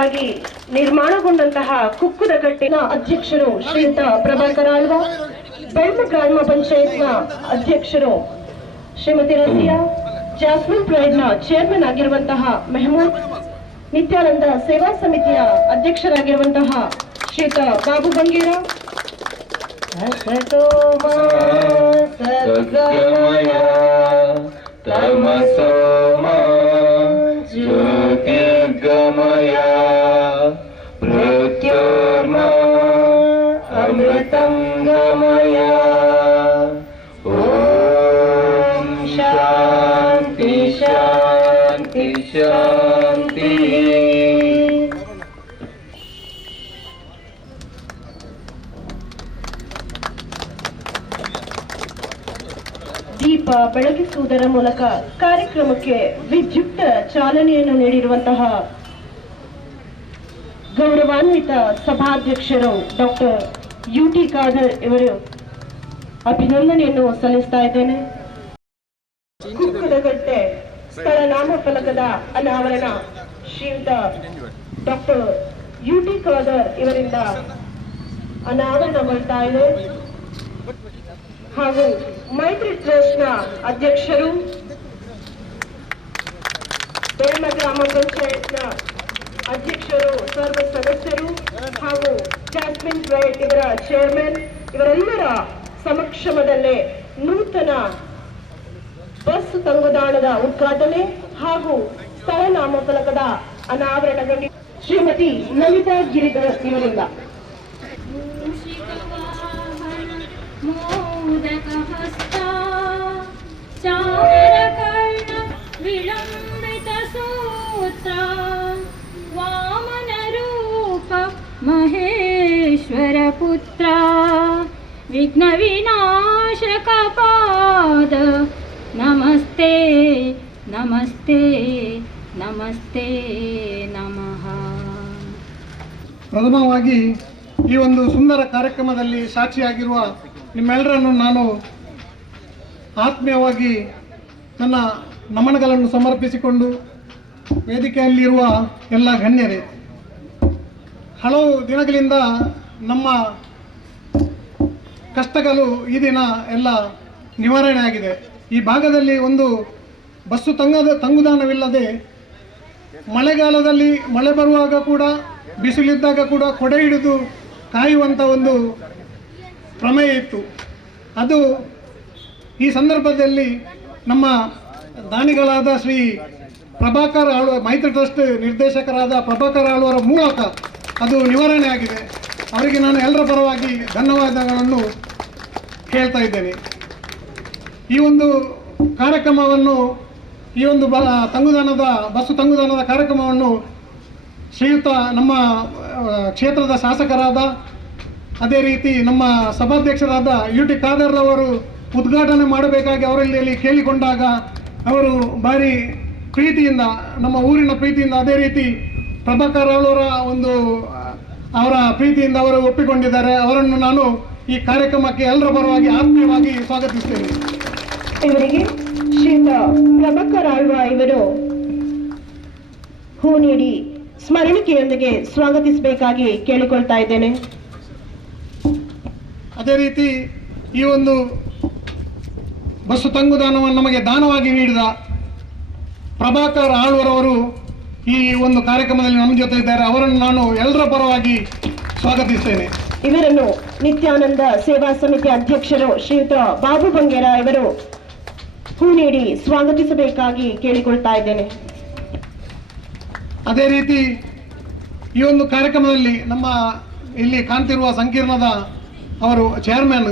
ನೂತನವಾಗಿ ನಿರ್ಮಾಣಗೊಂಡಂತಹ ಕುಕ್ಕುದಗಟ್ಟಿನ ಅಧ್ಯಕ್ಷರು ಶ್ರೀಯುತ ಪ್ರಭಾಕರ ಆಳ್ವ, ಬೆಳ್ಮ ಗ್ರಾಮ ಪಂಚಾಯತ್ನ ಅಧ್ಯಕ್ಷರು ಶ್ರೀಮತಿ ರಸಿಯಾ, ಜಾಸ್ಮಿನ್ ಪ್ರೈಡ್ನ ಚೇರ್ಮನ್ ಆಗಿರುವಂತಹ ಮೆಹಮೂದ್, ನಿತ್ಯಾನಂದ ಸೇವಾ ಸಮಿತಿಯ ಅಧ್ಯಕ್ಷರಾಗಿರುವಂತಹ ಶ್ರೀಯುತ ಬಾಬು ಬಂಗೇರ, अमृतंगमय ओम शांति शांति शांति। ದೀಪ ಬೆಳಗಿಸುವುದರ ಮೂಲಕ ಕಾರ್ಯಕ್ರಮಕ್ಕೆ ವಿದ್ಯುಕ್ತ ಚಾಲನೆಯನ್ನು ನೀಡಿರುವಂತಹ ಗೌರವಾನ್ವಿತ ಸಭಾಧ್ಯಕ್ಷರು ಡಾಕ್ಟರ್ ಯುಟಿ ಖಾದರ್ ಇವರು ಅಭಿನಂದನೆಯನ್ನು ಸಲ್ಲಿಸ್ತಾ ಇದ್ದೇನೆ. ಕುಕ್ಕುದಗಟ್ಟೆ ಸ್ಥಳ ನಾಮಫಲಕದ ಅನಾವರಣ ಶ್ರೀಯುತ ಡಾಕ್ಟರ್ ಯುಟಿ ಖಾದರ್ ಇವರಿಂದ ಅನಾವರಣಗೊಳ್ತಾ ಇದೆ. ಹಾಗೂ ಮೈತ್ರಿ ಟ್ರಸ್ಟ್ನ ಅಧ್ಯಕ್ಷರು, ಬೆಳ್ಮ ಗ್ರಾಮ ಪಂಚಾಯತ್ನ ಅಧ್ಯಕ್ಷರು, ಸರ್ವ ಸದಸ್ಯರು ಹಾಗೂ ಜಾಸ್ಮಿನ್ ಪ್ರೈಡ್ ಇವರ ಚೇರ್ಮನ್ ಇವರೆಲ್ಲರ ಸಮಕ್ಷಮದಲ್ಲೇ ನೂತನ ಬಸ್ ತಂಗುದಾಣದ ಉದ್ಘಾಟನೆ ಹಾಗೂ ಸ್ಥಳ ನಾಮಫಲಕದ ಅನಾವರಣಗೊಂಡಿದೆ. ಶ್ರೀಮತಿ ಲಲಿತಾ ಗಿರಿಧರ್ ಇವರಿಂದ महेश्वर पुत्र विघ्न विनाशक पाद नमस्ते नमस्ते नमस्ते नमः। ಪ್ರಥಮವಾಗಿ ಈ ಒಂದು ಸುಂದರ ಕಾರ್ಯಕ್ರಮದಲ್ಲಿ ಸಾಕ್ಷಿಯಾಗಿರುವ ನಿಮ್ಮೆಲ್ಲರನ್ನು ನಾನು ಆತ್ಮೀಯವಾಗಿ ನನ್ನ ನಮನಗಳನ್ನು ಸಮರ್ಪಿಸಿಕೊಂಡು, ವೇದಿಕೆಯಲ್ಲಿರುವ ಎಲ್ಲ ಗಣ್ಯರೇ, ಹಲವು ದಿನಗಳಿಂದ ನಮ್ಮ ಕಷ್ಟಗಳು ಈ ದಿನ ಎಲ್ಲ ನಿವಾರಣೆ ಆಗಿದೆ. ಈ ಭಾಗದಲ್ಲಿ ಒಂದು ಬಸ್ಸು ತಂಗುದಾಣವಿಲ್ಲದೆ ಮಳೆಗಾಲದಲ್ಲಿ ಮಳೆ ಬರುವಾಗ ಕೂಡ ಬಿಸಿಲಿದ್ದಾಗ ಕೂಡ ಕೊಡೆ ಹಿಡಿದು ಕಾಯುವಂಥ ಒಂದು ಪ್ರಮೇಯ ಇತ್ತು. ಅದು ಈ ಸಂದರ್ಭದಲ್ಲಿ ನಮ್ಮ ದಾನಿಗಳಾದ ಶ್ರೀ ಪ್ರಭಾಕರ ಆಳ್ವ, ಮೈತ್ರಿ ಟ್ರಸ್ಟ್ ನಿರ್ದೇಶಕರಾದ ಪ್ರಭಾಕರ ಆಳ್ವರ ಮೂಲಕ ಅದು ನಿವಾರಣೆ ಆಗಿದೆ. ಅವರಿಗೆ ನಾನು ಎಲ್ಲರ ಪರವಾಗಿ ಧನ್ಯವಾದಗಳನ್ನು ಹೇಳ್ತಾ ಇದ್ದೇನೆ. ಈ ಒಂದು ಕಾರ್ಯಕ್ರಮವನ್ನು, ಈ ಒಂದು ಬಸ್ಸು ತಂಗುದಾಣದ ಕಾರ್ಯಕ್ರಮವನ್ನು ಶ್ರೀಯುತ ನಮ್ಮ ಕ್ಷೇತ್ರದ ಶಾಸಕರಾದ, ಅದೇ ರೀತಿ ನಮ್ಮ ಸಭಾಧ್ಯಕ್ಷರಾದ ಯುಟಿ ಖಾದರ್ ಅವರು ಉದ್ಘಾಟನೆ ಮಾಡಬೇಕಾಗಿ ಅವರಲ್ಲಿ ಕೇಳಿಕೊಂಡಾಗ ಅವರು ಭಾರಿ ಪ್ರೀತಿಯಿಂದ, ನಮ್ಮ ಊರಿನ ಪ್ರೀತಿಯಿಂದ, ಅದೇ ರೀತಿ ಪ್ರಭಾಕರ್ ಅವರ ಅವರ ಪ್ರೀತಿಯಿಂದ ಅವರು ಒಪ್ಪಿಕೊಂಡಿದ್ದಾರೆ. ಅವರನ್ನು ನಾನು ಈ ಕಾರ್ಯಕ್ರಮಕ್ಕೆ ಎಲ್ಲರ ಪರವಾಗಿ ಆತ್ಮೀಯವಾಗಿ ಸ್ವಾಗತಿಸ್ತೇನೆ. ಇವರಿಗೆ ಶ್ರೀಯುತ ಪ್ರಭಾಕರ್ ಆಳ್ವ ಇವರು ಹೂ ನೀಡಿ ಸ್ಮರಣಿಕೆಯೊಂದಿಗೆ ಸ್ವಾಗತಿಸಬೇಕಾಗಿ ಕೇಳಿಕೊಳ್ತಾ ಇದ್ದೇನೆ. ಅದೇ ರೀತಿ ಈ ಒಂದು ಬಸ್ಸು ತಂಗುದಾಣವನ್ನು ನಮಗೆ ದಾನವಾಗಿ ನೀಡಿದ ಪ್ರಭಾಕರ್ ಆಳ್ವರವರು ಈ ಒಂದು ಕಾರ್ಯಕ್ರಮದಲ್ಲಿ ನಮ್ಮ ಜೊತೆ ಇದ್ದಾರೆ. ಅವರನ್ನು ನಾನು ಎಲ್ಲರ ಪರವಾಗಿ ಸ್ವಾಗತಿಸ್ತೇನೆ. ಇವರನ್ನು ನಿತ್ಯಾನಂದ ಸೇವಾ ಸಮಿತಿ ಅಧ್ಯಕ್ಷರು ಶ್ರೀಯುತ ಬಾಬು ಬಂಗೇರ ಇವರು ಹೂ ನೀಡಿ ಸ್ವಾಗತಿಸಬೇಕಾಗಿ ಕೇಳಿಕೊಳ್ತಾ ಇದ್ದೇನೆ. ಅದೇ ರೀತಿ ಈ ಒಂದು ಕಾರ್ಯಕ್ರಮದಲ್ಲಿ ನಮ್ಮ ಇಲ್ಲಿ ಕಾಣ್ತಿರುವ ಸಂಕೀರ್ಣದ ಅವರು ಚೇರ್ಮನ್,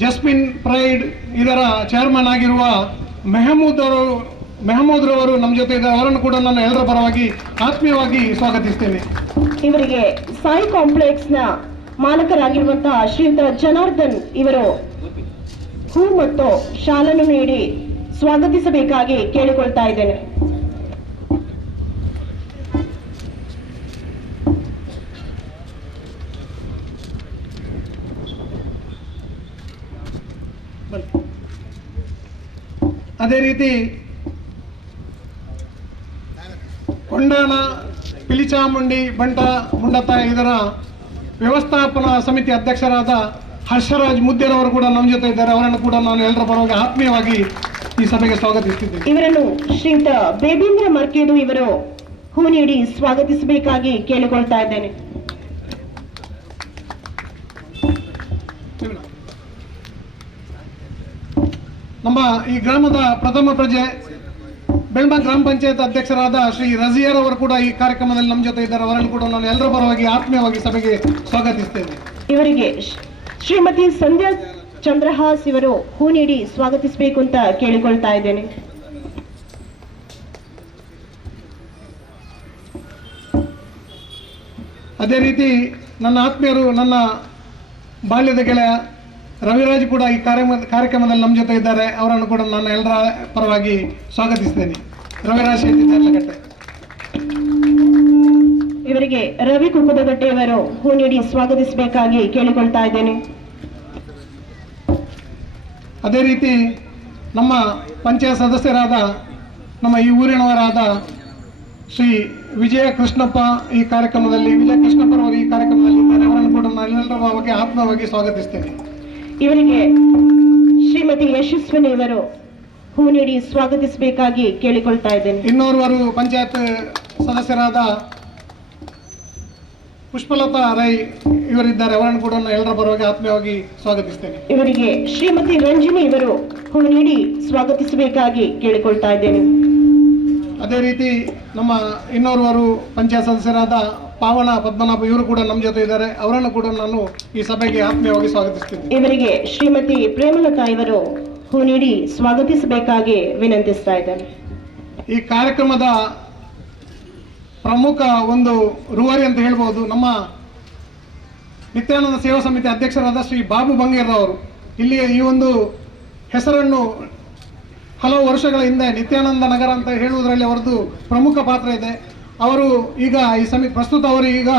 ಜಾಸ್ಮಿನ್ ಪ್ರೈಡ್ ಇದರ ಚೇರ್ಮನ್ ಆಗಿರುವ ಮೆಹಮೂದ್ರವರು ನಮ್ಮ ಜೊತೆ ಇದ್ದಾರೆ. ಅವರನ್ನು ಕೂಡ ನಾನು ಎಲ್ಲರ ಪರವಾಗಿ ಆತ್ಮೀಯವಾಗಿ ಸ್ವಾಗತಿಸ್ತೇನೆ. ಇವರಿಗೆ ಸಾಯಿ ಕಾಂಪ್ಲೆಕ್ಸ್ನ ಮಾಲಕರಾಗಿರುವಂತಹ ಶ್ರೀಯುತ ಜನಾರ್ದನ್ ಇವರು ಹೂ ಮತ್ತು ಶಾಲನ್ನು ನೀಡಿ ಸ್ವಾಗತಿಸಬೇಕಾಗಿ ಕೇಳಿಕೊಳ್ತಾ ಇದ್ದೇನೆ. ಅದೇ ರೀತಿ ಕೊಂಡಾಣ ಪಿಲಿಚಾಮುಂಡಿ ಬಂಟ ಮುಂಡತ ಇದರ ವ್ಯವಸ್ಥಾಪನಾ ಸಮಿತಿ ಅಧ್ಯಕ್ಷರಾದ ಹರ್ಷರಾಜ್ ಮುದ್ದೇರವರು ಕೂಡ ನಮ್ಮ ಜೊತೆ ಇದ್ದಾರೆ. ಅವರನ್ನು ಕೂಡ ನಾನು ಎಲ್ಲರ ಪರವಾಗಿ ಆತ್ಮೀಯವಾಗಿ ಈ ಸಭೆಗೆ ಸ್ವಾಗತಿಸುತ್ತಿದ್ದೇನೆ. ಇವರನ್ನು ಶ್ರೀಯುತ ಬೇಬೇಂದ್ರ ಮರ್ಕೇದು ಇವರು ಹೂ ನೀಡಿ ಸ್ವಾಗತಿಸಬೇಕಾಗಿ ಕೇಳಿಕೊಳ್ತಾ ಇದ್ದೇನೆ. ನಮ್ಮ ಈ ಗ್ರಾಮದ ಪ್ರಥಮ ಪ್ರಜೆ ಬೆಳ್ಮ ಗ್ರಾಮ ಪಂಚಾಯತ್ ಅಧ್ಯಕ್ಷರಾದ ಶ್ರೀ ರಜಿಯರ್ ಅವರು ಕೂಡ ಈ ಕಾರ್ಯಕ್ರಮದಲ್ಲಿ ನಮ್ಮ ಜೊತೆ ಇದ್ದಾರೆ. ಅವರನ್ನು ಕೂಡ ನಾನು ಎಲ್ಲರ ಪರವಾಗಿ ಆತ್ಮೀಯವಾಗಿ ಸಭೆಗೆ ಸ್ವಾಗತಿಸ್ತೇನೆ. ಇವರಿಗೆ ಶ್ರೀಮತಿ ಸಂಧ್ಯಾ ಚಂದ್ರಹಾಸ್ ಇವರು ಹೂ ನೀಡಿ ಸ್ವಾಗತಿಸಬೇಕು ಅಂತ ಕೇಳಿಕೊಳ್ತಾ ಇದ್ದೇನೆ. ಅದೇ ರೀತಿ ನನ್ನ ಆತ್ಮೀಯರು, ನನ್ನ ಬಾಲ್ಯದ ಗೆಳೆಯ ರವಿರಾಜ್ ಕೂಡ ಈ ಕಾರ್ಯಕ್ರಮದಲ್ಲಿ ನಮ್ಮ ಜೊತೆ ಇದ್ದಾರೆ. ಅವರನ್ನು ಕೂಡ ನಾನು ಎಲ್ಲರ ಪರವಾಗಿ ಸ್ವಾಗತಿಸ್ತೇನೆ. ರವಿರಾಜ್ ಯರ್ಲಗಟ್ಟೆ. ಇವರಿಗೆ ರವಿ ಕುಕ್ಕದಗಟ್ಟೆಯವರು ಹೂ ನೀಡಿ ಸ್ವಾಗತಿಸಬೇಕಾಗಿ ಕೇಳಿಕೊಳ್ತಾ ಇದ್ದೇನೆ. ಅದೇ ರೀತಿ ನಮ್ಮ ಪಂಚಾಯತ್ ಸದಸ್ಯರಾದ ನಮ್ಮ ಈ ಊರಿನವರಾದ ಶ್ರೀ ವಿಜಯ ಕೃಷ್ಣಪ್ಪ ಈ ಕಾರ್ಯಕ್ರಮದಲ್ಲಿ ವಿಜಯ ಕೃಷ್ಣಪ್ಪರವರು ಈ ಕಾರ್ಯಕ್ರಮದಲ್ಲಿ ಇದ್ದಾರೆ. ಅವರನ್ನು ಕೂಡ ನಾನು ಎಲ್ಲರ ಬಗ್ಗೆ ಆತ್ಮವಾಗಿ ಸ್ವಾಗತಿಸ್ತೇನೆ. ಇವರಿಗೆ ಶ್ರೀಮತಿ ಯಶಸ್ವಿನಿ ಇವರು ಹೂ ನೀಡಿ ಸ್ವಾಗತಿಸಬೇಕಾಗಿ ಕೇಳಿಕೊಳ್ತಾ ಇದ್ದೇನೆ. ಇನ್ನೋರ್ವರು ಪಂಚಾಯತ್ ಸದಸ್ಯರಾದ ಪುಷ್ಪಲತಾ ರೈ ಇವರಿದ್ದಾರೆ. ಅವರನ್ನು ಕೂಡ ನಾನು ಎಲ್ಲರ ಪರವಾಗಿ ಆತ್ಮೀಯವಾಗಿ ಸ್ವಾಗತಿಸ್ತೇನೆ. ಇವರಿಗೆ ಶ್ರೀಮತಿ ರಂಜಿನಿ ಇವರು ಹೂ ನೀಡಿ ಸ್ವಾಗತಿಸಬೇಕಾಗಿ ಕೇಳಿಕೊಳ್ತಾ ಇದ್ದೇನೆ. ಅದೇ ರೀತಿ ನಮ್ಮ ಇನ್ನೋರ್ವರು ಪಂಚಾಯತ್ ಸದಸ್ಯರಾದ ಪಾವನ ಪದ್ಮನಾಭ ಇವರು ಕೂಡ ನಮ್ಮ ಜೊತೆ ಇದ್ದಾರೆ. ಅವರನ್ನು ಕೂಡ ನಾನು ಈ ಸಭೆಗೆ ಆತ್ಮೀಯವಾಗಿ ಸ್ವಾಗತಿಸ್ತೀನಿ. ಇವರಿಗೆ ಶ್ರೀಮತಿ ಪ್ರೇಮಲತಾ ಇವರು ಹೂ ನೀಡಿ ಸ್ವಾಗತಿಸಬೇಕಾಗಿ ವಿನಂತಿಸ್ತಾ ಇದ್ದೇನೆ. ಈ ಕಾರ್ಯಕ್ರಮದ ಪ್ರಮುಖ ಒಂದು ರೂವಾರಿ ಅಂತ ಹೇಳ್ಬೋದು ನಮ್ಮ ನಿತ್ಯಾನಂದ ಸೇವಾ ಸಮಿತಿ ಅಧ್ಯಕ್ಷರಾದ ಶ್ರೀ ಬಾಬು ಬಂಗೇರವರು. ಇಲ್ಲಿಯ ಈ ಒಂದು ಹೆಸರನ್ನು ಹಲವು ವರ್ಷಗಳ ಹಿಂದೆ ನಿತ್ಯಾನಂದ ನಗರ ಅಂತ ಹೇಳುವುದರಲ್ಲಿ ಅವರದ್ದು ಪ್ರಮುಖ ಪಾತ್ರ ಇದೆ. ಅವರು ಈಗ ಈ ಪ್ರಸ್ತುತ ಅವರು ಈಗ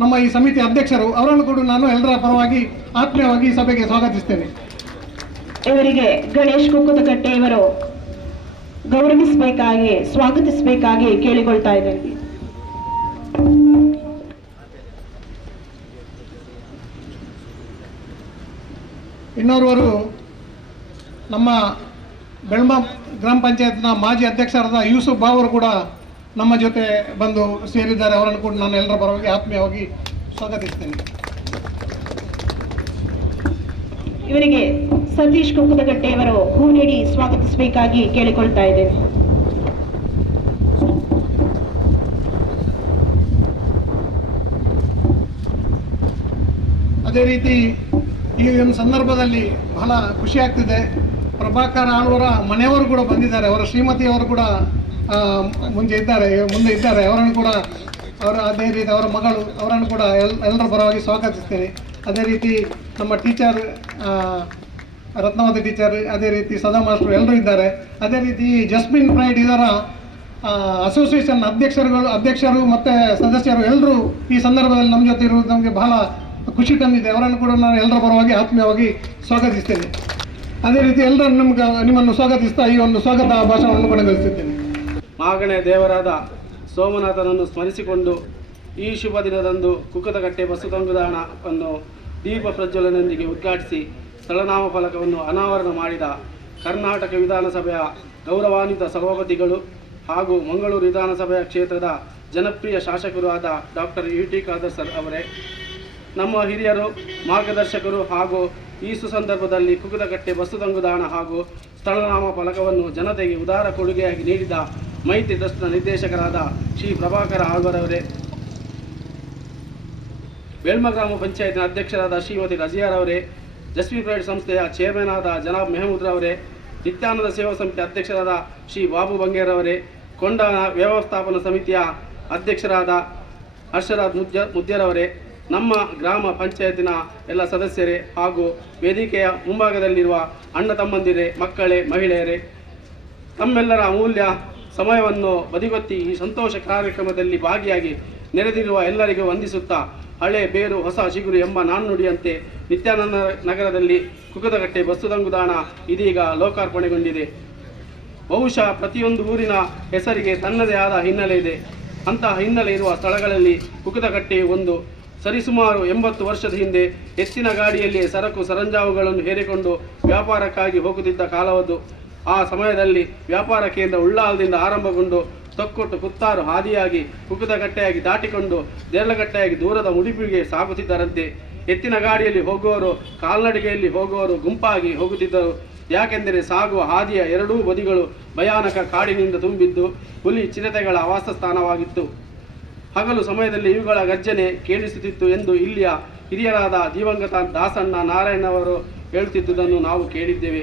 ನಮ್ಮ ಈ ಸಮಿತಿ ಅಧ್ಯಕ್ಷರು. ಅವರನ್ನು ಕೂಡ ನಾನು ಎಲ್ಲರ ಪರವಾಗಿ ಆತ್ಮೀಯವಾಗಿ ಈ ಸಭೆಗೆ ಸ್ವಾಗತಿಸ್ತೇನೆ. ಇವರಿಗೆ ಗಣೇಶ್ ಕುಕ್ಕದಕಟ್ಟೆ ಇವರು ಗೌರವಿಸಬೇಕಾಗಿ ಸ್ವಾಗತಿಸಬೇಕಾಗಿ ಕೇಳಿಕೊಳ್ತಾ ಇದ್ದೇನೆ. ಇನ್ನೋರ್ವರು ನಮ್ಮ ಬೆಳ್ಮ ಗ್ರಾಮ ಪಂಚಾಯತ್ನ ಮಾಜಿ ಅಧ್ಯಕ್ಷರಾದ ಯೂಸುಫ್ ಬಾ ಅವರು ಕೂಡ ನಮ್ಮ ಜೊತೆ ಬಂದು ಸೇರಿದ್ದಾರೆ. ಅವರನ್ನು ಕೂಡ ನಾನು ಎಲ್ಲರ ಪರವಾಗಿ ಆತ್ಮೀಯವಾಗಿ ಸ್ವಾಗತಿಸ್ತೇನೆ. ಇವರಿಗೆ ಸತೀಶ್ ಕುಕ್ಕದಗಟ್ಟೆ ಇವರು ಹೂ ನೀಡಿ ಸ್ವಾಗತಿಸಬೇಕಾಗಿ ಕೇಳಿಕೊಳ್ತಾ ಇದ್ದೇನೆ. ಅದೇ ರೀತಿ ಈ ಒಂದು ಸಂದರ್ಭದಲ್ಲಿ ಬಹಳ ಖುಷಿ ಆಗ್ತಿದೆ. ಪ್ರಭಾಕರ್ ಆಳ್ವರ ಮನೆಯವರು ಕೂಡ ಬಂದಿದ್ದಾರೆ. ಅವರ ಶ್ರೀಮತಿಯವರು ಕೂಡ ಮುಂದೆ ಇದ್ದಾರೆ. ಅವರನ್ನು ಕೂಡ ಅದೇ ರೀತಿ ಅವರ ಮಗಳು, ಅವರನ್ನು ಕೂಡ ಎಲ್ಲರ ಪರವಾಗಿ ಸ್ವಾಗತಿಸ್ತೇನೆ. ಅದೇ ರೀತಿ ನಮ್ಮ ಟೀಚರ್ ರತ್ನಾವತಿ ಟೀಚರ್, ಅದೇ ರೀತಿ ಸದಾ ಮಾಸ್ಟರ್ ಎಲ್ಲರೂ ಇದ್ದಾರೆ. ಅದೇ ರೀತಿ ಜಸ್ಮಿನ್ ಪ್ರೈಡ್ ಇದರ ಅಸೋಸಿಯೇಷನ್ ಅಧ್ಯಕ್ಷರು ಮತ್ತು ಸದಸ್ಯರು ಎಲ್ಲರೂ ಈ ಸಂದರ್ಭದಲ್ಲಿ ನಮ್ಮ ಜೊತೆ ಇರುವುದು ನಮಗೆ ಬಹಳ ಖುಷಿ ತಂದಿದೆ. ಅವರನ್ನು ಕೂಡ ನಾನು ಎಲ್ಲರ ಪರವಾಗಿ ಆತ್ಮೀಯವಾಗಿ ಸ್ವಾಗತಿಸ್ತೇನೆ. ಅದೇ ರೀತಿ ಎಲ್ಲರನ್ನು ನಿಮ್ಮನ್ನು ಸ್ವಾಗತಿಸ್ತಾ ಈ ಒಂದು ಸ್ವಾಗತ ಭಾಷಣವನ್ನು ಕೊನೆಗೊಳಿಸುತ್ತೇನೆ. ಮಾಗಣೆ ದೇವರಾದ ಸೋಮನಾಥನನ್ನು ಸ್ಮರಿಸಿಕೊಂಡು ಈ ಶುಭ ದಿನದಂದು ಕುಕ್ಕದಕಟ್ಟೆ ಬಸು ತಂಗುದಾಣವನ್ನು ದೀಪ ಪ್ರಜ್ವಲನದೊಂದಿಗೆ ಉದ್ಘಾಟಿಸಿ ಸ್ಥಳನಾಮ ಫಲಕವನ್ನು ಅನಾವರಣ ಮಾಡಿದ ಕರ್ನಾಟಕ ವಿಧಾನಸಭೆಯ ಗೌರವಾನ್ವಿತ ಸಭಾಪತಿಗಳು ಹಾಗೂ ಮಂಗಳೂರು ವಿಧಾನಸಭೆಯ ಕ್ಷೇತ್ರದ ಜನಪ್ರಿಯ ಶಾಸಕರು ಆದ ಡಾಕ್ಟರ್ UT ಖಾದರ್ ಸರ್ ಅವರೇ, ನಮ್ಮ ಹಿರಿಯರು, ಮಾರ್ಗದರ್ಶಕರು ಹಾಗೂ ಈ ಸುಸಂದರ್ಭದಲ್ಲಿ ಕುಕ್ಕದಕಟ್ಟೆ ಬಸು ತಂಗುದಾಣ ಹಾಗೂ ಸ್ಥಳನಾಮ ಫಲಕವನ್ನು ಜನತೆಗೆ ಉದಾರ ಕೊಡುಗೆಯಾಗಿ ನೀಡಿದ ಮೈತ್ರಿ ಟ್ರಸ್ಟ್ನ ನಿರ್ದೇಶಕರಾದ ಶ್ರೀ ಪ್ರಭಾಕರ ಆಳ್ವರವರೇ, ಬೆಳ್ಮ ಗ್ರಾಮ ಪಂಚಾಯತ್ನ ಅಧ್ಯಕ್ಷರಾದ ಶ್ರೀಮತಿ ರಜಿಯಾರವರೇ, ಜಸ್ವಿ ಪ್ರೈಡ್ ಸಂಸ್ಥೆಯ ಚೇರ್ಮನ್ ಆದ ಜನಾಬ್ ಮೆಹಮೂದ್ರವರೇ, ನಿತ್ಯಾನಂದ ಸೇವಾ ಸಮಿತಿ ಅಧ್ಯಕ್ಷರಾದ ಶ್ರೀ ಬಾಬು ಬಂಗೇರವರೇ, ಕೊಂಡಾನ ವ್ಯವಸ್ಥಾಪನಾ ಸಮಿತಿಯ ಅಧ್ಯಕ್ಷರಾದ ಹರ್ಷರಾಜ್ ಮುದ್ಯರವರೇ, ನಮ್ಮ ಗ್ರಾಮ ಪಂಚಾಯತಿನ ಎಲ್ಲ ಸದಸ್ಯರೇ ಹಾಗೂ ವೇದಿಕೆಯ ಮುಂಭಾಗದಲ್ಲಿರುವ ಅಣ್ಣ ತಮ್ಮಂದಿರೇ, ಮಕ್ಕಳೇ, ಮಹಿಳೆಯರೇ, ತಮ್ಮೆಲ್ಲರ ಅಮೂಲ್ಯ ಸಮಯವನ್ನು ಬದಿಗೊತ್ತಿ ಈ ಸಂತೋಷ ಕಾರ್ಯಕ್ರಮದಲ್ಲಿ ಭಾಗಿಯಾಗಿ ನೆರೆದಿರುವ ಎಲ್ಲರಿಗೂ ವಂದಿಸುತ್ತಾ, ಹಳೆ ಬೇರು ಹೊಸ ಚಿಗುರು ಎಂಬ ನಾಣ್ಣುಡಿಯಂತೆ ನಿತ್ಯಾನಂದ ನಗರದಲ್ಲಿ ಕುಕ್ಕದಕಟ್ಟೆ ಬಸ್ಸು ತಂಗುದಾಣ ಇದೀಗ ಲೋಕಾರ್ಪಣೆಗೊಂಡಿದೆ. ಬಹುಶಃ ಪ್ರತಿಯೊಂದು ಊರಿನ ಹೆಸರಿಗೆ ತನ್ನದೇ ಆದ ಹಿನ್ನೆಲೆ ಇದೆ. ಅಂತಹ ಹಿನ್ನೆಲೆ ಇರುವ ಸ್ಥಳಗಳಲ್ಲಿ ಕುಕುತಕಟ್ಟೆ ಒಂದು. ಸರಿಸುಮಾರು 80 ವರ್ಷದ ಹಿಂದೆ ಎತ್ತಿನ ಗಾಡಿಯಲ್ಲಿ ಸರಕು ಸರಂಜಾಮುಗಳನ್ನು ಹೇರಿಕೊಂಡು ವ್ಯಾಪಾರಕ್ಕಾಗಿ ಹೋಗುತ್ತಿದ್ದ ಕಾಲವದು. ಆ ಸಮಯದಲ್ಲಿ ವ್ಯಾಪಾರ ಕೇಂದ್ರ ಉಳ್ಳಾಲದಿಂದ ಆರಂಭಗೊಂಡು ತೊಕ್ಕೊಟ್ಟು ಪುತ್ತಾರು ಹಾದಿಯಾಗಿ ಕುಕುತಕಟ್ಟೆಯಾಗಿ ದಾಟಿಕೊಂಡು ದೇರ್ಲಗಟ್ಟೆಯಾಗಿ ದೂರದ ಉಡುಪಿಗೆ ಸಾಗುತ್ತಿದ್ದರಂತೆ. ಎತ್ತಿನ ಗಾಡಿಯಲ್ಲಿ ಹೋಗುವವರು ಕಾಲ್ನಡಿಗೆಯಲ್ಲಿ ಹೋಗುವವರು ಗುಂಪಾಗಿ ಹೋಗುತ್ತಿದ್ದರು. ಯಾಕೆಂದರೆ ಸಾಗುವ ಹಾದಿಯ ಎರಡೂ ಬದಿಗಳು ಭಯಾನಕ ಕಾಡಿನಿಂದ ತುಂಬಿದ್ದು ಹುಲಿ ಚಿರತೆಗಳ ವಾಸಸ್ಥಾನವಾಗಿತ್ತು. ಹಗಲು ಸಮಯದಲ್ಲಿ ಇವುಗಳ ಗರ್ಜನೆ ಕೇಳಿಸುತ್ತಿತ್ತು ಎಂದು ಇಲ್ಲಿಯ ಹಿರಿಯರಾದ ದಿವಂಗತ ದಾಸಣ್ಣ ನಾರಾಯಣವರು ಹೇಳುತ್ತಿದ್ದುದನ್ನು ನಾವು ಕೇಳಿದ್ದೇವೆ.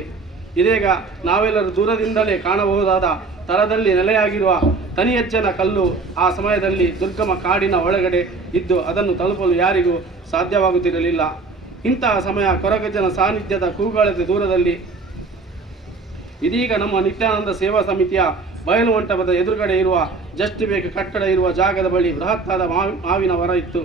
ಇದೀಗ ನಾವೆಲ್ಲರೂ ದೂರದಿಂದಲೇ ಕಾಣಬಹುದಾದ ತಳದಲ್ಲಿ ನೆಲೆಯಾಗಿರುವ ತನಿಯಜ್ಜನ ಕಲ್ಲು ಆ ಸಮಯದಲ್ಲಿ ದುರ್ಗಮ ಕಾಡಿನ ಒಳಗಡೆ ಇದ್ದು ಅದನ್ನು ತಲುಪಲು ಯಾರಿಗೂ ಸಾಧ್ಯವಾಗುತ್ತಿರಲಿಲ್ಲ. ಇಂತಹ ಸಮಯ ಕೊರಗಜ್ಜನ ಸಾನ್ನಿಧ್ಯದ ಕೂಗಾಳತೆ ದೂರದಲ್ಲಿ. ಇದೀಗ ನಮ್ಮ ನಿತ್ಯಾನಂದ ಸೇವಾ ಸಮಿತಿಯ ಬಯಲು ಮಂಟಪದ ಎದುರುಗಡೆ ಇರುವ ಜಸ್ಟ್ ಬೇಕ್ ಕಟ್ಟಡ ಇರುವ ಜಾಗದ ಬಳಿ ಬೃಹತ್ತಾದ ಮಾವಿನ ಮರ ಇತ್ತು.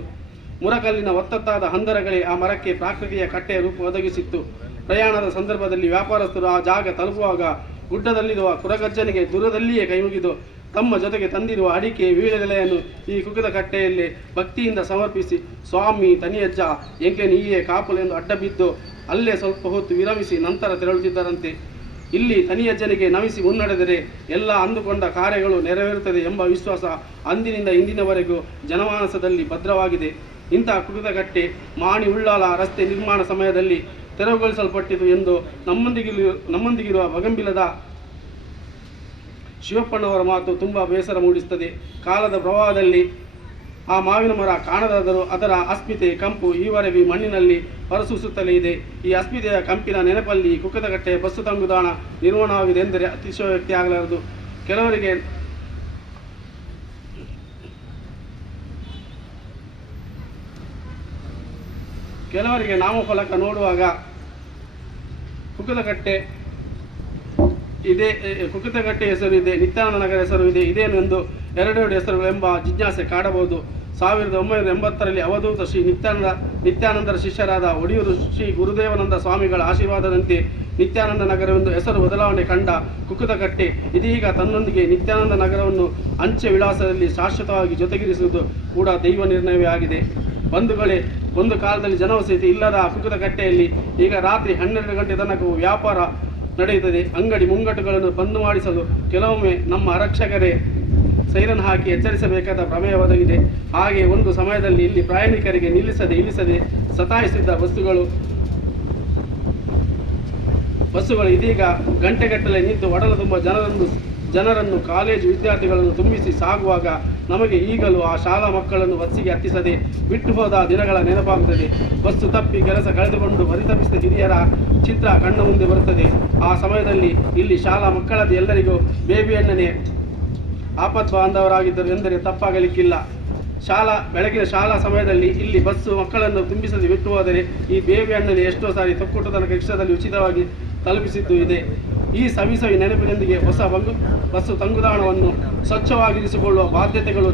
ಮುರಕಲ್ಲಿನ ಒತ್ತತ್ತಾದ ಹಂದರಗಳೇ ಆ ಮರಕ್ಕೆ ಪ್ರಾಕೃತಿಯ ಕಟ್ಟೆಯ ರೂಪ ಒದಗಿಸಿತ್ತು. ಪ್ರಯಾಣದ ಸಂದರ್ಭದಲ್ಲಿ ವ್ಯಾಪಾರಸ್ಥರು ಆ ಜಾಗ ತಲುಪುವಾಗ ಗುಡ್ಡದಲ್ಲಿರುವ ಕುರಗಜ್ಜನಿಗೆ ದೂರದಲ್ಲಿಯೇ ಕೈಮುಗಿದು ತಮ್ಮ ಜೊತೆಗೆ ತಂದಿರುವ ಅಡಿಕೆ ವೀಳೆಲೆಯನ್ನು ಈ ಕುಕುತ ಕಟ್ಟೆಯಲ್ಲಿ ಭಕ್ತಿಯಿಂದ ಸಮರ್ಪಿಸಿ, ಸ್ವಾಮಿ ತನಿಯಜ್ಜ ಎಂಕೆ ನೀಯೇ ಕಾಪುಲೆಂದು ಅಡ್ಡಬಿದ್ದು ಅಲ್ಲೇ ಸ್ವಲ್ಪ ಹೊತ್ತು ವಿರಮಿಸಿ ನಂತರ ತೆರಳುತ್ತಿದ್ದರಂತೆ. ಇಲ್ಲಿ ತನಿಯಜ್ಜನಿಗೆ ನಮಿಸಿ ಮುನ್ನಡೆದರೆ ಎಲ್ಲ ಅಂದುಕೊಂಡ ಕಾರ್ಯಗಳು ನೆರವೇರುತ್ತದೆ ಎಂಬ ವಿಶ್ವಾಸ ಅಂದಿನಿಂದ ಇಂದಿನವರೆಗೂ ಜನಮಾನಸದಲ್ಲಿ ಭದ್ರವಾಗಿದೆ. ಇಂತಹ ಕುಕುತಕಟ್ಟೆ ಮಾಣಿ ಉಳ್ಳಾಲ ರಸ್ತೆ ನಿರ್ಮಾಣ ಸಮಯದಲ್ಲಿ ತೆರವುಗೊಳಿಸಲ್ಪಟ್ಟಿತು ಎಂದು ನಮ್ಮೊಂದಿಗಿರುವ ಬಗಂಬಿಲದ ಶಿವಪ್ಪಣ್ಣವರ ಮಾತು ತುಂಬ ಬೇಸರ ಮೂಡಿಸುತ್ತದೆ. ಕಾಲದ ಪ್ರವಾಹದಲ್ಲಿ ಆ ಮಾವಿನ ಮರ ಕಾಣದಾದರೂ ಅದರ ಅಸ್ಮಿತೆ ಕಂಪು ಈವರೆಗೂ ಮಣ್ಣಿನಲ್ಲಿ ಹೊರಸೂಸುತ್ತಲೇ ಇದೆ. ಈ ಅಸ್ಮಿತೆಯ ಕಂಪಿನ ನೆನಪಲ್ಲಿ ಕುಕುತಕಟ್ಟೆಯ ಬಸ್ಸು ತಂಗುದಾಣ ನಿರ್ಮಾಣವಾಗಿದೆ ಎಂದರೆ ಅತಿಶಯೋಕ್ತಿ ಆಗಲಾರದು. ಕೆಲವರಿಗೆ ನಾಮಫಲಕ ನೋಡುವಾಗ ಕುಕುತಕಟ್ಟೆ ಹೆಸರು ಇದೆ, ನಿತ್ಯಾನಂದ ನಗರ ಹೆಸರು ಇದೆ, ಇದೇನು ಎಂದು ಎರಡೆರಡು ಹೆಸರುಗಳು ಎಂಬ ಜಿಜ್ಞಾಸೆ ಕಾಡಬಹುದು. 1980ರಲ್ಲಿ ಅವಧೂತ ಶ್ರೀ ನಿತ್ಯಾನಂದರ ಶಿಷ್ಯರಾದ ಒಡಿಯೂರು ಶ್ರೀ ಗುರುದೇವಾನಂದ ಸ್ವಾಮಿಗಳ ಆಶೀರ್ವಾದದಂತೆ ನಿತ್ಯಾನಂದ ನಗರವೆಂದು ಹೆಸರು ಬದಲಾವಣೆ ಕಂಡ ಕುಕುತಕಟ್ಟೆ ಇದೀಗ ತನ್ನೊಂದಿಗೆ ನಿತ್ಯಾನಂದ ನಗರವನ್ನು ಅಂಚೆ ವಿಳಾಸದಲ್ಲಿ ಶಾಶ್ವತವಾಗಿ ಜೊತೆಗಿರಿಸುವುದು ಕೂಡ ದೈವ ನಿರ್ಣಯವೇ ಆಗಿದೆ. ಬಂಧುಗಳೇ, ಒಂದು ಕಾಲದಲ್ಲಿ ಜನವಸತಿ ಇಲ್ಲದ ಕುಕುತಕಟ್ಟೆಯಲ್ಲಿ ಈಗ ರಾತ್ರಿ 12 ಗಂಟೆ ತನಕವೂ ವ್ಯಾಪಾರ ನಡೆಯುತ್ತದೆ. ಅಂಗಡಿ ಮುಂಗಟ್ಟುಗಳನ್ನು ಬಂದ್ ಮಾಡಿಸಲು ಕೆಲವೊಮ್ಮೆ ನಮ್ಮ ಆರಕ್ಷಕರೇ ಸೈರನ್ ಹಾಕಿ ಎಚ್ಚರಿಸಬೇಕಾದ ಪ್ರಮೇಯ ಒದಗಿದೆ. ಹಾಗೆ ಒಂದು ಸಮಯದಲ್ಲಿ ಇಲ್ಲಿ ಪ್ರಯಾಣಿಕರಿಗೆ ಇಳಿಸದೆ ಸತಾಯಿಸಿದ್ದ ಬಸ್ಸುಗಳು ಇದೀಗ ಗಂಟೆಗಟ್ಟಲೆ ನಿಂತು ಒಡಲ ತುಂಬ ಜನರನ್ನು ಕಾಲೇಜು ವಿದ್ಯಾರ್ಥಿಗಳನ್ನು ತುಂಬಿಸಿ ಸಾಗುವಾಗ ನಮಗೆ ಈಗಲೂ ಆ ಶಾಲಾ ಮಕ್ಕಳನ್ನು ಬಸ್ಸಿಗೆ ಹತ್ತಿಸದೆ ಬಿಟ್ಟು ಹೋದ ದಿನಗಳ ನೆನಪಾಗುತ್ತದೆ. ಬಸ್ಸು ತಪ್ಪಿ ಕೆಲಸ ಕಳೆದುಕೊಂಡು ಪರಿತಪಿಸಿದ ಹಿರಿಯರ ಚಿತ್ರ ಕಣ್ಣ ಮುಂದೆ ಬರುತ್ತದೆ. ಆ ಸಮಯದಲ್ಲಿ ಇಲ್ಲಿ ಶಾಲಾ ಮಕ್ಕಳದ್ದು ಎಲ್ಲರಿಗೂ ಬೇಬಿ ಅಣ್ಣನೇ ಆಪತ್ ಬಾಂಧವರಾಗಿದ್ದರು ಎಂದರೆ ತಪ್ಪಾಗಲಿಕ್ಕಿಲ್ಲ. ಬೆಳಗಿನ ಶಾಲಾ ಸಮಯದಲ್ಲಿ ಇಲ್ಲಿ ಬಸ್ಸು ಮಕ್ಕಳನ್ನು ತುಂಬಿಸದೆ ಬಿಟ್ಟು ಹೋದರೆ ಈ ಬೇಬಿ ಅಣ್ಣನೇ ಎಷ್ಟೋ ಸಾರಿ ತೊಕ್ಕೊಟ್ಟು ತನಕ ರಿಕ್ಷಾದಲ್ಲಿ ಉಚಿತವಾಗಿ ತಲುಪಿಸಿದ್ದು ಇದೆ. ಈ ಸವಿ ನೆನಪಿನೊಂದಿಗೆ ಹೊಸ ಬಸ್ಸು ತಂಗುದಾಣವನ್ನು ಸ್ವಚ್ಛವಾಗಿರಿಸಿಕೊಳ್ಳುವ ಬಾಧ್ಯತೆಗಳು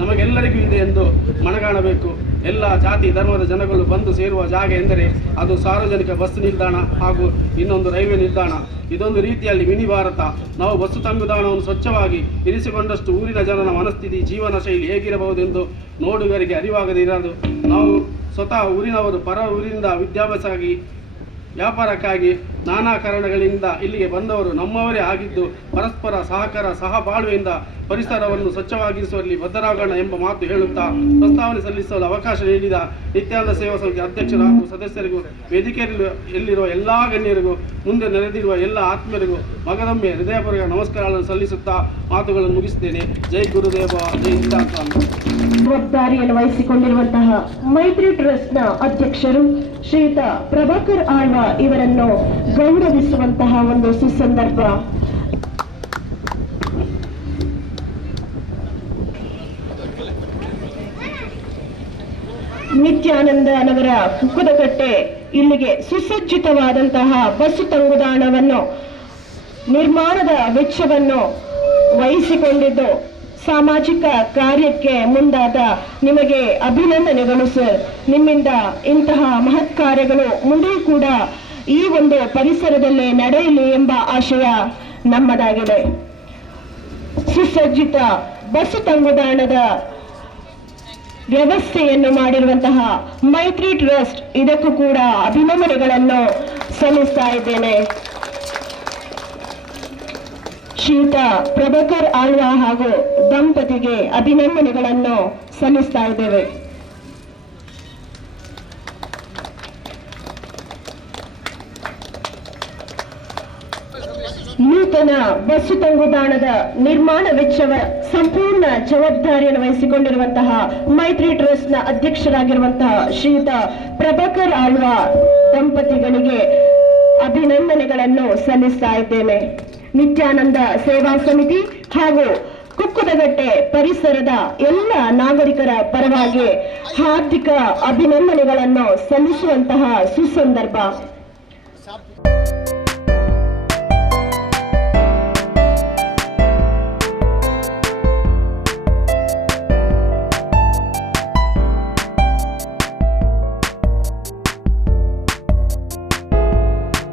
ನಮಗೆಲ್ಲರಿಗೂ ಇದೆ ಎಂದು ಮನಗಾಣಬೇಕು. ಎಲ್ಲ ಜಾತಿ ಧರ್ಮದ ಜನಗಳು ಬಂದು ಸೇರುವ ಜಾಗ ಎಂದರೆ ಅದು ಸಾರ್ವಜನಿಕ ಬಸ್ ನಿಲ್ದಾಣ ಹಾಗೂ ಇನ್ನೊಂದು ರೈಲ್ವೆ ನಿಲ್ದಾಣ. ಇದೊಂದು ರೀತಿಯಲ್ಲಿ ಮಿನಿ ಭಾರತ. ನಾವು ಬಸ್ಸು ತಂಗುದಾಣವನ್ನು ಸ್ವಚ್ಛವಾಗಿ ಇರಿಸಿಕೊಂಡಷ್ಟು ಊರಿನ ಜನರ ಮನಸ್ಥಿತಿ, ಜೀವನ ಶೈಲಿ ಹೇಗಿರಬಹುದೆಂದು ನೋಡುಗರಿಗೆ ಅರಿವಾಗದೇ ಇರದು. ನಾವು ಸ್ವತಃ ಊರಿನವರು ಪರ ಊರಿನಿಂದ ವಿದ್ಯಾಭ್ಯಾಸಕ್ಕಾಗಿ, ವ್ಯಾಪಾರಕ್ಕಾಗಿ ನಾನಾ ಕಾರಣಗಳಿಂದ ಇಲ್ಲಿಗೆ ಬಂದವರು ನಮ್ಮವರೇ ಆಗಿದ್ದು ಪರಸ್ಪರ ಸಹಕಾರ ಸಹಬಾಳ್ವೆಯಿಂದ ಪರಿಸರವನ್ನು ಸ್ವಚ್ಛವಾಗಿರಿಸುವಲ್ಲಿ ಬದ್ಧರಾಗೋಣ ಎಂಬ ಮಾತು ಹೇಳುತ್ತಾ ಪ್ರಸ್ತಾವನೆ ಸಲ್ಲಿಸಲು ಅವಕಾಶ ನೀಡಿದ ನಿತ್ಯಾನಂದ ಸೇವಾ ಸಮಿತಿ ಅಧ್ಯಕ್ಷರು ಹಾಗೂ ಸದಸ್ಯರಿಗೂ, ವೇದಿಕೆಯಲ್ಲಿರುವ ಎಲ್ಲ ಗಣ್ಯರಿಗೂ, ಮುಂದೆ ನೆರೆದಿರುವ ಎಲ್ಲ ಆತ್ಮೀಯರಿಗೂ ಮಗದೊಮ್ಮೆ ಹೃದಯಪೂರ್ವಕ ನಮಸ್ಕಾರಗಳನ್ನು ಸಲ್ಲಿಸುತ್ತಾ ಮಾತುಗಳನ್ನು ಮುಗಿಸುತ್ತೇನೆ. ಜೈ ಗುರುದೇವ, ಜೈ ಹಿಂದಾಸ್ವಾಮಿ. ಜವಾಬ್ದಾರಿಯನ್ನು ವಹಿಸಿಕೊಂಡಿರುವಂತಹ ಮೈತ್ರಿ ಟ್ರಸ್ಟ್ನ ಅಧ್ಯಕ್ಷರು ಶ್ರೀಯುತ ಪ್ರಭಾಕರ್ ಆಳ್ವ ಇವರನ್ನು ಗೌರವಿಸುವಂತಹ ಒಂದು ಸುಸಂದರ್ಭ. ನಿತ್ಯಾನಂದ ನಗರ ಕುಕುತಕಟ್ಟೆ ಇಲ್ಲಿಗೆ ಸುಸಜ್ಜಿತವಾದಂತಹ ಬಸ್ಸು ತಂಗುದಾಣವನ್ನು ನಿರ್ಮಾಣದ ವೆಚ್ಚವನ್ನು ವಹಿಸಿಕೊಂಡಿದ್ದು ಸಾಮಾಜಿಕ ಕಾರ್ಯಕ್ಕೆ ಮುಂದಾದ ನಿಮಗೆ ಅಭಿನಂದನೆಗಳು ಸರ್. ನಿಮ್ಮಿಂದ ಇಂತಹ ಮಹತ್ ಕಾರ್ಯಗಳು ಮುಂದೆ ಕೂಡ ಈ ಒಂದು ಪರಿಸರದಲ್ಲೇ ನಡೆಯಲಿ ಎಂಬ ಆಶಯ ನಮ್ಮದಾಗಿದೆ. ಸುಸಜ್ಜಿತ ಬಸ್ಸು ತಂಗುದಾಣದ ವ್ಯವಸ್ಥೆಯನ್ನು ಮಾಡಿರುವಂತಹ ಮೈತ್ರಿ ಟ್ರಸ್ಟ್ ಇದಕ್ಕೂ ಕೂಡ ಅಭಿನಂದನೆಗಳನ್ನು ಸಲ್ಲಿಸ್ತಾ ಇದ್ದೇನೆ. ಶ್ರೀಯುತ ಪ್ರಭಾಕರ್ ಆಳ್ವಾ ಹಾಗೂ ದಂಪತಿಗೆ ಅಭಿನಂದನೆಗಳನ್ನು ಸಲ್ಲಿಸ್ತಾ ಇದ್ದೇವೆ. ನೂತನ ಬಸ್ಸು ತಂಗುದಾಣದ ನಿರ್ಮಾಣ ವೆಚ್ಚವ ಸಂಪೂರ್ಣ ಜವಾಬ್ದಾರಿಯನ್ನು ವಹಿಸಿಕೊಂಡಿರುವಂತಹ ಮೈತ್ರಿ ಟ್ರಸ್ಟ್ನ ಅಧ್ಯಕ್ಷರಾಗಿರುವಂತಹ ಶ್ರೀಯುತ ಪ್ರಭಾಕರ್ ಆಳ್ವಾ ದಂಪತಿಗಳಿಗೆ ಅಭಿನಂದನೆಗಳನ್ನು ಸಲ್ಲಿಸ್ತಾ ಇದ್ದೇನೆ. ನಿತ್ಯಾನಂದ ಸೇವಾ ಸಮಿತಿ ಹಾಗೂ ಕುಕ್ಕುದಗಟ್ಟೆ ಪರಿಸರದ ಎಲ್ಲ ನಾಗರಿಕರ ಪರವಾಗಿ ಹಾರ್ದಿಕ ಅಭಿನಂದನೆಗಳನ್ನು ಸಲ್ಲಿಸುವಂತಹ ಸುಸಂದರ್ಭ.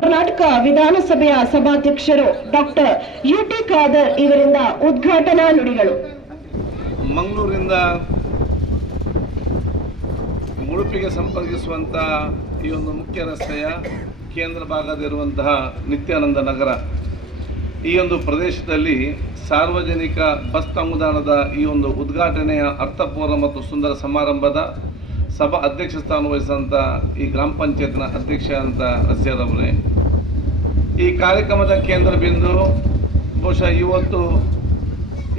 ಕರ್ನಾಟಕ ವಿಧಾನಸಭೆಯ ಸಭಾಧ್ಯಕ್ಷರು ಡಾಕ್ಟರ್ ಯುಟಿ ಖಾದರ್ ಇವರಿಂದ ಉದ್ಘಾಟನಾ ನುಡಿಗಳು. ಮಂಗಳೂರಿನಿಂದ ಉಡುಪಿಗೆ ಸಂಪರ್ಕಿಸುವಂತಹ ಈ ಒಂದು ಮುಖ್ಯ ರಸ್ತೆಯ ಕೇಂದ್ರ ಭಾಗದಲ್ಲಿರುವಂತಹ ನಿತ್ಯಾನಂದ ನಗರ, ಈ ಒಂದು ಪ್ರದೇಶದಲ್ಲಿ ಸಾರ್ವಜನಿಕ ಬಸ್ ತಂಗುದಾಣದ ಈ ಒಂದು ಉದ್ಘಾಟನೆಯ ಅರ್ಥಪೂರ್ಣ ಮತ್ತು ಸುಂದರ ಸಮಾರಂಭದ ಸಭಾ ಅಧ್ಯಕ್ಷ ಸ್ಥಾನ ವಹಿಸಿದಂಥ ಈ ಗ್ರಾಮ ಪಂಚಾಯತ್ನ ಅಧ್ಯಕ್ಷ ಅಂತ ರಸ್ಯಾರವರೇ, ಈ ಕಾರ್ಯಕ್ರಮದ ಕೇಂದ್ರ ಬಿಂದು ಬಹುಶಃ ಇವತ್ತು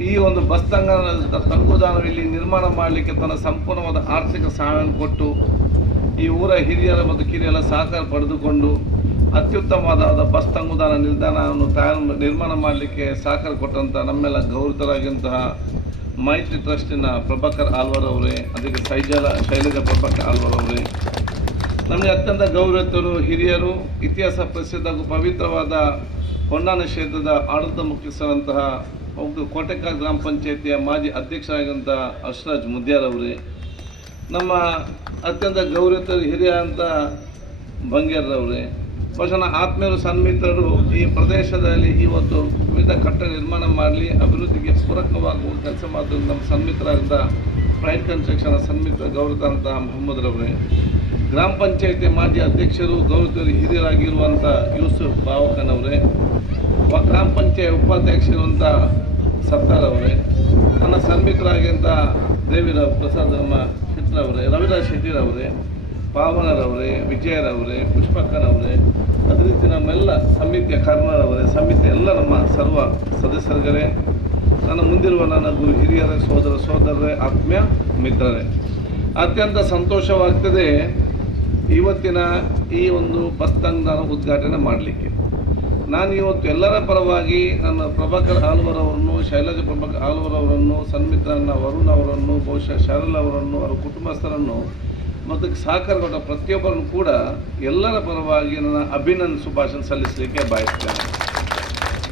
ಈ ಒಂದು ಬಸ್ ತಂಗುದಾಣ ಇಲ್ಲಿ ನಿರ್ಮಾಣ ಮಾಡಲಿಕ್ಕೆ ತನ್ನ ಸಂಪೂರ್ಣವಾದ ಆರ್ಥಿಕ ಸಹಾಯವನ್ನು ಕೊಟ್ಟು ಈ ಊರ ಹಿರಿಯರ ಮತ್ತು ಕಿರಿಯರ ಸಹಕಾರ ಪಡೆದುಕೊಂಡು ಅತ್ಯುತ್ತಮವಾದ ಬಸ್ ತಂಗುದಾಣ ನಿಲ್ದಾಣವನ್ನು ನಿರ್ಮಾಣ ಮಾಡಲಿಕ್ಕೆ ಸಹಕಾರ ಕೊಟ್ಟಂಥ ನಮ್ಮೆಲ್ಲ ಗೌರವರಾಗಿರುವಂತಹ ಮೈತ್ರಿ ಟ್ರಸ್ಟಿನ ಪ್ರಭಾಕರ್ ಆಳ್ವಾರ್ ಅವರೇ, ಅದಕ್ಕೆ ಶೈಲಜಾ ಪ್ರಭಾಕರ್ ಆಳ್ವಾರ್ ಅವರೇ, ನಮಗೆ ಅತ್ಯಂತ ಗೌರವಿತರು, ಹಿರಿಯರು, ಇತಿಹಾಸ ಪ್ರಸಿದ್ಧ ಹಾಗೂ ಪವಿತ್ರವಾದ ಹೊನ್ನಾನ ಕ್ಷೇತ್ರದ ಆಡಳಿತ ಮುಖ್ಯಸ್ಥರಂತಹ ಕೋಟೆಕಾಲ್ ಗ್ರಾಮ ಪಂಚಾಯಿತಿಯ ಮಾಜಿ ಅಧ್ಯಕ್ಷರಾಗಿರುವಂಥ ಅಶ್ರಾಜ್ ಮುದ್ಯಾರ್ ಅವರೇ, ನಮ್ಮ ಅತ್ಯಂತ ಗೌರವಿತರು ಹಿರಿಯ ಅಂತ ಬಂಗೇರ್ರವರೇ, ಬಹುಶಃ ಆತ್ಮೀಯರು ಸನ್ಮಿತ್ರರು ಈ ಪ್ರದೇಶದಲ್ಲಿ ಇವತ್ತು ವಿವಿಧ ಕಟ್ಟಡ ನಿರ್ಮಾಣ ಮಾಡಲಿ ಅಭಿವೃದ್ಧಿಗೆ ಪೂರಕವಾಗುವ ಕೆಲಸ ಮಾಡಿದ ನಮ್ಮ ಸನ್ಮಿತ್ರರಾದ ಪ್ರೈಡ್ ಕನ್ಸ್ಟ್ರಕ್ಷನ್ ಸನ್ಮಿತ್ರ ಗೌರವಿತ ಮೊಹಮ್ಮದ್ ರವರೇ, ಗ್ರಾಮ ಪಂಚಾಯಿತಿ ಮಾಜಿ ಅಧ್ಯಕ್ಷರು ಗೌರವಿತರು ಹಿರಿಯರಾಗಿರುವಂಥ ಯೂಸುಫ್ ಬಾವಕನ್ ಅವರೇ, ಗ್ರಾಮ ಪಂಚಾಯತ್ ಉಪಾಧ್ಯಕ್ಷರುವಂಥ ಸತ್ತಾರ್ ಅವರೇ, ನನ್ನ ಸನ್ಮಿತ್ರರಾಗಿಂಥ ದೇವಿರಾವ್ ಪ್ರಸಾದ್ ಶೆಟ್ಟಿರವರೇ, ರವಿರಾಜ್ ಶೆಟ್ಟಿರವರೇ, ಪಾವನರವರೇ, ವಿಜಯರವರೇ, ಪುಷ್ಪಕ್ಕನವರೇ, ಅದೇ ರೀತಿ ನಮ್ಮೆಲ್ಲ ಸಮಿತಿಯ ಕರ್ನರವರೇ, ಸಮಿತಿ ಎಲ್ಲ ನಮ್ಮ ಸರ್ವ ಸದಸ್ಯರುಗಳೇ, ನನ್ನ ಮುಂದಿರುವ ನನ್ನ ಗುರು ಹಿರಿಯರ ಸೋದರರೇ, ಆತ್ಮೀಯ ಮಿತ್ರರೇ, ಅತ್ಯಂತ ಸಂತೋಷವಾಗ್ತದೆ ಇವತ್ತಿನ ಈ ಒಂದು ಬಸ್ ತಂಗುದಾಣ ಉದ್ಘಾಟನೆ ಮಾಡಲಿಕ್ಕೆ. ನಾನು ಇವತ್ತು ಎಲ್ಲರ ಪರವಾಗಿ ನನ್ನ ಪ್ರಭಾಕರ್ ಆಳ್ವಾರ್ ಅವರನ್ನು, ಶೈಲಜಾ ಪ್ರಭಾಕರ್ ಆಳ್ವಾರ್ ಅವರನ್ನು, ಸನ್ಮಿತ್ರನ ವರುಣ್ ಅವರನ್ನು, ಬಹುಶಃ ಶಾರಲ್ ಅವರನ್ನು, ಅವರ ಕುಟುಂಬಸ್ಥರನ್ನು ಮತ್ತು ಸಹಕಾರ ಕೊಟ್ಟ ಪ್ರತಿಯೊಬ್ಬರನ್ನು ಕೂಡ ಎಲ್ಲರ ಪರವಾಗಿ ನನ್ನ ಅಭಿನಂದನೆ ಶುಭಾಶಯ ಸಲ್ಲಿಸಲಿಕ್ಕೆ ಬಯಸ್ತೇನೆ.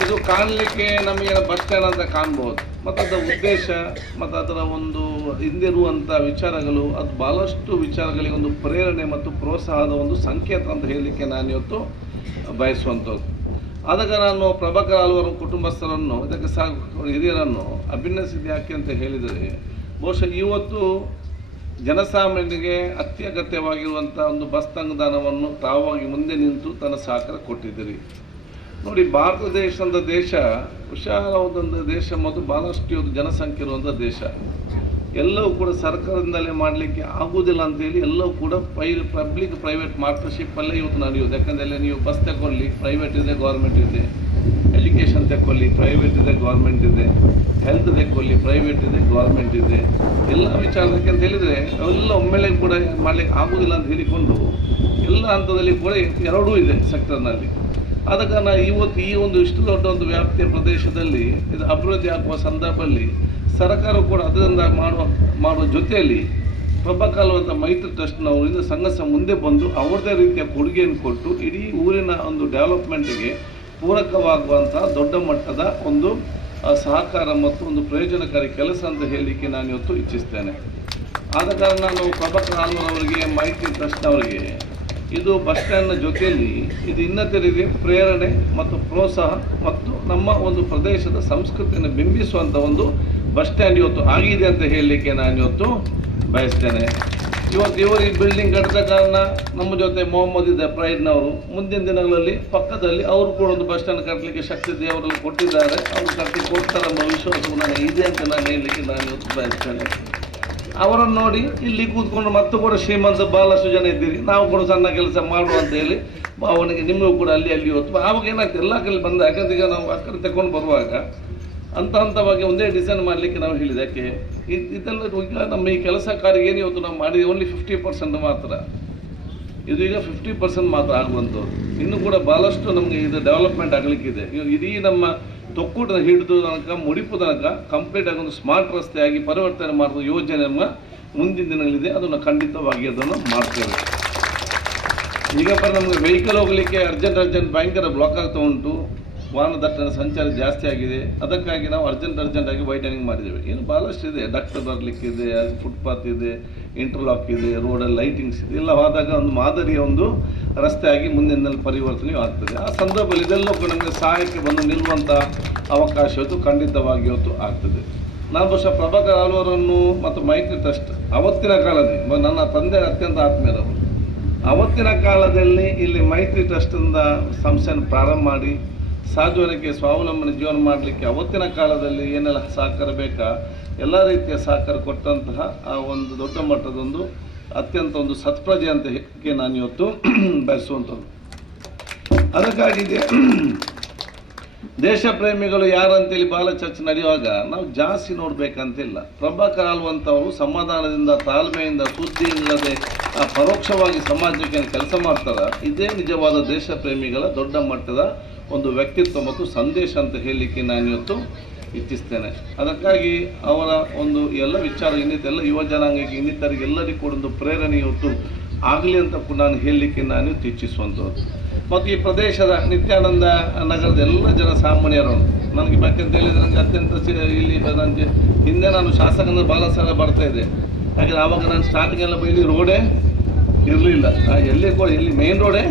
ಇದು ಕಾಣಲಿಕ್ಕೆ ನಮಗೆ ಬಸ್ ಸ್ಟ್ಯಾಂಡ್ ಅಂತ ಕಾಣ್ಬೋದು, ಮತ್ತು ಅದರ ಉದ್ದೇಶ ಮತ್ತು ಅದರ ಒಂದು ಹಿಂದಿರುವಂಥ ವಿಚಾರಗಳು, ಅದು ಭಾಳಷ್ಟು ವಿಚಾರಗಳಿಗೆ ಒಂದು ಪ್ರೇರಣೆ ಮತ್ತು ಪ್ರೋತ್ಸಾಹದ ಒಂದು ಸಂಕೇತ ಅಂತ ಹೇಳಲಿಕ್ಕೆ ನಾನು ಇವತ್ತು ಬಯಸುವಂಥದ್ದು. ಆದಾಗ ನಾನು ಪ್ರಭಾಕರ್ ಆಳ್ವಾರ್ ಕುಟುಂಬಸ್ಥರನ್ನು, ಇದಕ್ಕೆ ಹಿರಿಯರನ್ನು ಅಭಿನಂದಿಸಿದ್ದು ಯಾಕೆ ಅಂತ ಹೇಳಿದರೆ, ಬಹುಶಃ ಇವತ್ತು ಜನಸಾಮಾನ್ಯರಿಗೆ ಅತ್ಯಗತ್ಯವಾಗಿರುವಂಥ ಒಂದು ಬಸ್ ತಂಗುದಾಣವನ್ನು ತಾವಾಗಿ ಮುಂದೆ ನಿಂತು ತನ್ನ ಸಹಕಾರ ಕೊಟ್ಟಿದ್ದೀರಿ. ನೋಡಿ, ಭಾರತ ದೇಶ ಅಂತ ದೇಶ ವಿಶಾಲವಾದಂಥ ದೇಶ ಮತ್ತು ಭಾಳಷ್ಟು ಇವತ್ತು ಜನಸಂಖ್ಯೆ ಇರುವಂಥ ದೇಶ. ಎಲ್ಲವೂ ಕೂಡ ಸರ್ಕಾರದಿಂದಲೇ ಮಾಡಲಿಕ್ಕೆ ಆಗುವುದಿಲ್ಲ ಅಂತೇಳಿ ಎಲ್ಲವೂ ಕೂಡ ಪಬ್ಲಿಕ್ ಪ್ರೈವೇಟ್ ಪಾರ್ಟ್ನರ್ಶಿಪ್ಪಲ್ಲೇ ಇವತ್ತು ನಡೆಯೋದು. ಯಾಕಂದರೆ ನೀವು ಬಸ್ ತಗೊಳ್ಳಿ, ಪ್ರೈವೇಟ್ ಇದೆ, ಗೌರ್ಮೆಂಟ್ ಇದೆ, ಎಜುಕೇಷನ್ ತಗೊಳ್ಳಿ, ಪ್ರೈವೇಟ್ ಇದೆ, ಗೌರ್ಮೆಂಟ್ ಇದೆ, ಹೆಲ್ತ್ ತಗೊಳ್ಳಿ, ಪ್ರೈವೇಟ್ ಇದೆ, ಗೌರ್ಮೆಂಟ್ ಇದೆ, ಎಲ್ಲ ವಿಚಾರಕ್ಕೆ ಅಂತ ಹೇಳಿದರೆ ಅವೆಲ್ಲ ಒಮ್ಮೆಲೆ ಕೂಡ ಮಾಡಲಿಕ್ಕೆ ಆಗುವುದಿಲ್ಲ ಅಂತ ಹೇಳಿಕೊಂಡು ಎಲ್ಲ ಹಂತದಲ್ಲಿ ಕೂಡ ಎರಡೂ ಇದೆ ಸೆಕ್ಟರ್ನಲ್ಲಿ. ಆದ ಕಾರಣ ಇವತ್ತು ಈ ಒಂದು ಇಷ್ಟು ದೊಡ್ಡ ಒಂದು ವ್ಯಾಪ್ತಿಯ ಪ್ರದೇಶದಲ್ಲಿ ಇದು ಅಭಿವೃದ್ಧಿ ಆಗುವ ಸಂದರ್ಭದಲ್ಲಿ ಸರ್ಕಾರ ಕೂಡ ಅದರಿಂದ ಮಾಡುವ ಜೊತೆಯಲ್ಲಿ ಪ್ರಭಾಕರ್ ಅಂತ ಮೈತ್ರಿ ಟ್ರಸ್ಟ್ನವರಿಂದ ಸಂಘ ಮುಂದೆ ಬಂದು ಅವರದೇ ರೀತಿಯ ಕೊಡುಗೆಯನ್ನು ಕೊಟ್ಟು ಇಡೀ ಊರಿನ ಒಂದು ಡೆವಲಪ್ಮೆಂಟ್ಗೆ ಪೂರಕವಾಗುವಂಥ ದೊಡ್ಡ ಮಟ್ಟದ ಒಂದು ಸಹಕಾರ ಮತ್ತು ಒಂದು ಪ್ರಯೋಜನಕಾರಿ ಕೆಲಸ ಅಂತ ಹೇಳಲಿಕ್ಕೆ ನಾನು ಇವತ್ತು ಇಚ್ಛಿಸ್ತೇನೆ. ಆದ ಕಾರಣ ನಾನು ಪ್ರಭಾಕರ್ ಆಳ್ವಾರ್ ಅವರಿಗೆ, ಮೈತ್ರಿ ಟ್ರಸ್ಟ್ನವರಿಗೆ ಇದು ಬಸ್ ಸ್ಟ್ಯಾಂಡ್ನ ಜೊತೆಯಲ್ಲಿ ಇದು ಇನ್ನಿತರಿಗೆ ಪ್ರೇರಣೆ ಮತ್ತು ಪ್ರೋತ್ಸಾಹ ಮತ್ತು ನಮ್ಮ ಒಂದು ಪ್ರದೇಶದ ಸಂಸ್ಕೃತಿಯನ್ನು ಬಿಂಬಿಸುವಂಥ ಒಂದು ಬಸ್ ಸ್ಟ್ಯಾಂಡ್ ಇವತ್ತು ಆಗಿದೆ ಅಂತ ಹೇಳಲಿಕ್ಕೆ ನಾನು ಇವತ್ತು ಬಯಸ್ತೇನೆ. ಇವತ್ತು ಇವರು ಈ ಬಿಲ್ಡಿಂಗ್ ಕಟ್ಟಿದ ಕಾರಣ ನಮ್ಮ ಜೊತೆ ಮೊಹಮ್ಮದ್ ಇದೆ ಪ್ರೈಡ್ನವರು ಮುಂದಿನ ದಿನಗಳಲ್ಲಿ ಪಕ್ಕದಲ್ಲಿ ಅವರು ಕೂಡ ಒಂದು ಬಸ್ ಸ್ಟ್ಯಾಂಡ್ ಕಟ್ಟಲಿಕ್ಕೆ ಶಕ್ತಿ ದೇವರಲ್ಲಿ ಕೊಟ್ಟಿದ್ದಾರೆ. ಅವರು ಕಟ್ಟಿ ಕೊಡ್ತಾರೆ ಎಂಬ ವಿಶ್ವಾಸವು ನನಗೆ ಇದೆ ಅಂತ ನಾನು ಹೇಳಲಿಕ್ಕೆ ನಾನು ಇವತ್ತು ಬಯಸ್ತೇನೆ. ಅವರನ್ನು ನೋಡಿ ಇಲ್ಲಿ ಕೂತ್ಕೊಂಡು ಮತ್ತು ಕೂಡ ಶ್ರೀಮಂತ ಬಹಳಷ್ಟು ಜನ ಇದ್ದೀರಿ, ನಾವು ಕೂಡ ಸಣ್ಣ ಕೆಲಸ ಮಾಡುವ ಅಂತ ಹೇಳಿ ಅವನಿಗೆ ನಿಮಗೂ ಕೂಡ ಅಲ್ಲಿ ಇವತ್ತು ಆವಾಗ ಏನಾಗ್ತದೆ ಎಲ್ಲ ಕಡೆ ಬಂದ, ಯಾಕಂದ್ರೆ ಈಗ ನಾವು ಆ ಕಡೆ ತಗೊಂಡು ಬರುವಾಗ ಹಂತವಾಗಿ ಒಂದೇ ಡಿಸೈನ್ ಮಾಡಲಿಕ್ಕೆ ನಾವು ಹೇಳಿದೆ. ಯಾಕೆ ಇದೆಲ್ಲ ಈಗ ನಮ್ಮ ಈ ಕೆಲಸ ಕಾರ್ಯ ಏನು ಇವತ್ತು ನಾವು ಮಾಡಿದ್ವಿ ಓನ್ಲಿ 50% ಮಾತ್ರ, ಇದು ಈಗ 50% ಮಾತ್ರ ಆಗುವಂಥದ್ದು. ಇನ್ನೂ ಕೂಡ ಭಾಳಷ್ಟು ನಮಗೆ ಇದು ಡೆವಲಪ್ಮೆಂಟ್ ಆಗಲಿಕ್ಕಿದೆ. ಇಡೀ ನಮ್ಮ ತೊಕ್ಕೂಟದ ಹಿಡಿದು ತನಕ ಮುಡಿಪು ತನಕ ಕಂಪ್ಲೀಟ್ ಆಗಿ ಒಂದು ಸ್ಮಾರ್ಟ್ ರಸ್ತೆಯಾಗಿ ಪರಿವರ್ತನೆ ಮಾಡುವ ಯೋಜನೆ ನಮ್ಮ ಮುಂದಿನ ದಿನಗಳಿದೆ. ಅದನ್ನು ಖಂಡಿತವಾಗಿ ಅದನ್ನು ಮಾಡ್ತೇವೆ. ಈಗ ನಮಗೆ ವೆಹಿಕಲ್ ಹೋಗಲಿಕ್ಕೆ ಅರ್ಜೆಂಟ್ ಭಯಂಕರ ಬ್ಲಾಕ್ ಆಗ್ತಾ ಉಂಟು, ವಾಹನ ದಟ್ಟಣೆ ಸಂಚಾರ ಜಾಸ್ತಿ ಆಗಿದೆ. ಅದಕ್ಕಾಗಿ ನಾವು ಅರ್ಜೆಂಟಾಗಿ ವೈಟನಿಂಗ್ ಮಾಡಿದ್ದೇವೆ. ಏನು ಭಾಳಷ್ಟು ಇದೆ, ಡಕ್ಟ್ ಬರಲಿಕ್ಕಿದೆ, ಫುಟ್ಪಾತ್ ಇದೆ, ಇಂಟರ್ಲಾಕ್ ಇದೆ, ರೋಡಲ್ಲಿ ಲೈಟಿಂಗ್ಸ್ ಇದೆ. ಎಲ್ಲ ಆದಾಗ ಒಂದು ಮಾದರಿಯ ಒಂದು ರಸ್ತೆಯಾಗಿ ಮುಂದಿನ ಪರಿವರ್ತನೆಯೂ ಆಗ್ತದೆ. ಆ ಸಂದರ್ಭದಲ್ಲಿ ಇದೆಲ್ಲೂ ಕೂಡ ನಮಗೆ ಸಹಾಯಕ್ಕೆ ಬಂದು ನಿಲ್ಲುವಂಥ ಅವಕಾಶ ಇವತ್ತು ಖಂಡಿತವಾಗಿ ಇವತ್ತು ಆಗ್ತದೆ. ನಾನು ಬಹುಶಃ ಪ್ರಭಾಕರ್ ಆಳ್ವರನ್ನು ಮತ್ತು ಮೈತ್ರಿ ಟ್ರಸ್ಟ್ ಅವತ್ತಿನ ಕಾಲದಲ್ಲಿ ನನ್ನ ತಂದೆ ಅತ್ಯಂತ ಆತ್ಮೀಯರವರು, ಅವತ್ತಿನ ಕಾಲದಲ್ಲಿ ಇಲ್ಲಿ ಮೈತ್ರಿ ಟ್ರಸ್ಟಿಂದ ಸಂಸ್ಥೆಯನ್ನು ಪ್ರಾರಂಭ ಮಾಡಿ ಸಾರ್ವಜನಿಕ ಸ್ವಾವಲಂಬನೆ ಜೀವನ ಮಾಡಲಿಕ್ಕೆ ಅವತ್ತಿನ ಕಾಲದಲ್ಲಿ ಏನೆಲ್ಲ ಸಹಕಾರ ಬೇಕಾ ಎಲ್ಲ ರೀತಿಯ ಸಹಕಾರ ಕೊಟ್ಟಂತಹ ಆ ಒಂದು ದೊಡ್ಡ ಮಟ್ಟದೊಂದು ಅತ್ಯಂತ ಒಂದು ಸತ್ಪ್ರಜೆ ಅಂತ ಹೇಳಕ್ಕೆ ನಾನು ಇವತ್ತು ಬಯಸುವಂಥದ್ದು. ಅದಕ್ಕಾಗಿ ದೇಶ ಪ್ರೇಮಿಗಳು ಯಾರಂತೇಳಿ ಭಾಳ ಚರ್ಚೆ ನಡೆಯುವಾಗ ನಾವು ಜಾಸ್ತಿ ನೋಡಬೇಕಂತಿಲ್ಲ. ಪ್ರಭಾಕರ್ ಆಳ್ವಂಥವರು ಸಮಾಧಾನದಿಂದ ತಾಳ್ಮೆಯಿಂದ ಸುದ್ದಿ ಇಲ್ಲದೆ ಪರೋಕ್ಷವಾಗಿ ಸಮಾಜಕ್ಕೆ ಕೆಲಸ ಮಾಡ್ತಾರೆ. ಇದೇ ನಿಜವಾದ ದೇಶ ಪ್ರೇಮಿಗಳ ದೊಡ್ಡ ಮಟ್ಟದ ಒಂದು ವ್ಯಕ್ತಿತ್ವ ಮತ್ತು ಸಂದೇಶ ಅಂತ ಹೇಳಲಿಕ್ಕೆ ನಾನು ಇವತ್ತು ಇಚ್ಛಿಸ್ತೇನೆ. ಅದಕ್ಕಾಗಿ ಅವರ ಒಂದು ಎಲ್ಲ ವಿಚಾರ ಇನ್ನಿತೆಲ್ಲ ಯುವ ಜನಾಂಗಕ್ಕೆ ಇನ್ನಿತರಿಗೆ ಎಲ್ಲರಿಗೂ ಕೂಡ ಒಂದು ಪ್ರೇರಣೆ ಇವತ್ತು ಆಗಲಿ ಅಂತ ಕೂಡ ನಾನು ಹೇಳಲಿಕ್ಕೆ ನಾನು ಇಚ್ಛಿಸುವಂಥದ್ದು. ಮತ್ತು ಈ ಪ್ರದೇಶದ ನಿತ್ಯಾನಂದ ನಗರದ ಎಲ್ಲ ಜನ ಸಾಮಾನ್ಯರು ನನಗೆ ಬೇಕಂತ ಹೇಳಿದರೆ ನನಗೆ ಅತ್ಯಂತ ಇಲ್ಲಿ ನನಗೆ ಹಿಂದೆ ನಾನು ಶಾಸಕನ ಭಾಳ ಸಲ ಬರ್ತಾ ಇದ್ದೆ. ಯಾಕಂದರೆ ಆವಾಗ ನಾನು ಸ್ಟಾರ್ಟಿಂಗ್ ಎಲ್ಲ ಇಲ್ಲಿ ರೋಡೇ ಇರಲಿಲ್ಲ, ಎಲ್ಲಿ ಕೂಡ ಇಲ್ಲಿ ಮೇನ್ ರೋಡೇ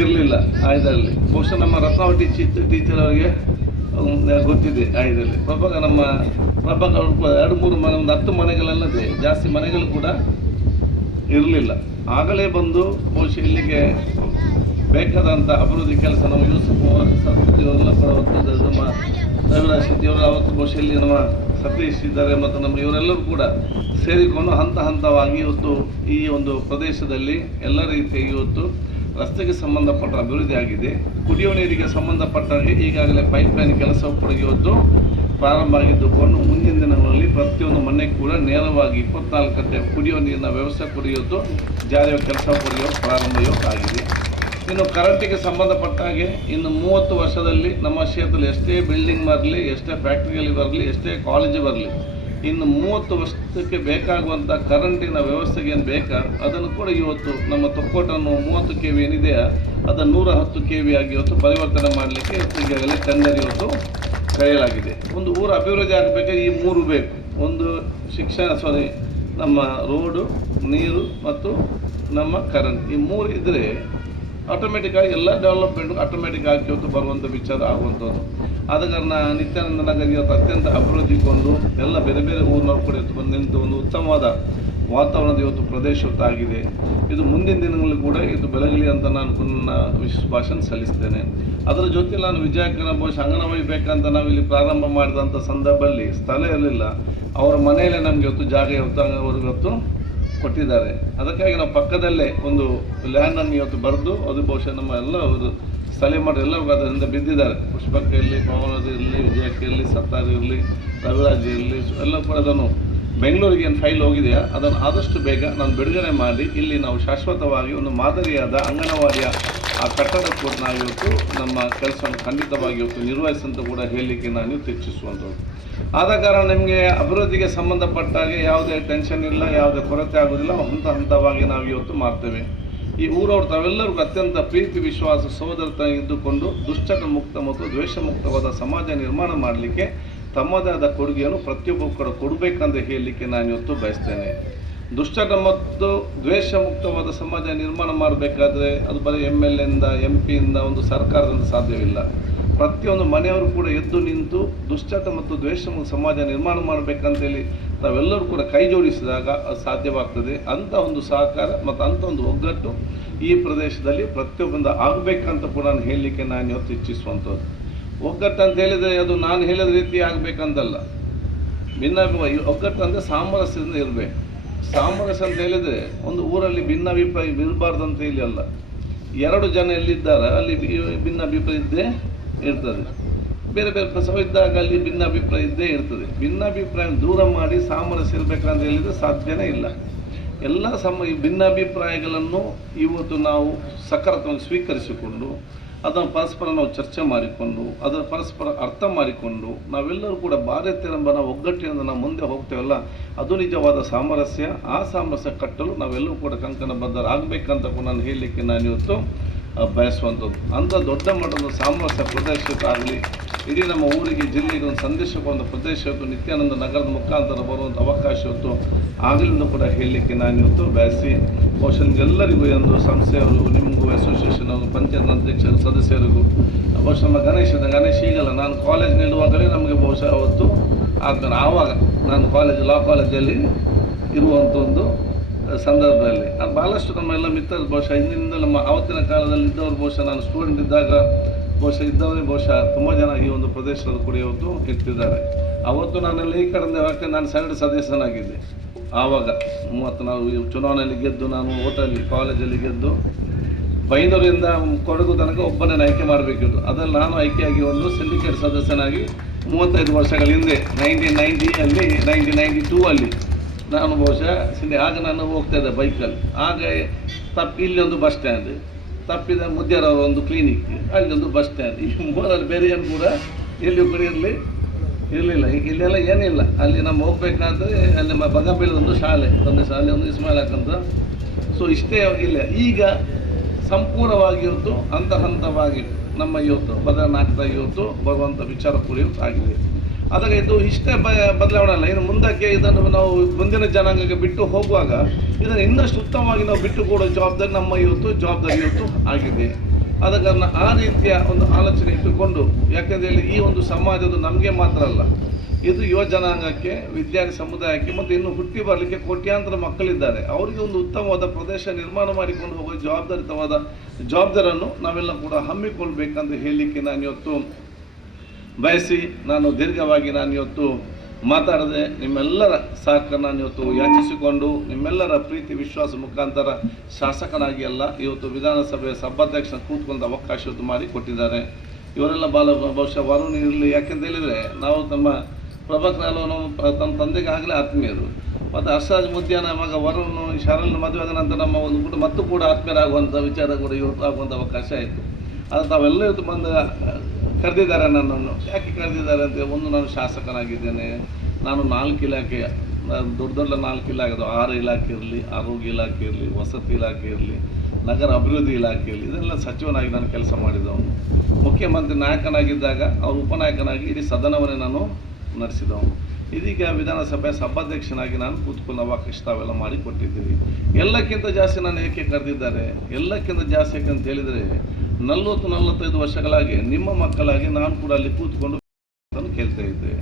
ಇರಲಿಲ್ಲ ಇದರಲ್ಲಿ. ಬಹುಶಃ ನಮ್ಮ ರತ್ನಾವತಿ ಟೀಚರ್ ಅವರಿಗೆ ಗೊತ್ತಿದೆ ಇದರಲ್ಲಿ. ನಮ್ಮ ಪ್ರಭಾಕರ್ 2-3 ಮನೆ, ಒಂದು 10 ಮನೆಗಳಲ್ಲದೆ ಜಾಸ್ತಿ ಮನೆಗಳು ಕೂಡ ಇರಲಿಲ್ಲ. ಆಗಲೇ ಬಂದು ಬಹುಶಃ ಇಲ್ಲಿಗೆ ಬೇಕಾದಂಥ ಅಭಿವೃದ್ಧಿ ಕೆಲಸ ನಮ್ಮ ಯೂಸುಫ್ ಇವರೆಲ್ಲ ಕೂಡ ನಮ್ಮ ರವಿರಾಜ್ ಶೆಟ್ಟಿಯವರು ಅವತ್ತು ಬಹುಶಃ ಇಲ್ಲಿ ನಮ್ಮ ಸತೀಶ್ ಇದ್ದಾರೆ ಮತ್ತು ನಮ್ಮ ಇವರೆಲ್ಲರೂ ಕೂಡ ಸೇರಿಕೊಂಡು ಹಂತವಾಗಿ ಇವತ್ತು ಈ ಒಂದು ಪ್ರದೇಶದಲ್ಲಿ ಎಲ್ಲ ರೀತಿಯ ಇವತ್ತು ರಸ್ತೆಗೆ ಸಂಬಂಧಪಟ್ಟ ಅಭಿವೃದ್ಧಿ ಆಗಿದೆ. ಕುಡಿಯುವ ನೀರಿಗೆ ಸಂಬಂಧಪಟ್ಟ ಈಗಾಗಲೇ ಪೈಪ್ಲೈನ್ ಕೆಲಸವು ಕೂಡ ಇವತ್ತು ಪ್ರಾರಂಭ ಆಗಿದ್ದುಕೊಂಡು ಮುಂದಿನ ದಿನಗಳಲ್ಲಿ ಪ್ರತಿಯೊಂದು ಮನೆಗೆ ಕೂಡ ನೇರವಾಗಿ 24 ಗಂಟೆ ಕುಡಿಯುವ ನೀರಿನ ವ್ಯವಸ್ಥೆ ಕೂಡ ಇವತ್ತು ಜಾರಿಯ ಕೆಲಸ ಕೂಡ ಪ್ರಾರಂಭ ಆಗಿದೆ. ಇನ್ನು ಕರೆಂಟಿಗೆ ಸಂಬಂಧಪಟ್ಟ ಹಾಗೆ ಇನ್ನು 30 ವರ್ಷದಲ್ಲಿ ನಮ್ಮ ಕ್ಷೇತ್ರದಲ್ಲಿ ಎಷ್ಟೇ ಬಿಲ್ಡಿಂಗ್ ಬರಲಿ, ಎಷ್ಟೇ ಫ್ಯಾಕ್ಟ್ರಿಗಳು ಬರಲಿ, ಎಷ್ಟೇ ಕಾಲೇಜು ಬರಲಿ, ಇನ್ನು 30 ವರ್ಷಕ್ಕೆ ಬೇಕಾಗುವಂಥ ಕರೆಂಟಿನ ವ್ಯವಸ್ಥೆಗೆ ಏನು ಬೇಕಾ ಅದನ್ನು ಕೂಡ ಇವತ್ತು ನಮ್ಮ ತೊಕ್ಕೋಟನ್ನು 30 KV ಏನಿದೆಯಾ ಅದನ್ನು 110 KV ಆಗಿ ಇವತ್ತು ಪರಿವರ್ತನೆ ಮಾಡಲಿಕ್ಕೆ ಈಗಾಗಲೇ ಟೆಂಡರ್ ಇವತ್ತು ಕರೆಯಲಾಗಿದೆ. ಒಂದು ಊರು ಅಭಿವೃದ್ಧಿ ಆಗಬೇಕಾದ್ರೆ ಈ 3 ಬೇಕು. ಒಂದು ನಮ್ಮ ರೋಡು, ನೀರು ಮತ್ತು ನಮ್ಮ ಕರೆಂಟ್, ಈ 3 ಇದ್ದರೆ ಆಟೋಮೆಟಿಕ್ಕಾಗಿ ಎಲ್ಲ ಡೆವಲಪ್ಮೆಂಟು ಆಟೋಮೆಟಿಕ್ ಆಗಿ ಇವತ್ತು ಬರುವಂಥ ವಿಚಾರ ಆಗುವಂಥದ್ದು. ಆದ ಕಾರಣ ನಿತ್ಯಾನಂದ ನಗರ ಇವತ್ತು ಅತ್ಯಂತ ಅಭಿವೃದ್ಧಿಗೊಂಡು ಎಲ್ಲ ಬೇರೆ ಬೇರೆ ಊರಿನವ್ರು ಕೂಡ ಇವತ್ತು ಬಂದು ನಿಂತು ಒಂದು ಉತ್ತಮವಾದ ವಾತಾವರಣದ ಇವತ್ತು ಪ್ರದೇಶ ಆಗಿದೆ. ಇದು ಮುಂದಿನ ದಿನಗಳಲ್ಲಿ ಕೂಡ ಇದು ಬೆಳಗಲಿ ಅಂತ ನಾನು ನನ್ನ ವಿಶೇಷ ಭಾಷಣ ಸಲ್ಲಿಸ್ತೇನೆ. ಅದರ ಜೊತೆ ನಾನು ವಿಜಯಕನ ಬಹುಶಃ ಅಂಗನವಾಡಿ ಬೇಕಂತ ನಾವು ಇಲ್ಲಿ ಪ್ರಾರಂಭ ಮಾಡಿದಂಥ ಸಂದರ್ಭದಲ್ಲಿ ಸ್ಥಳ ಇರಲಿಲ್ಲ. ಅವರ ಮನೆಯಲ್ಲೇ ನಮಗೆ ಇವತ್ತು ಜಾಗ ಅವ್ರಿಗೆ ಇವತ್ತು ಕೊಟ್ಟಿದ್ದಾರೆ. ಅದಕ್ಕಾಗಿ ನಾವು ಪಕ್ಕದಲ್ಲೇ ಒಂದು ಲ್ಯಾಂಡನ್ನು ಇವತ್ತು ಬರೆದು ಅದು ಬಹುಶಃ ನಮ್ಮ ಎಲ್ಲ ಸ್ಥಳೀಯ ಮಾಡಿ ಎಲ್ಲರಿಗೂ ಅದರಿಂದ ಬಿದ್ದಿದ್ದಾರೆ. ಪುಷ್ಪಕ್ಕ ಇರಲಿ, ಪವನದ ಇರಲಿ, ವಿಜಯಕ್ಕೆ ಇರಲಿ, ಸತ್ತಾರ್ ಇರಲಿ, ರವಿರಾಜ್ ಇರಲಿ, ಎಲ್ಲ ಕೂಡ ಅದನ್ನು ಬೆಂಗಳೂರಿಗೆ ಏನು ಫೈಲ್ ಹೋಗಿದೆಯಾ ಅದನ್ನು ಆದಷ್ಟು ಬೇಗ ನಾನು ಬಿಡುಗಡೆ ಮಾಡಿ ಇಲ್ಲಿ ನಾವು ಶಾಶ್ವತವಾಗಿ ಒಂದು ಮಾದರಿಯಾದ ಅಂಗನವಾಡಿಯ ಆ ಕಟ್ಟಡ ಕೂಡ ನಾವು ಇವತ್ತು ನಮ್ಮ ಕೆಲಸವನ್ನು ಖಂಡಿತವಾಗಿ ಇವತ್ತು ನಿರ್ವಹಿಸಂತ ಕೂಡ ಹೇಳಲಿಕ್ಕೆ ನಾನು ಇಚ್ಛಿಸುವಂಥದ್ದು. ಆದ ಕಾರಣ ನಿಮಗೆ ಅಭಿವೃದ್ಧಿಗೆ ಸಂಬಂಧಪಟ್ಟಾಗೆ ಯಾವುದೇ ಟೆನ್ಷನ್ ಇಲ್ಲ, ಯಾವುದೇ ಕೊರತೆ ಆಗೋದಿಲ್ಲ. ಹಂತವಾಗಿ ನಾವು ಇವತ್ತು ಮಾಡ್ತೇವೆ. ಈ ಊರವರು ತಾವೆಲ್ಲರಿಗೂ ಅತ್ಯಂತ ಪ್ರೀತಿ, ವಿಶ್ವಾಸ, ಸಹೋದರತೆ ಇದ್ದುಕೊಂಡು ದುಶ್ಚಟ ಮುಕ್ತ ಮತ್ತು ದ್ವೇಷ ಮುಕ್ತವಾದ ಸಮಾಜ ನಿರ್ಮಾಣ ಮಾಡಲಿಕ್ಕೆ ತಮ್ಮದೇ ಆದ ಕೊಡುಗೆಯನ್ನು ಪ್ರತಿಯೊಬ್ಬರು ಕೂಡ ಕೊಡಬೇಕಂತ ಹೇಳಲಿಕ್ಕೆ ನಾನು ಇವತ್ತು ಬಯಸ್ತೇನೆ. ದುಶ್ಚಟ ಮತ್ತು ದ್ವೇಷ ಮುಕ್ತವಾದ ಸಮಾಜ ನಿರ್ಮಾಣ ಮಾಡಬೇಕಾದ್ರೆ ಅದು ಬರೀ MLA ಇಂದ MP ಇಂದ ಒಂದು ಸರ್ಕಾರದಿಂದ ಸಾಧ್ಯವಿಲ್ಲ. ಪ್ರತಿಯೊಂದು ಮನೆಯವರು ಕೂಡ ಎದ್ದು ನಿಂತು ದುಶ್ಚಟ ಮತ್ತು ದ್ವೇಷ ಸಮಾಜ ನಿರ್ಮಾಣ ಮಾಡಬೇಕಂತೇಳಿ ನಾವೆಲ್ಲರೂ ಕೂಡ ಕೈ ಜೋಡಿಸಿದಾಗ ಅದು ಸಾಧ್ಯವಾಗ್ತದೆ. ಅಂಥ ಒಂದು ಸಹಕಾರ ಮತ್ತು ಅಂಥ ಒಂದು ಒಗ್ಗಟ್ಟು ಈ ಪ್ರದೇಶದಲ್ಲಿ ಪ್ರತಿಯೊಬ್ಬರಿಂದ ಆಗಬೇಕಂತ ಕೂಡ ನಾನು ಹೇಳಲಿಕ್ಕೆ ನಾನು ಇವತ್ತು ಇಚ್ಛಿಸುವಂಥದ್ದು. ಒಗ್ಗಟ್ಟು ಅಂತ ಹೇಳಿದರೆ ಅದು ನಾನು ಹೇಳಿದ ರೀತಿ ಆಗಬೇಕಂತಲ್ಲ. ಭಿನ್ನಾಭಿಪ್ರಾಯ ಒಗ್ಗಟ್ಟು ಅಂದರೆ ಸಾಮರಸ್ಯದಿಂದ ಇರಬೇಕು. ಸಾಮರಸ್ಯ ಅಂತ ಹೇಳಿದರೆ ಒಂದು ಊರಲ್ಲಿ ಭಿನ್ನಾಭಿಪ್ರಾಯ ಇರಬಾರ್ದು ಅಂತ ಹೇಳಿ ಅಲ್ಲ. 2 ಜನ ಎಲ್ಲಿದ್ದಾರೆ ಅಲ್ಲಿ ಭಿನ್ನಾಭಿಪ್ರಾಯ ಇದ್ದೇ ಇರ್ತದೆ. ಬೇರೆ ಬೇರೆ ಪ್ರಸವ ಇದ್ದಾಗ ಅಲ್ಲಿ ಭಿನ್ನಾಭಿಪ್ರಾಯ ಇದ್ದೇ ಇರ್ತದೆ. ಭಿನ್ನಾಭಿಪ್ರಾಯ ದೂರ ಮಾಡಿ ಸಾಮರಸ್ಯ ಇರಬೇಕಂತ ಹೇಳಿದರೆ ಸಾಧ್ಯನೇ ಇಲ್ಲ. ಎಲ್ಲ ಈ ಭಿನ್ನಾಭಿಪ್ರಾಯಗಳನ್ನು ಇವತ್ತು ನಾವು ಸಕಾರಾತ್ಮಕವಾಗಿ ಸ್ವೀಕರಿಸಿಕೊಂಡು ಅದನ್ನು ಪರಸ್ಪರ ನಾವು ಚರ್ಚೆ ಮಾಡಿಕೊಂಡು ಅದರ ಪರಸ್ಪರ ಅರ್ಥ ಮಾಡಿಕೊಂಡು ನಾವೆಲ್ಲರೂ ಕೂಡ ಭಾರತೀಯರೆಂಬ ನಾವು ಒಗ್ಗಟ್ಟಿನಿಂದ ನಾವು ಮುಂದೆ ಹೋಗ್ತೇವಲ್ಲ, ಅದು ನಿಜವಾದ ಸಾಮರಸ್ಯ. ಆ ಸಾಮರಸ್ಯ ಕಟ್ಟಲು ನಾವೆಲ್ಲರೂ ಕೂಡ ಕಂಕಣಬದ್ಧರಾಗಬೇಕಂತ ಕೂಡ ನಾನು ಹೇಳಲಿಕ್ಕೆ ನಾನು ಇವತ್ತು ಬಯಸುವಂಥದ್ದು. ಅಂಥ ದೊಡ್ಡ ಮಟ್ಟದ ಸಾಮರಸ್ಯ ಪ್ರದೇಶಕ್ಕಾಗಲಿ ಇಡೀ ನಮ್ಮ ಊರಿಗೆ ಜಿಲ್ಲೆಗೆ ಒಂದು ಸಂದೇಶಕ್ಕೆ ಒಂದು ಪ್ರದೇಶ ಇವತ್ತು ನಿತ್ಯಾನಂದ ನಗರದ ಮುಖಾಂತರ ಬರುವಂಥ ಅವಕಾಶ ಇವತ್ತು ಆಗಲಿಂದ ಕೂಡ ಹೇಳಲಿಕ್ಕೆ ನಾನು ಇವತ್ತು ಬಯಸಿ ಬಹುಶಃ ಎಲ್ಲರಿಗೂ ಒಂದು ಸಂಸ್ಥೆಯವರು, ನಿಮಗೂ, ಅಸೋಸಿಯೇಷನ್ ಅವರು, ಪಂಚಾಯತ್ ಅಧ್ಯಕ್ಷರು, ಸದಸ್ಯರಿಗೂ ಬಹುಶಃ ನಮ್ಮ ಗಣೇಶ ಈಗಲ್ಲ, ನಾನು ಕಾಲೇಜ್ ನಿಲ್ಲುವಾಗಲೇ ನಮಗೆ ಬಹುಶಃ ಅವತ್ತು ಆದ್ಮೇಲೆ ಆವಾಗ ನಾನು ಲಾ ಕಾಲೇಜಲ್ಲಿ ಇರುವಂಥ ಒಂದು ಸಂದರ್ಭದಲ್ಲಿ ಅದು ಭಾಳಷ್ಟು ನಮ್ಮೆಲ್ಲ ಮಿತ್ರರು ಬಹುಶಃ ಹಿಂದಿನಿಂದ ನಮ್ಮ ಆವತ್ತಿನ ಕಾಲದಲ್ಲಿ ಇದ್ದವರು ಬಹುಶಃ ನಾನು ಸ್ಟೂಡೆಂಟ್ ಇದ್ದಾಗ ಇದ್ದವರೇ ತುಂಬ ಜನ ಈ ಒಂದು ಪ್ರದೇಶದಲ್ಲಿ ಕೂಡ ಇವತ್ತು ಇರ್ತಿದ್ದಾರೆ. ಅವತ್ತು ನಾನೆಲ್ಲ ಈ ಕಡೆಯಿಂದ ಯಾಕೆ ನಾನು ಸೆನೆಟ್ ಸದಸ್ಯನಾಗಿದ್ದೆ. ಆವಾಗ ನಾವು ಚುನಾವಣೆಯಲ್ಲಿ ಗೆದ್ದು ನಾನು ಓಟಲ್ಲಿ ಕಾಲೇಜಲ್ಲಿ ಗೆದ್ದು ಬೈಂದೂರಿಂದ ಕೊಡಗು ತನಕ ಒಬ್ಬನೇ ಆಯ್ಕೆ ಮಾಡಬೇಕಿತ್ತು. ಅದರಲ್ಲಿ ನಾನು ಆಯ್ಕೆಯಾಗಿ ಒಂದು ಸಿಂಡಿಕೇಟ್ ಸದಸ್ಯನಾಗಿ 35 ವರ್ಷಗಳ ಹಿಂದೆ 1992 ನಾನು ಬಹುಶಃ ಆಗ ನಾನು ಹೋಗ್ತಾ ಇದ್ದೆ ಬೈಕಲ್ಲಿ. ಆಗ ಇಲ್ಲಿ ಒಂದು ಬಸ್ ಸ್ಟ್ಯಾಂಡ್, ತಪ್ಪಿದ ಮುದ್ಯಾರವರ ಒಂದು ಕ್ಲಿನಿಕ್, ಅಲ್ಲಿ ಒಂದು ಬಸ್ ಸ್ಟ್ಯಾಂಡ್, ಈ ಮೂರಲ್ಲಿ ಬೇರೆ ಏನು ಕೂಡ ಎಲ್ಲಿಯೂ ಕೂಡ ಇರಲಿಲ್ಲ. ಇಲ್ಲೆಲ್ಲ ಏನಿಲ್ಲ. ಅಲ್ಲಿ ನಮ್ಮ ಹೋಗ್ಬೇಕಾದ್ರೆ ಅಲ್ಲಿ ನಮ್ಮ ಬಗಂಬೀಳದ ಒಂದು ಶಾಲೆ ಒಂದು ಇಸ್ಮಾಯಿಲ್ ಹಾಕಂತ. ಸೊ ಇಷ್ಟೇ ಇಲ್ಲ. ಈಗ ಸಂಪೂರ್ಣವಾಗಿ ಇವತ್ತು ಹಂತವಾಗಿ ನಮ್ಮ ಇವತ್ತು ಬದಲಾವಣೆ ಇವತ್ತು ಬರುವಂಥ ವಿಚಾರ ಕೂಡ ಇವತ್ತು ಆಗಿದೆ. ಅದಕ್ಕೆ ಇದು ಇಷ್ಟೇ ಬದಲಾವಣೆ ಅಲ್ಲ, ಇನ್ನು ಮುಂದಕ್ಕೆ ಇದನ್ನು ನಾವು ಮುಂದಿನ ಜನಾಂಗಕ್ಕೆ ಬಿಟ್ಟು ಹೋಗುವಾಗ ಇದನ್ನು ಇನ್ನಷ್ಟು ಉತ್ತಮವಾಗಿ ನಾವು ಬಿಟ್ಟು ಕೊಡೋ ಜವಾಬ್ದಾರಿ ನಮ್ಮ ಜವಾಬ್ದಾರಿ ಇವತ್ತು ಆಗಿದೆ. ಆದ ಕಾರಣ ಆ ರೀತಿಯ ಒಂದು ಆಲೋಚನೆ ಇಟ್ಟುಕೊಂಡು, ಯಾಕೆಂದರೆ ಈ ಒಂದು ಸಮಾಜದ ನಮಗೆ ಮಾತ್ರ ಅಲ್ಲ, ಇದು ಯುವ ಜನಾಂಗಕ್ಕೆ, ವಿದ್ಯಾರ್ಥಿ ಸಮುದಾಯಕ್ಕೆ ಮತ್ತು ಇನ್ನು ಹುಟ್ಟಿ ಬರಲಿಕ್ಕೆ ಕೋಟ್ಯಾಂತರ ಮಕ್ಕಳಿದ್ದಾರೆ. ಅವರಿಗೆ ಒಂದು ಉತ್ತಮವಾದ ಪ್ರದೇಶ ನಿರ್ಮಾಣ ಮಾಡಿಕೊಂಡು ಹೋಗೋ ಜವಾಬ್ದಾರಿಯನ್ನು ನಾವೆಲ್ಲ ಕೂಡ ಹಮ್ಮಿಕೊಳ್ಬೇಕಂತ ಹೇಳಲಿಕ್ಕೆ ನಾನು ಇವತ್ತು ಬಯಸಿ ನಾನು ದೀರ್ಘವಾಗಿ ನಾನು ಇವತ್ತು ಮಾತಾಡದೆ ನಿಮ್ಮೆಲ್ಲರ ಸಹಕಾರ ನಾನು ಇವತ್ತು ಯಾಚಿಸಿಕೊಂಡು ನಿಮ್ಮೆಲ್ಲರ ಪ್ರೀತಿ ವಿಶ್ವಾಸ ಮುಖಾಂತರ ಶಾಸಕನಾಗಿ ಅಲ್ಲ ಇವತ್ತು ವಿಧಾನಸಭೆಯ ಸಭಾಧ್ಯಕ್ಷನ ಕೂತ್ಕೊಂಡ ಅವಕಾಶ ಇವತ್ತು ಮಾಡಿ ಕೊಟ್ಟಿದ್ದಾರೆ. ಇವರೆಲ್ಲ ಬಹುಶಃ ವರುಣ್ ಇರಲಿ, ಯಾಕೆಂತ ಹೇಳಿದರೆ ನಾವು ನಮ್ಮ ಪ್ರಭಾಕರ್ ತಮ್ಮ ತಂದೆಗೆ ಆಗಲೇ ಆತ್ಮೀಯರು, ಮತ್ತು ಹರ್ಷರಾಜ್ ಮುದ್ಯಾನ ಮಗ ವರುಣ್ ಶರಣ್ನ ಮದುವೆ ಆದ ನಂತರ ನಮ್ಮ ಒಂದು ಕೂಡ ಮತ್ತು ಕೂಡ ಆತ್ಮೀಯರಾಗುವಂಥ ವಿಚಾರ ಕೂಡ ಇವತ್ತು ಆಗುವಂಥ ಅವಕಾಶ ಆಯಿತು. ಅದು ತಾವೆಲ್ಲ ಇವತ್ತು ಬಂದು ಕರೆದಿದ್ದಾರೆ ನನ್ನನ್ನು. ಯಾಕೆ ಕರೆದಿದ್ದಾರೆ ಅಂತ, ಒಂದು ನಾನು ಶಾಸಕನಾಗಿದ್ದೇನೆ, ನಾನು 4 ಇಲಾಖೆ, ದೊಡ್ಡ 4 ಇಲಾಖೆ, 6 ಇಲಾಖೆ ಇರಲಿ, ಆರೋಗ್ಯ ಇಲಾಖೆ ಇರಲಿ, ವಸತಿ ಇಲಾಖೆ ಇರಲಿ, ನಗರ ಅಭಿವೃದ್ಧಿ ಇಲಾಖೆ ಇರಲಿ, ಇದೆಲ್ಲ ಸಚಿವನಾಗಿ ನಾನು ಕೆಲಸ ಮಾಡಿದವನು. ಮುಖ್ಯಮಂತ್ರಿ ನಾಯಕನಾಗಿದ್ದಾಗ ಅವ್ರ ಉಪನಾಯಕನಾಗಿ ಇಡೀ ಸದನವನ್ನೇ ನಾನು ನಡೆಸಿದವನು. ಇದೀಗ ವಿಧಾನಸಭೆ ಸಭಾಧ್ಯಕ್ಷನಾಗಿ ನಾನು ಕೂತ್ಕೊಂಡು ಅವಕಾಶ ತಾವೆಲ್ಲ ಮಾಡಿಕೊಟ್ಟಿದ್ದೀವಿ. ಎಲ್ಲಕ್ಕಿಂತ ಜಾಸ್ತಿ ನಾನು ಏಕೆ ಕರೆದಿದ್ದಾರೆ, ಎಲ್ಲಕ್ಕಿಂತ ಜಾಸ್ತಿ ಯಾಕಂತ ಹೇಳಿದರೆ 40-45 ವರ್ಷಗಳಾಗಿ ನಿಮ್ಮ ಮಕ್ಕಳಾಗಿ ನಾನು ಕೂಡ ಅಲ್ಲಿ ಕೂತ್ಕೊಂಡು ಕೇಳ್ತಾ ಇದ್ದೆ.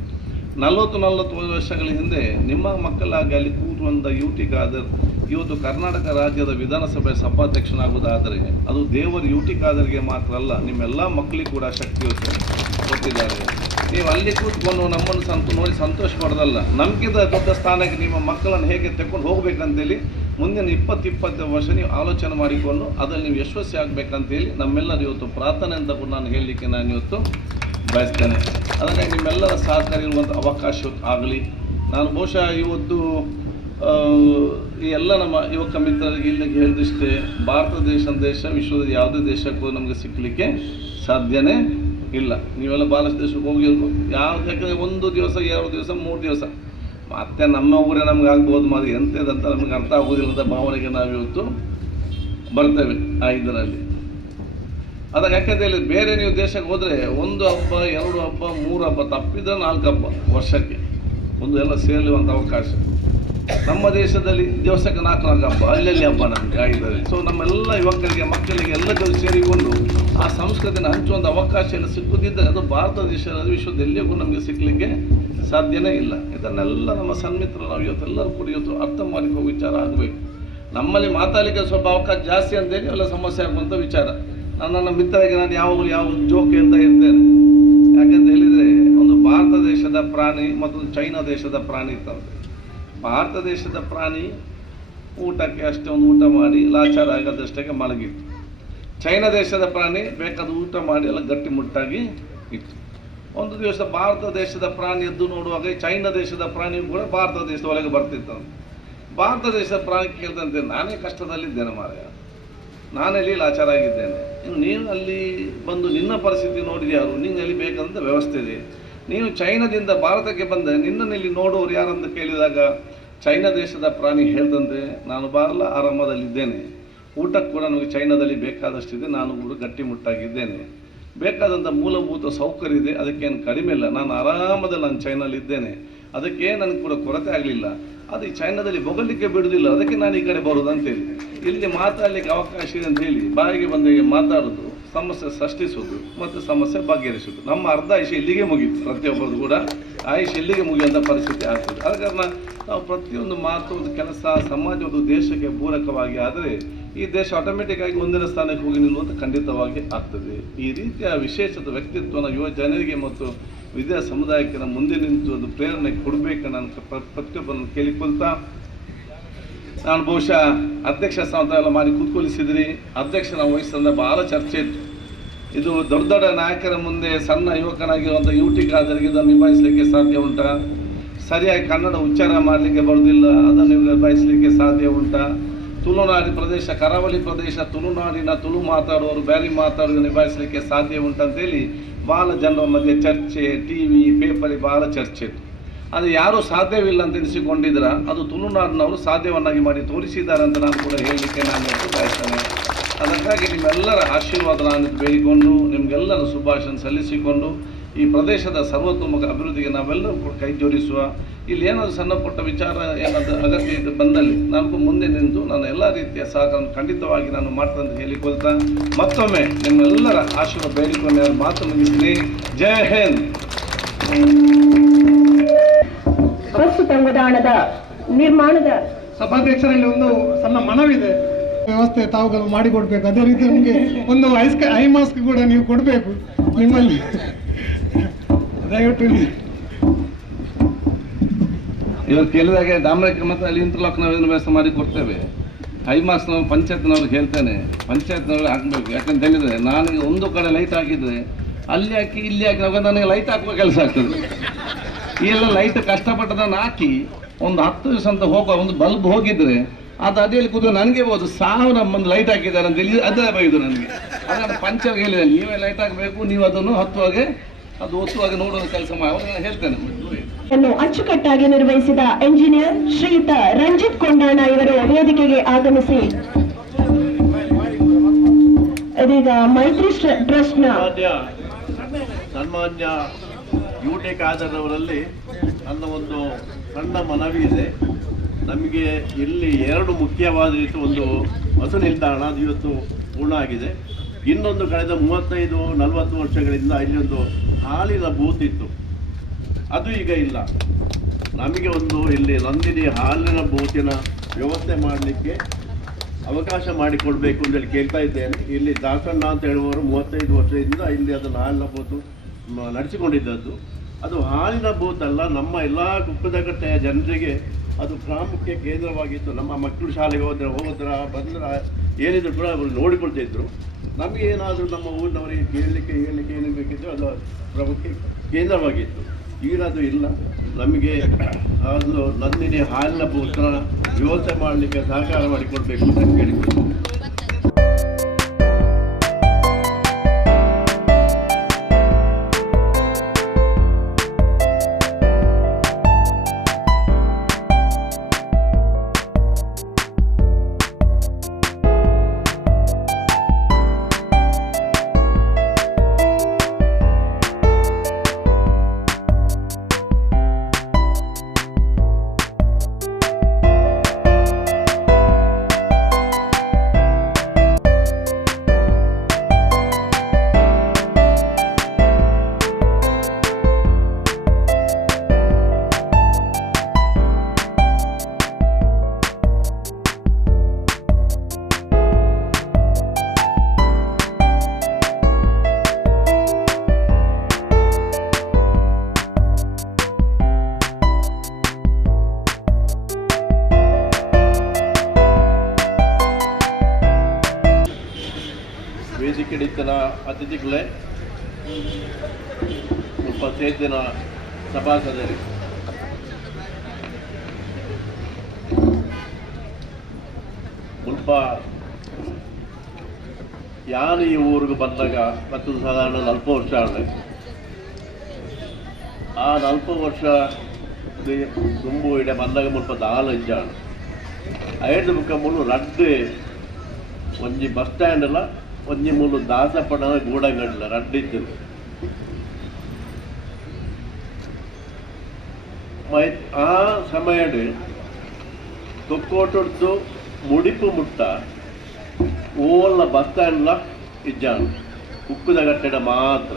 40-45 ವರ್ಷಗಳ ಹಿಂದೆ ನಿಮ್ಮ ಮಕ್ಕಳಾಗಿ ಅಲ್ಲಿ ಕೂತ್ಕೊಂಡ ಯುಟಿ ಖಾದರ್ ಇವತ್ತು ಕರ್ನಾಟಕ ರಾಜ್ಯದ ವಿಧಾನಸಭೆ ಸಭಾಧ್ಯಕ್ಷನಾಗುವುದಾದರೆ ಅದು ದೇವರು ಯುಟಿ ಖಾದರ್ಗೆ ಮಾತ್ರ ಅಲ್ಲ, ನಿಮ್ಮೆಲ್ಲ ಮಕ್ಕಳಿಗೆ ಕೂಡ ಶಕ್ತಿಯುತ ಕೊಟ್ಟಿದ್ದಾರೆ. ನೀವು ಅಲ್ಲಿ ಕೂತ್ಕೊಂಡು ನಮ್ಮನ್ನು ನೋಡಿ ಸಂತೋಷ ಪಡೋದಲ್ಲ, ನಮಗಿಂತ ದೊಡ್ಡ ಸ್ಥಾನಕ್ಕೆ ನಿಮ್ಮ ಮಕ್ಕಳನ್ನು ಹೇಗೆ ತೆಕ್ಕೊಂಡು ಹೋಗ್ಬೇಕಂತೇಳಿ ಮುಂದಿನ 20-25 ವರ್ಷ ನೀವು ಆಲೋಚನೆ ಮಾಡಿಕೊಂಡು ಅದರಲ್ಲಿ ನೀವು ಯಶಸ್ವಿ ಆಗಬೇಕಂತೇಳಿ ನಮ್ಮೆಲ್ಲರೂ ಇವತ್ತು ಪ್ರಾರ್ಥನೆ ಅಂತ ಕೂಡ ನಾನು ಹೇಳಲಿಕ್ಕೆ ನಾನು ಇವತ್ತು ಬಯಸ್ತೇನೆ. ಅದಕ್ಕೆ ನಿಮ್ಮೆಲ್ಲರ ಸಹಕಾರ ಇರುವಂಥ ಅವಕಾಶ ಆಗಲಿ. ನಾನು ಬಹುಶಃ ಇವತ್ತು ಈ ಎಲ್ಲ ನಮ್ಮ ಯುವಕ ಮಿತ್ರರಿಗೆ ಇಲ್ಲಿಗೆ ಹೇಳಿದಷ್ಟೇ, ಭಾರತ ದೇಶ ವಿಶ್ವದ ಯಾವುದೇ ದೇಶಕ್ಕೂ ನಮಗೆ ಸಿಕ್ಕಲಿಕ್ಕೆ ಸಾಧ್ಯನೇ ಇಲ್ಲ. ನೀವೆಲ್ಲ ಭಾರತ ದೇಶಕ್ಕೆ ಹೋಗಿರ್ಬೇಕು, ಯಾವುದಕ್ಕೆ 1 ದಿವಸ 2 ದಿವಸ 3 ದಿವಸ ಮತ್ತೆ ನಮ್ಮ ಊರೇ ನಮ್ಗೆ ಆಗ್ಬೋದು, ಅದು ಎಂಥದಂತ ನಮಗೆ ಅರ್ಥ ಆಗೋದಿಲ್ಲ ಅಂತ ಭಾವನೆಗೆ ನಾವಿವತ್ತು ಬರ್ತೇವೆ ಆ ಇದರಲ್ಲಿ. ಅದಕ್ಕೆ ಯಾಕೆಂತ ಹೇಳಿ ಬೇರೆ ನೀವು ದೇಶಕ್ಕೆ ಹೋದರೆ 1 ಹಬ್ಬ 2 ಹಬ್ಬ 3 ಹಬ್ಬ ತಪ್ಪಿದ್ರೆ 4 ಹಬ್ಬ ವರ್ಷಕ್ಕೆ ಒಂದು ಎಲ್ಲ ಸೇರುವಂಥ ಅವಕಾಶ. ನಮ್ಮ ದೇಶದಲ್ಲಿ ದಿವಸಕ್ಕೆ 4 ಹಬ್ಬ, ಅಲ್ಲೆಲ್ಲಿ ಹಬ್ಬ ನಮಗೆ ಆಗಿದ್ದಾರೆ. ಸೊ ನಮ್ಮೆಲ್ಲ ಯುವಕರಿಗೆ ಮಕ್ಕಳಿಗೆ ಎಲ್ಲ ಜೊತೆ ಸೇರಿಕೊಂಡು ಆ ಸಂಸ್ಕೃತಿ ಸಂಸ್ಕೃತಿಯನ್ನು ಹಂಚುವ ಒಂದು ಅವಕಾಶ ಎಲ್ಲ ಸಿಕ್ಕುದಿದ್ದರೆ ಅದು ಭಾರತ ದೇಶದಲ್ಲಿ ವಿಶ್ವದ ಎಲ್ಲಿಗೂ ನಮಗೆ ಸಿಕ್ಕಲಿಕ್ಕೆ ಸಾಧ್ಯನೇ ಇಲ್ಲ. ಇದನ್ನೆಲ್ಲ ನಮ್ಮ ಸನ್ಮಿತ್ರರು ನಾವು ಇವತ್ತೆಲ್ಲರೂ ಕೂಡ ಇವತ್ತು ಅರ್ಥ ಮಾಡಿಕೋ ವಿಚಾರ ಆಗಬೇಕು. ನಮ್ಮಲ್ಲಿ ಮಾತಾಡಲಿಕ್ಕೆ ಸ್ವಲ್ಪ ಅವಕಾಶ ಜಾಸ್ತಿ ಅಂತೇಳಿ ಎಲ್ಲ ಸಮಸ್ಯೆ ಆಗುವಂಥ ವಿಚಾರ. ನನ್ನ ಮಿತ್ರರಿಗೆ ನಾನು ಯಾವ ಜೋಕ್ ಅಂತ ಇರ್ತೇನೆ. ಯಾಕಂತ ಹೇಳಿದರೆ ಒಂದು ಭಾರತ ದೇಶದ ಪ್ರಾಣಿ ಮತ್ತು ಚೈನಾ ದೇಶದ ಪ್ರಾಣಿ ಇತ್ತಂತೆ. ಭಾರತ ದೇಶದ ಪ್ರಾಣಿ ಊಟಕ್ಕೆ ಅಷ್ಟೇ ಒಂದು ಊಟ ಮಾಡಿ ಲಾಚಾರ ಆಗದಷ್ಟಕ್ಕೆ ಮಲಗಿತ್ತು. ಚೈನಾ ದೇಶದ ಪ್ರಾಣಿ ಬೇಕಾದ ಊಟ ಮಾಡಿ ಎಲ್ಲ ಗಟ್ಟಿಮುಟ್ಟಾಗಿ ಇತ್ತು. ಒಂದು ದಿವಸ ಭಾರತ ದೇಶದ ಪ್ರಾಣಿ ಎದ್ದು ನೋಡುವಾಗ ಚೈನಾ ದೇಶದ ಪ್ರಾಣಿಯು ಕೂಡ ಭಾರತ ದೇಶದ ಒಳಗೆ ಬರ್ತಿತ್ತಂತೆ. ಭಾರತ ದೇಶದ ಪ್ರಾಣಿ ಕೇಳ್ತಂತೆ, ನಾನೇ ಕಷ್ಟದಲ್ಲಿದ್ದೇನೆ ಮಾರಾಯ, ನಾನಲ್ಲಿ ಲಾಚಾರ ಆಗಿದ್ದೇನೆ, ನೀನು ಅಲ್ಲಿ ಬಂದು ನಿನ್ನ ಪರಿಸ್ಥಿತಿ ನೋಡಿದ್ಯಾರು, ನಿಂಗೆ ಅಲ್ಲಿ ಬೇಕಂತ ವ್ಯವಸ್ಥೆ ಇದೆ, ನೀನು ಚೈನಾದಿಂದ ಭಾರತಕ್ಕೆ ಬಂದೆ, ನಿನ್ನನ್ನು ಇಲ್ಲಿ ನೋಡೋರು ಯಾರಂತ ಕೇಳಿದಾಗ ಚೈನಾ ದೇಶದ ಪ್ರಾಣಿ ಹೇಳ್ತಂತೆ, ನಾನು ಬಹಳ ಆರಾಮದಲ್ಲಿದ್ದೇನೆ, ಊಟಕ್ಕೆ ಕೂಡ ನನಗೆ ಚೈನಾದಲ್ಲಿ ಬೇಕಾದಷ್ಟಿದೆ, ನಾನು ಕೂಡ ಗಟ್ಟಿಮುಟ್ಟಾಗಿದ್ದೇನೆ, ಬೇಕಾದಂಥ ಮೂಲಭೂತ ಸೌಕರ್ಯ ಇದೆ, ಅದಕ್ಕೇನು ಕಡಿಮೆ ಇಲ್ಲ, ನಾನು ಆರಾಮದಲ್ಲಿ ನಾನು ಚೈನಲ್ಲಿದ್ದೇನೆ, ಅದಕ್ಕೆ ನನಗೆ ಕೂಡ ಕೊರತೆ ಆಗಲಿಲ್ಲ, ಅದು ಈ ಚೈನಾದಲ್ಲಿ ಬೊಗಲಿಕ್ಕೆ ಬಿಡುವುದಿಲ್ಲ, ಅದಕ್ಕೆ ನಾನು ಈ ಕಡೆ ಬರೋದು ಅಂತೇಳಿ ಇಲ್ಲಿ ಮಾತಾಡಲಿಕ್ಕೆ ಅವಕಾಶ ಇದೆ ಅಂತ ಹೇಳಿ ಬಾಯಿಗೆ ಬಂದಿಗೆ ಮಾತಾಡೋದು, ಸಮಸ್ಯೆ ಸೃಷ್ಟಿಸೋದು ಮತ್ತು ಸಮಸ್ಯೆ ಬಗೆಹರಿಸೋದು. ನಮ್ಮ ಅರ್ಧ ಆಯುಷ್ಯ ಇಲ್ಲಿಗೆ ಮುಗೀತು, ಪ್ರತಿಯೊಬ್ಬರದು ಕೂಡ ಆಯುಷ್ಯ ಇಲ್ಲಿಗೆ ಮುಗಿಯುವಂಥ ಪರಿಸ್ಥಿತಿ ಆಗ್ತದೆ. ಆದ ಕಾರಣ ನಾವು ಪ್ರತಿಯೊಂದು ಮಾತು, ಒಂದು ಕೆಲಸ, ಸಮಾಜ, ಒಂದು ದೇಶಕ್ಕೆ ಪೂರಕವಾಗಿ ಆದರೆ ಈ ದೇಶ ಆಟೋಮೆಟಿಕ್ ಆಗಿ ಮುಂದಿನ ಸ್ಥಾನಕ್ಕೆ ಹೋಗಿ ನಿಲ್ಲುವಂಥ ಖಂಡಿತವಾಗಿ ಆಗ್ತದೆ. ಈ ರೀತಿಯ ವಿಶೇಷದ ವ್ಯಕ್ತಿತ್ವನ ಯುವ ಜನರಿಗೆ ಮತ್ತು ವಿದ್ಯಾ ಸಮುದಾಯಕ್ಕೆ ನಾವು ಮುಂದೆ ನಿಂತು ಒಂದು ಪ್ರೇರಣೆ ಕೊಡಬೇಕು ನಾನು ಪ್ರತಿಯೊಬ್ಬರನ್ನು ಕೇಳಿಕೊಳ್ತಾ, ನಾನು ಬಹುಶಃ ಅಧ್ಯಕ್ಷ ಸ್ಥಾನ ಎಲ್ಲ ಮಾಡಿ ಕೂತ್ಕೊಳಿಸಿದ್ರಿ. ಅಧ್ಯಕ್ಷನ ವಯಸ್ಸಿನಿಂದ ಬಹಳ ಚರ್ಚೆ ಇತ್ತು. ಇದು ದೊಡ್ಡ ದೊಡ್ಡ ನಾಯಕರ ಮುಂದೆ ಸಣ್ಣ ಯುವಕನಾಗಿರುವಂಥ ಯುವಟಿಗಾದರಿಗೆ ಇದನ್ನು ನಿಭಾಯಿಸಲಿಕ್ಕೆ ಸಾಧ್ಯ ಉಂಟಾ? ಸರಿಯಾಗಿ ಕನ್ನಡ ಉಚ್ಚಾರ ಮಾಡಲಿಕ್ಕೆ ಬರುವುದಿಲ್ಲ, ಅದನ್ನು ನಿಭಾಯಿಸಲಿಕ್ಕೆ ಸಾಧ್ಯ ಉಂಟಾ? ತುಳುನಾಡಿ ಪ್ರದೇಶ, ಕರಾವಳಿ ಪ್ರದೇಶ, ತುಳುನಾಡಿನ ತುಳು ಮಾತಾಡುವವರು ಬ್ಯಾರಿ ಮಾತಾಡೋರು ನಿಭಾಯಿಸಲಿಕ್ಕೆ ಸಾಧ್ಯ ಉಂಟಂತೇಳಿ ಭಾಳ ಜನರ ಮಧ್ಯೆ ಚರ್ಚೆ, ಟಿವಿ ಪೇಪರಿಗೆ ಭಾಳ ಚರ್ಚೆ ಇತ್ತು. ಅದು ಯಾರೂ ಸಾಧ್ಯವಿಲ್ಲ ಅಂತ ಎನಿಸಿಕೊಂಡಿದ್ರ, ಅದು ತುಳುನಾಡಿನವರು ಸಾಧ್ಯವನ್ನಾಗಿ ಮಾಡಿ ತೋರಿಸಿದ್ದಾರೆ ಅಂತ ನಾನು ಕೂಡ ಹೇಳಲಿಕ್ಕೆ ನಾನು ಬಯಸ್ತೇನೆ. ಅದಕ್ಕಾಗಿ ನಿಮ್ಮೆಲ್ಲರ ಆಶೀರ್ವಾದ ನಾನು ಬೇಡಿಕೊಂಡು, ನಿಮಗೆಲ್ಲರ ಶುಭಾಶಯ ಸಲ್ಲಿಸಿಕೊಂಡು ಈ ಪ್ರದೇಶದ ಸರ್ವತೋಮುಖ ಅಭಿವೃದ್ಧಿಗೆ ನಾವೆಲ್ಲರೂ ಕೂಡ ಕೈ ಜೋಡಿಸುವ. ಇಲ್ಲಿ ಏನಾದರೂ ಸಣ್ಣ ಪುಟ್ಟ ವಿಚಾರ ಏನಾದರೂ ಅಗತ್ಯ ಇದು ಬಂದಲ್ಲಿ ನಾನು ಮುಂದೆ ನಿಂತು ನಾನು ಎಲ್ಲ ರೀತಿಯ ಸಹಕಾರ ಖಂಡಿತವಾಗಿ ನಾನು ಮಾಡ್ತಂತ ಹೇಳಿಕೊಳ್ತಾ ಮತ್ತೊಮ್ಮೆ ನಿಮ್ಮೆಲ್ಲರ ಆಶೀರ್ವಾದ ಬೇಡಿಕೊಂಡು ಮಾತು ಮುಗಿಸ್ತೀನಿ. ಜೈ ಹಿಂದ್. ಬಸ್ ತಂಗುದಾಣದ ನಿರ್ಮಾಣದ ಸಭಾಧ್ಯಕ್ಷರಲ್ಲಿ ಒಂದು ಸಣ್ಣ ಮನವಿದೆ, ವ್ಯವಸ್ಥೆ ತಾವುಗಳು ಮಾಡಿಕೊಡ್ಬೇಕು. ಅದೇ ರೀತಿ ನಿಮಗೆ ಒಂದು ಐ ಮಾಸ್ಕ್ ಕೂಡ ನೀವು ಕೊಡಬೇಕು ನಿಮ್ಮಲ್ಲಿ, ದಯವಿಟ್ಟು. ಇವರು ಕೇಳಿದಾಗೆ ಡಾಮರೇಟ್ ಮತ್ತು ಅಲ್ಲಿ ಇಂಟರ್ಲಾಕ್ ನಾವು ವ್ಯವಸ್ಥೆ ಮಾಡಿ ಕೊಡ್ತೇವೆ. ಐ ಮಾಸ್ಕ್ ನಾವು ಪಂಚಾಯತ್ನವ್ರಿಗೆ ಹೇಳ್ತೇನೆ, ಪಂಚಾಯತ್ನವ್ರಿಗೆ ಹಾಕಬೇಕು. ಯಾಕಂತ ಹೇಳಿದರೆ ನಾನು ಒಂದು ಕಡೆ ಲೈಟ್ ಹಾಕಿದರೆ ಅಲ್ಲಿ ಹಾಕಿ ಇಲ್ಲಿ ಹಾಕಿ ನನಗೆ ಲೈಟ್ ಹಾಕುವ ಕೆಲಸ ಆಗ್ತದೆ. ಈ ಎಲ್ಲ ಲೈಟ್ ಕಷ್ಟಪಟ್ಟದನ್ನು ಹಾಕಿ ಒಂದು 10 ದಿವಸ ಅಂತ ಹೋಗುವ ಒಂದು ಬಲ್ಬ್ ಹೋಗಿದ್ರೆ ಅದು ಅದೇಲಿ ಕೂತು ನನಗೆ ಬೋದು 1000 ಮಂದಿ ಲೈಟ್ ಹಾಕಿದ್ದಾರೆ ಅಂತೇಳಿ ಅದೇ ಬೈದು ನನಗೆ. ಅದನ್ನು ಪಂಚಾಯತ್ ಹೇಳಿದೆ, ನೀವೇ ಲೈಟ್ ಹಾಕಬೇಕು, ನೀವು ಅದನ್ನು ಹತ್ತುವಾಗೆ ಅದು ಒತ್ತುವಾಗ ನೋಡೋದು ಕೆಲಸ ಮಾಡಿ ಅವ್ರಿಗೆ ಹೇಳ್ತೇನೆ. ಅಚ್ಚುಕಟ್ಟಾಗಿ ನಿರ್ವಹಿಸಿದ ಎಂಜಿನಿಯರ್ ಶ್ರೀಯುತ ರಂಜಿತ್ ಕೊಂಡಾಣ ಇವರು ವೇದಿಕೆಗೆ ಆಗಮಿಸಿ ಇದೀಗ ಮೈತ್ರಿ ಟ್ರಸ್ಟ್ನ ಸನ್ಮಾನ್ಯ ಯುಟೆಕ್ ಆದರವರಲ್ಲಿ ನನ್ನ ಒಂದು ಸಣ್ಣ ಮನವಿ ಇದೆ. ನಮಗೆ ಇಲ್ಲಿ 2 ಮುಖ್ಯವಾದ ರೀತಿ ಒಂದು ಬಸ್ ನಿಲ್ದಾಣ ಅದು ಇವತ್ತು ಪೂರ್ಣ ಆಗಿದೆ. ಇನ್ನೊಂದು ಕಳೆದ 35-40 ವರ್ಷಗಳಿಂದ ಇಲ್ಲಿ ಒಂದು ಹಾಲಿನ ಬೂತ್ ಇತ್ತು, ಅದು ಈಗ ಇಲ್ಲ. ನಮಗೆ ಒಂದು ಇಲ್ಲಿ ನಂದಿನಿ ಹಾಲಿನ ಬೂತಿನ ವ್ಯವಸ್ಥೆ ಮಾಡಲಿಕ್ಕೆ ಅವಕಾಶ ಮಾಡಿಕೊಡ್ಬೇಕು ಅಂತೇಳಿ ಕೇಳ್ತಾ ಇದ್ದೇನೆ. ಇಲ್ಲಿ ದಾಸಣ್ಣ ಅಂತ ಹೇಳುವವರು 35 ವರ್ಷದಿಂದ ಇಲ್ಲಿ ಅದನ್ನು ಹಾಲಿನ ಬೂತು ನಡೆಸಿಕೊಂಡಿದ್ದದ್ದು. ಅದು ಹಾಲಿನ ಬೂತ್ ಅಲ್ಲ, ನಮ್ಮ ಎಲ್ಲ ಕುಕ್ಕದಕಟ್ಟೆಯ ಜನರಿಗೆ ಅದು ಪ್ರಾಮುಖ್ಯ ಕೇಂದ್ರವಾಗಿತ್ತು. ನಮ್ಮ ಮಕ್ಕಳು ಶಾಲೆಗೆ ಹೋದ್ರ ಬಂದ್ರೆ ಏನಿದ್ರು ಕೂಡ ಅವರು ನೋಡಿಕೊಳ್ತಿದ್ರು. ನಮಗೆ ಏನಾದರೂ ನಮ್ಮ ಊರಿನವರಿಗೆ ಹೇಳಲಿಕ್ಕೆ ಏನು ಬೇಕಿದ್ರು ಅದು ಪ್ರಮುಖ ಕೇಂದ್ರವಾಗಿತ್ತು. ಈಗ ಅದು ಇಲ್ಲ. ನಮಗೆ ಅದು ನಂದಿನಿ ಹಾಲಿನ ಬೂತ್ನ ವ್ಯವಸ್ಥೆ ಮಾಡಲಿಕ್ಕೆ ಸಹಕಾರ ಮಾಡಿಕೊಡ್ಬೇಕು ಅಂತ ಕೇಳಿಕೊಂಡು ಸೇವೆಗಳೇ ಸ್ವಲ್ಪ ಸೇತಿನ ಸಭಾಸದರಿ ಮುಲ್ಪ ಯಾರು ಈ ಊರಿಗೆ ಬಂದಾಗ ಮತ್ತು ಸಾಧಾರಣ 40 ವರ್ಷ ಆಗಿದೆ. ಆ 40 ವರ್ಷ ತುಂಬು ಇಡ ಬಂದಾಗ ಮುಲ್ಪ ದಾಲ ಇಜ್ಜಾണ് ಐದು ಬುಕ್ಕ ಮೂಲು ರಡ್ಡು ಒಂಜಿ ಬಸ್ ಸ್ಟ್ಯಾಂಡ್ ಎಲ್ಲ ಒಂಜಿ ಮೂಲು ದಾಸಪಡ ಗೂಡಂಗಡ್ಲ ರಡ್ಡಿದ್ದು ಆ ಸಮಯಡ್ ತೊಕ್ಕೋಟದ್ದು ಮುಡಿಪು ಮುಟ್ಟ ಓಲ್ಲ ಬಸ್ ಸ್ಟ್ಯಾಂಡ್ಲ ಇಜ್ಜಾನು ಉಕ್ಕುದ ಕಟ್ಟಡ ಮಾತ್ರ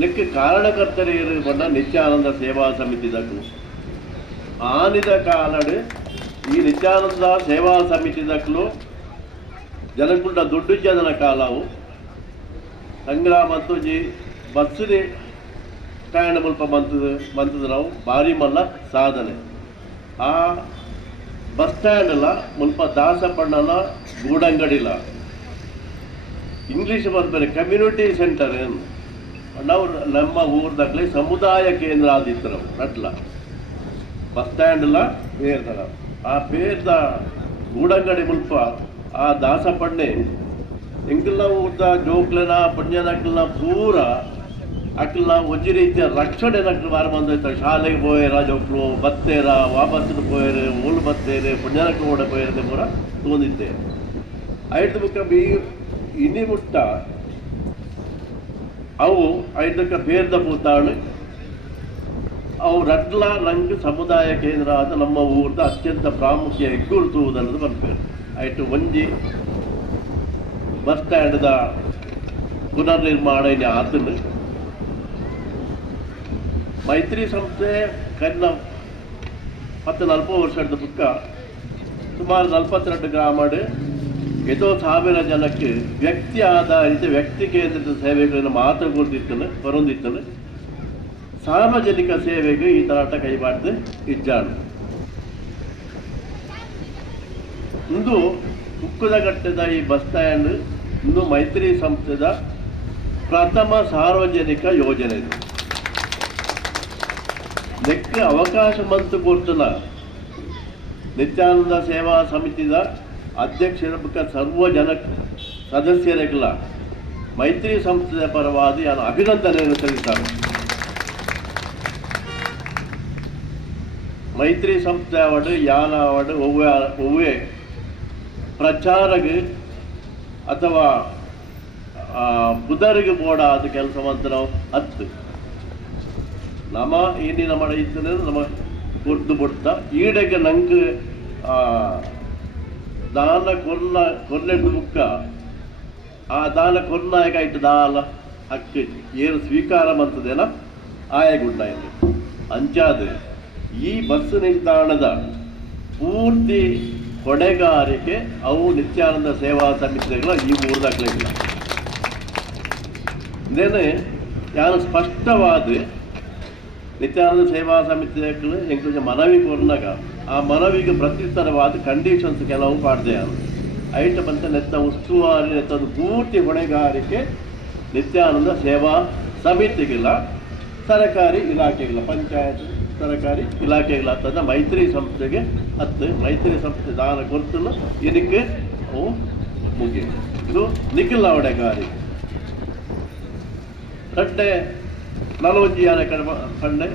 ನೆಕ್ಕೆ ಕಾರಣಕರ್ತರು ಬಂದ ನಿತ್ಯಾನಂದ ಸೇವಾ ಸಮಿತಿದಕ್ಕೂ ಆನಿದ ಕಾಲಡ್ ಈ ನಿತ್ಯಾನಂದ ಸೇವಾ ಸಮಿತಿದಕ್ಕೂ ಜನಕುಂಡ ದೊಡ್ಡ ಜನನ ಕಾಲವು ಸಂಗ್ರಾಮ ಮತ್ತು ಜಿ ಬಸ್ ಸ್ಟ್ಯಾಂಡ್ ಮುಲ್ಪ ಬಂತದ ನಾವು ಭಾರಿ ಮಲ್ಲ ಸಾಧನೆ. ಆ ಬಸ್ ಸ್ಟ್ಯಾಂಡ್ಲ ಮುಲ್ಪ ದಾಸಪಣ್ಣನ ಗೂಡಂಗಡಿಲ ಇಂಗ್ಲೀಷ್ ಬರ್ತಾರೆ ಕಮ್ಯುನಿಟಿ ಸೆಂಟರ್ ಏನು ನಾವು ನಮ್ಮ ಊರ್ದಾಗಲೇ ಸಮುದಾಯ ಕೇಂದ್ರ ಆದಿತ್ತು ನಾವು ನಟ್ಲ ಬಸ್ ಸ್ಟ್ಯಾಂಡ್ಲ ಬೇರ್ದ ಆ ಬೇರ್ದ ಗೂಡಂಗಡಿ ಮುಲ್ಪ ಆ ದಾಸಪಣ್ಣೆ ಎಂಕಲ್ನ ಊರ್ದ ಜೋಕ್ಲನ ಪುಣ್ಯನಕ್ಲನ ಪೂರ ಅಕ್ಲ ಒಂಜಿ ರೀತಿಯ ರಕ್ಷಣೆ ನಕ್ಲು ಬಾರ ಬಂದೈತೆ. ಶಾಲೆಗೆ ಪೋಯರ ಜೋಕ್ಲು ಬತ್ತೇರ ವಾಪಸ್ಸು ಪೋಯರು ಊಳು ಬತ್ತೇರೆ ಪುಣ್ಯನಕ್ಕೆ ಓಡ ಪೋಯರದೆ ಪೂರ ತಗೊಂಡಿದ್ದೆ. ಐದು ಬುಕ್ಕ ಬಿ ಇನಿ ಮುಟ್ಟ ಅವು ಐದಕ್ಕ ಬೇರ್ದ ಪೂತಾಳು ಅವು ರಡ್ಲ ನಂಗೆ ಸಮುದಾಯ ಕೇಂದ್ರ ಆದ ನಮ್ಮ ಊರ್ದ ಅತ್ಯಂತ ಪ್ರಾಮುಖ್ಯ ಹೆಗ್ಗುರುತುವುದನ್ನದು ಬಂದ್ಪೇರು. ಆಯ್ತು ಒಂಜಿ ಬಸ್ ಸ್ಟ್ಯಾಂಡ್ದ ಪುನರ್ನಿರ್ಮಾಣ ಇನ್ನು ಆತನು ಮೈತ್ರಿ ಸಂಸ್ಥೆ ಕನ್ನ 40 ವರ್ಷದ ಬುಕ್ಕ ಸುಮಾರು 42 ಗ್ರಾಮಡ್ ಎಷ್ಟೋ 1000 ಜನಕ್ಕೆ ವ್ಯಕ್ತಿ ಆಧಾರಿತ ವ್ಯಕ್ತಿ ಕೇಂದ್ರಿತ ಸೇವೆಗಳನ್ನು ಮಾತ್ರ ಬರೋದಿತ್ತನು ಸಾರ್ವಜನಿಕ ಸೇವೆಗೆ ಈ ತರಾಟ ಕೈಬಾರ್ದು ಇಜ್ಜಾನು. ಇಂದು ಉಕ್ಕುದಗಟ್ಟದ ಈ ಬಸ್ ಸ್ಟ್ಯಾಂಡ್ ಇಂದು ಮೈತ್ರಿ ಸಂಸ್ಥೆದ ಪ್ರಥಮ ಸಾರ್ವಜನಿಕ ಯೋಜನೆ ಇದು. ನೆಕ್ಕ ಅವಕಾಶ ಮಂತು ಕೊಡ್ತನ ನಿತ್ಯಾನಂದ ಸೇವಾ ಸಮಿತಿದ ಅಧ್ಯಕ್ಷರ ಬುಕ್ಕ ಸರ್ವ ಜನ ಸದಸ್ಯರಿಗೆಲ್ಲ ಮೈತ್ರಿ ಸಂಸ್ಥೆಯ ಪರವಾಗಿ ನಾನು ಅಭಿನಂದನೆಯನ್ನು ಸಲ್ಲಿಸ್ತಾರೆ. ಮೈತ್ರಿ ಸಂಸ್ಥೆ ಅವಡು ಯಾನ ಅವಡು ಒವ್ವೆ ಪ್ರಚಾರಗೆ ಅಥವಾ ಬುಧರಿಗೆ ಬೋಡ ಅದು ಕೆಲಸವಂತ ನಾವು ಹತ್ತು ನಮ್ಮ ಏನಿನ ಮಾಡ ಇತ್ತಂದ್ರೆ ನಮ್ಮ ಕೊರ್ದು ಬಿಡ್ತಾ ಈಡೆಗೆ ನಂಗೆ ದಾನ ಕೊರ್ಲೆಡ್ದು ಬುಕ್ಕ ಆ ದಾನ ಕೊರ್ನಾಯಕ ಇಟ್ಟು ದಾಲ ಹಕ್ಕು ಏನು ಸ್ವೀಕಾರ ಮಂತದೇನ ಆಯಗುಂಡ ಎಂದು ಅಂಚಾದ ಈ ಬಸ್ ನಿಲ್ದಾಣದ ಪೂರ್ತಿ ಹೊಣೆಗಾರಿಕೆ ಅವು ನಿತ್ಯಾನಂದ ಸೇವಾ ಸಮಿತಿಗಳ ಈ ಊರ್ದಾಗಲಿಲ್ಲ. ಇದೇನೆ ಯಾರು ಸ್ಪಷ್ಟವಾದ ನಿತ್ಯಾನಂದ ಸೇವಾ ಸಮಿತಿಗಳು ಎಂಟು ಮನವಿ ಕೊರ್ನಾಗ ಆ ಮನವಿಗೆ ಪ್ರತ್ಯುತ್ತರವಾದ ಕಂಡೀಷನ್ಸ್ ಕೆಲವು ಪಾಡ್ದೆ ಐಟ ಬಂತ ನೆತ್ತ ಉಸ್ತುವಾರಿ ನೆತ್ತದು ಪೂರ್ತಿ ಹೊಣೆಗಾರಿಕೆ ನಿತ್ಯಾನಂದ ಸೇವಾ ಸಮಿತಿಗಿಲ್ಲ, ಸರ್ಕಾರಿ ಇಲಾಖೆಗಿಲ್ಲ, ಪಂಚಾಯತ್ ಸರ್ಕಾರಿ ಇಲಾಖೆಗಳ ಅಂತಂದ ಮೈತ್ರಿ ಸಂಸ್ಥೆಗೆ ಹತ್ತು ಮೈತ್ರಿ ಸಂಸ್ಥೆ ದಾನ ಕೊಡ್ತಲ್ಲ ಇದಕ್ಕೆ ಅವು ಮುಗಿ ಇದು ನಿಖಿಲ ಹೊಣೆಗಾರಿಕೆ. ರಡ್ಡೆ ನಲವೊಂಜಿ ಯಾರ ಕಂಡೆ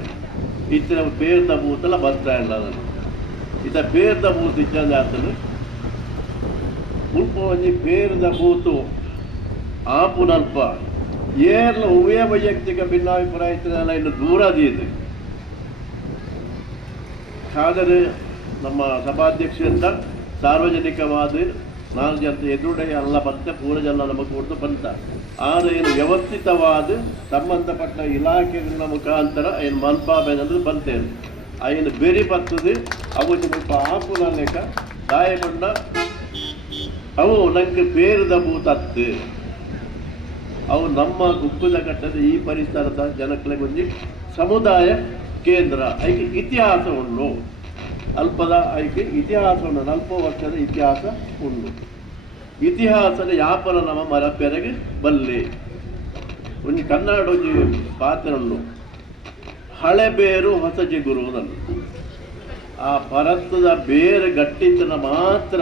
ಇತ್ತಿನ ಬೇರ್ದ ಬೂತಲ್ಲ ಬಸ್ ಸ್ಟ್ಯಾಂಡ್ ಅದನ್ನು ಇತ್ತ ಬೇರ್ದ ಬೂತ್ ಇದ್ದಂಗೆ ಆತನು ಮುಲ್ಪ ಒಂಜಿ ಬೇರ್ದ ಬೂತು ಆಪುನಲ್ಪ ಏರ್ಲ ಉವೇ ವೈಯಕ್ತಿಕ ಭಿನ್ನಾಭಿಪ್ರಾಯ ಇತ್ತಲ್ಲ ಇನ್ನು ದೂರದಿದೆ. ಆದರೆ ನಮ್ಮ ಸಭಾಧ್ಯಕ್ಷರಿಂದ ಸಾರ್ವಜನಿಕವಾದ 4 ಜನ ಎದುರುಡೆ ಎಲ್ಲ ಬಂತ ಪೂರ ಜನ ನಮಗೆ ಕೊಟ್ಟು ಬಂತ ಆದರೆ ಏನು ವ್ಯವಸ್ಥಿತವಾದ ಸಂಬಂಧಪಟ್ಟ ಇಲಾಖೆಗಳ ಮುಖಾಂತರ ಏನು ಮನ್ಪಾಬೇನಂದ್ರೆ ಬಂತೇನೆ ಏನು ಬೇರೆ ಬರ್ತದೆ ಅವು ಸ್ವಲ್ಪ ಆಪುನ ಲೆಕ್ಕ ದಾಯಗೊಂಡ ಅವು ನಂಗೆ ಬೇರದ ಭೂತತ್ತು ಅವು ನಮ್ಮ ಉಕ್ಕುದ ಕಟ್ಟದ ಈ ಪರಿಸರದ ಜನಗಳಿಗೆ ಒಂದು ಸಮುದಾಯ ಕೇಂದ್ರ ಐಕೆ ಇತಿಹಾಸ ಉಂಡು ಅಲ್ಪದ ಐಕೆ ಇತಿಹಾಸ ಉಂಡು 40 ವರ್ಷದ ಇತಿಹಾಸ ಉಂಡು. ಇತಿಹಾಸದ ಯಾಪನ ನಮ್ಮ ಮರಪೆರಗೆ ಬಲ್ಲೆ ಒಂದು ಕನ್ನಡ ಒಂದು ಪಾತ್ರ ಉಂಡು, ಹಳೆ ಬೇರು ಹೊಸ ಚಿಗುರು ಅನ್ನೋದು. ಆ ಪರತ್ತದ ಬೇರೆ ಗಟ್ಟಿತನ ಮಾತ್ರ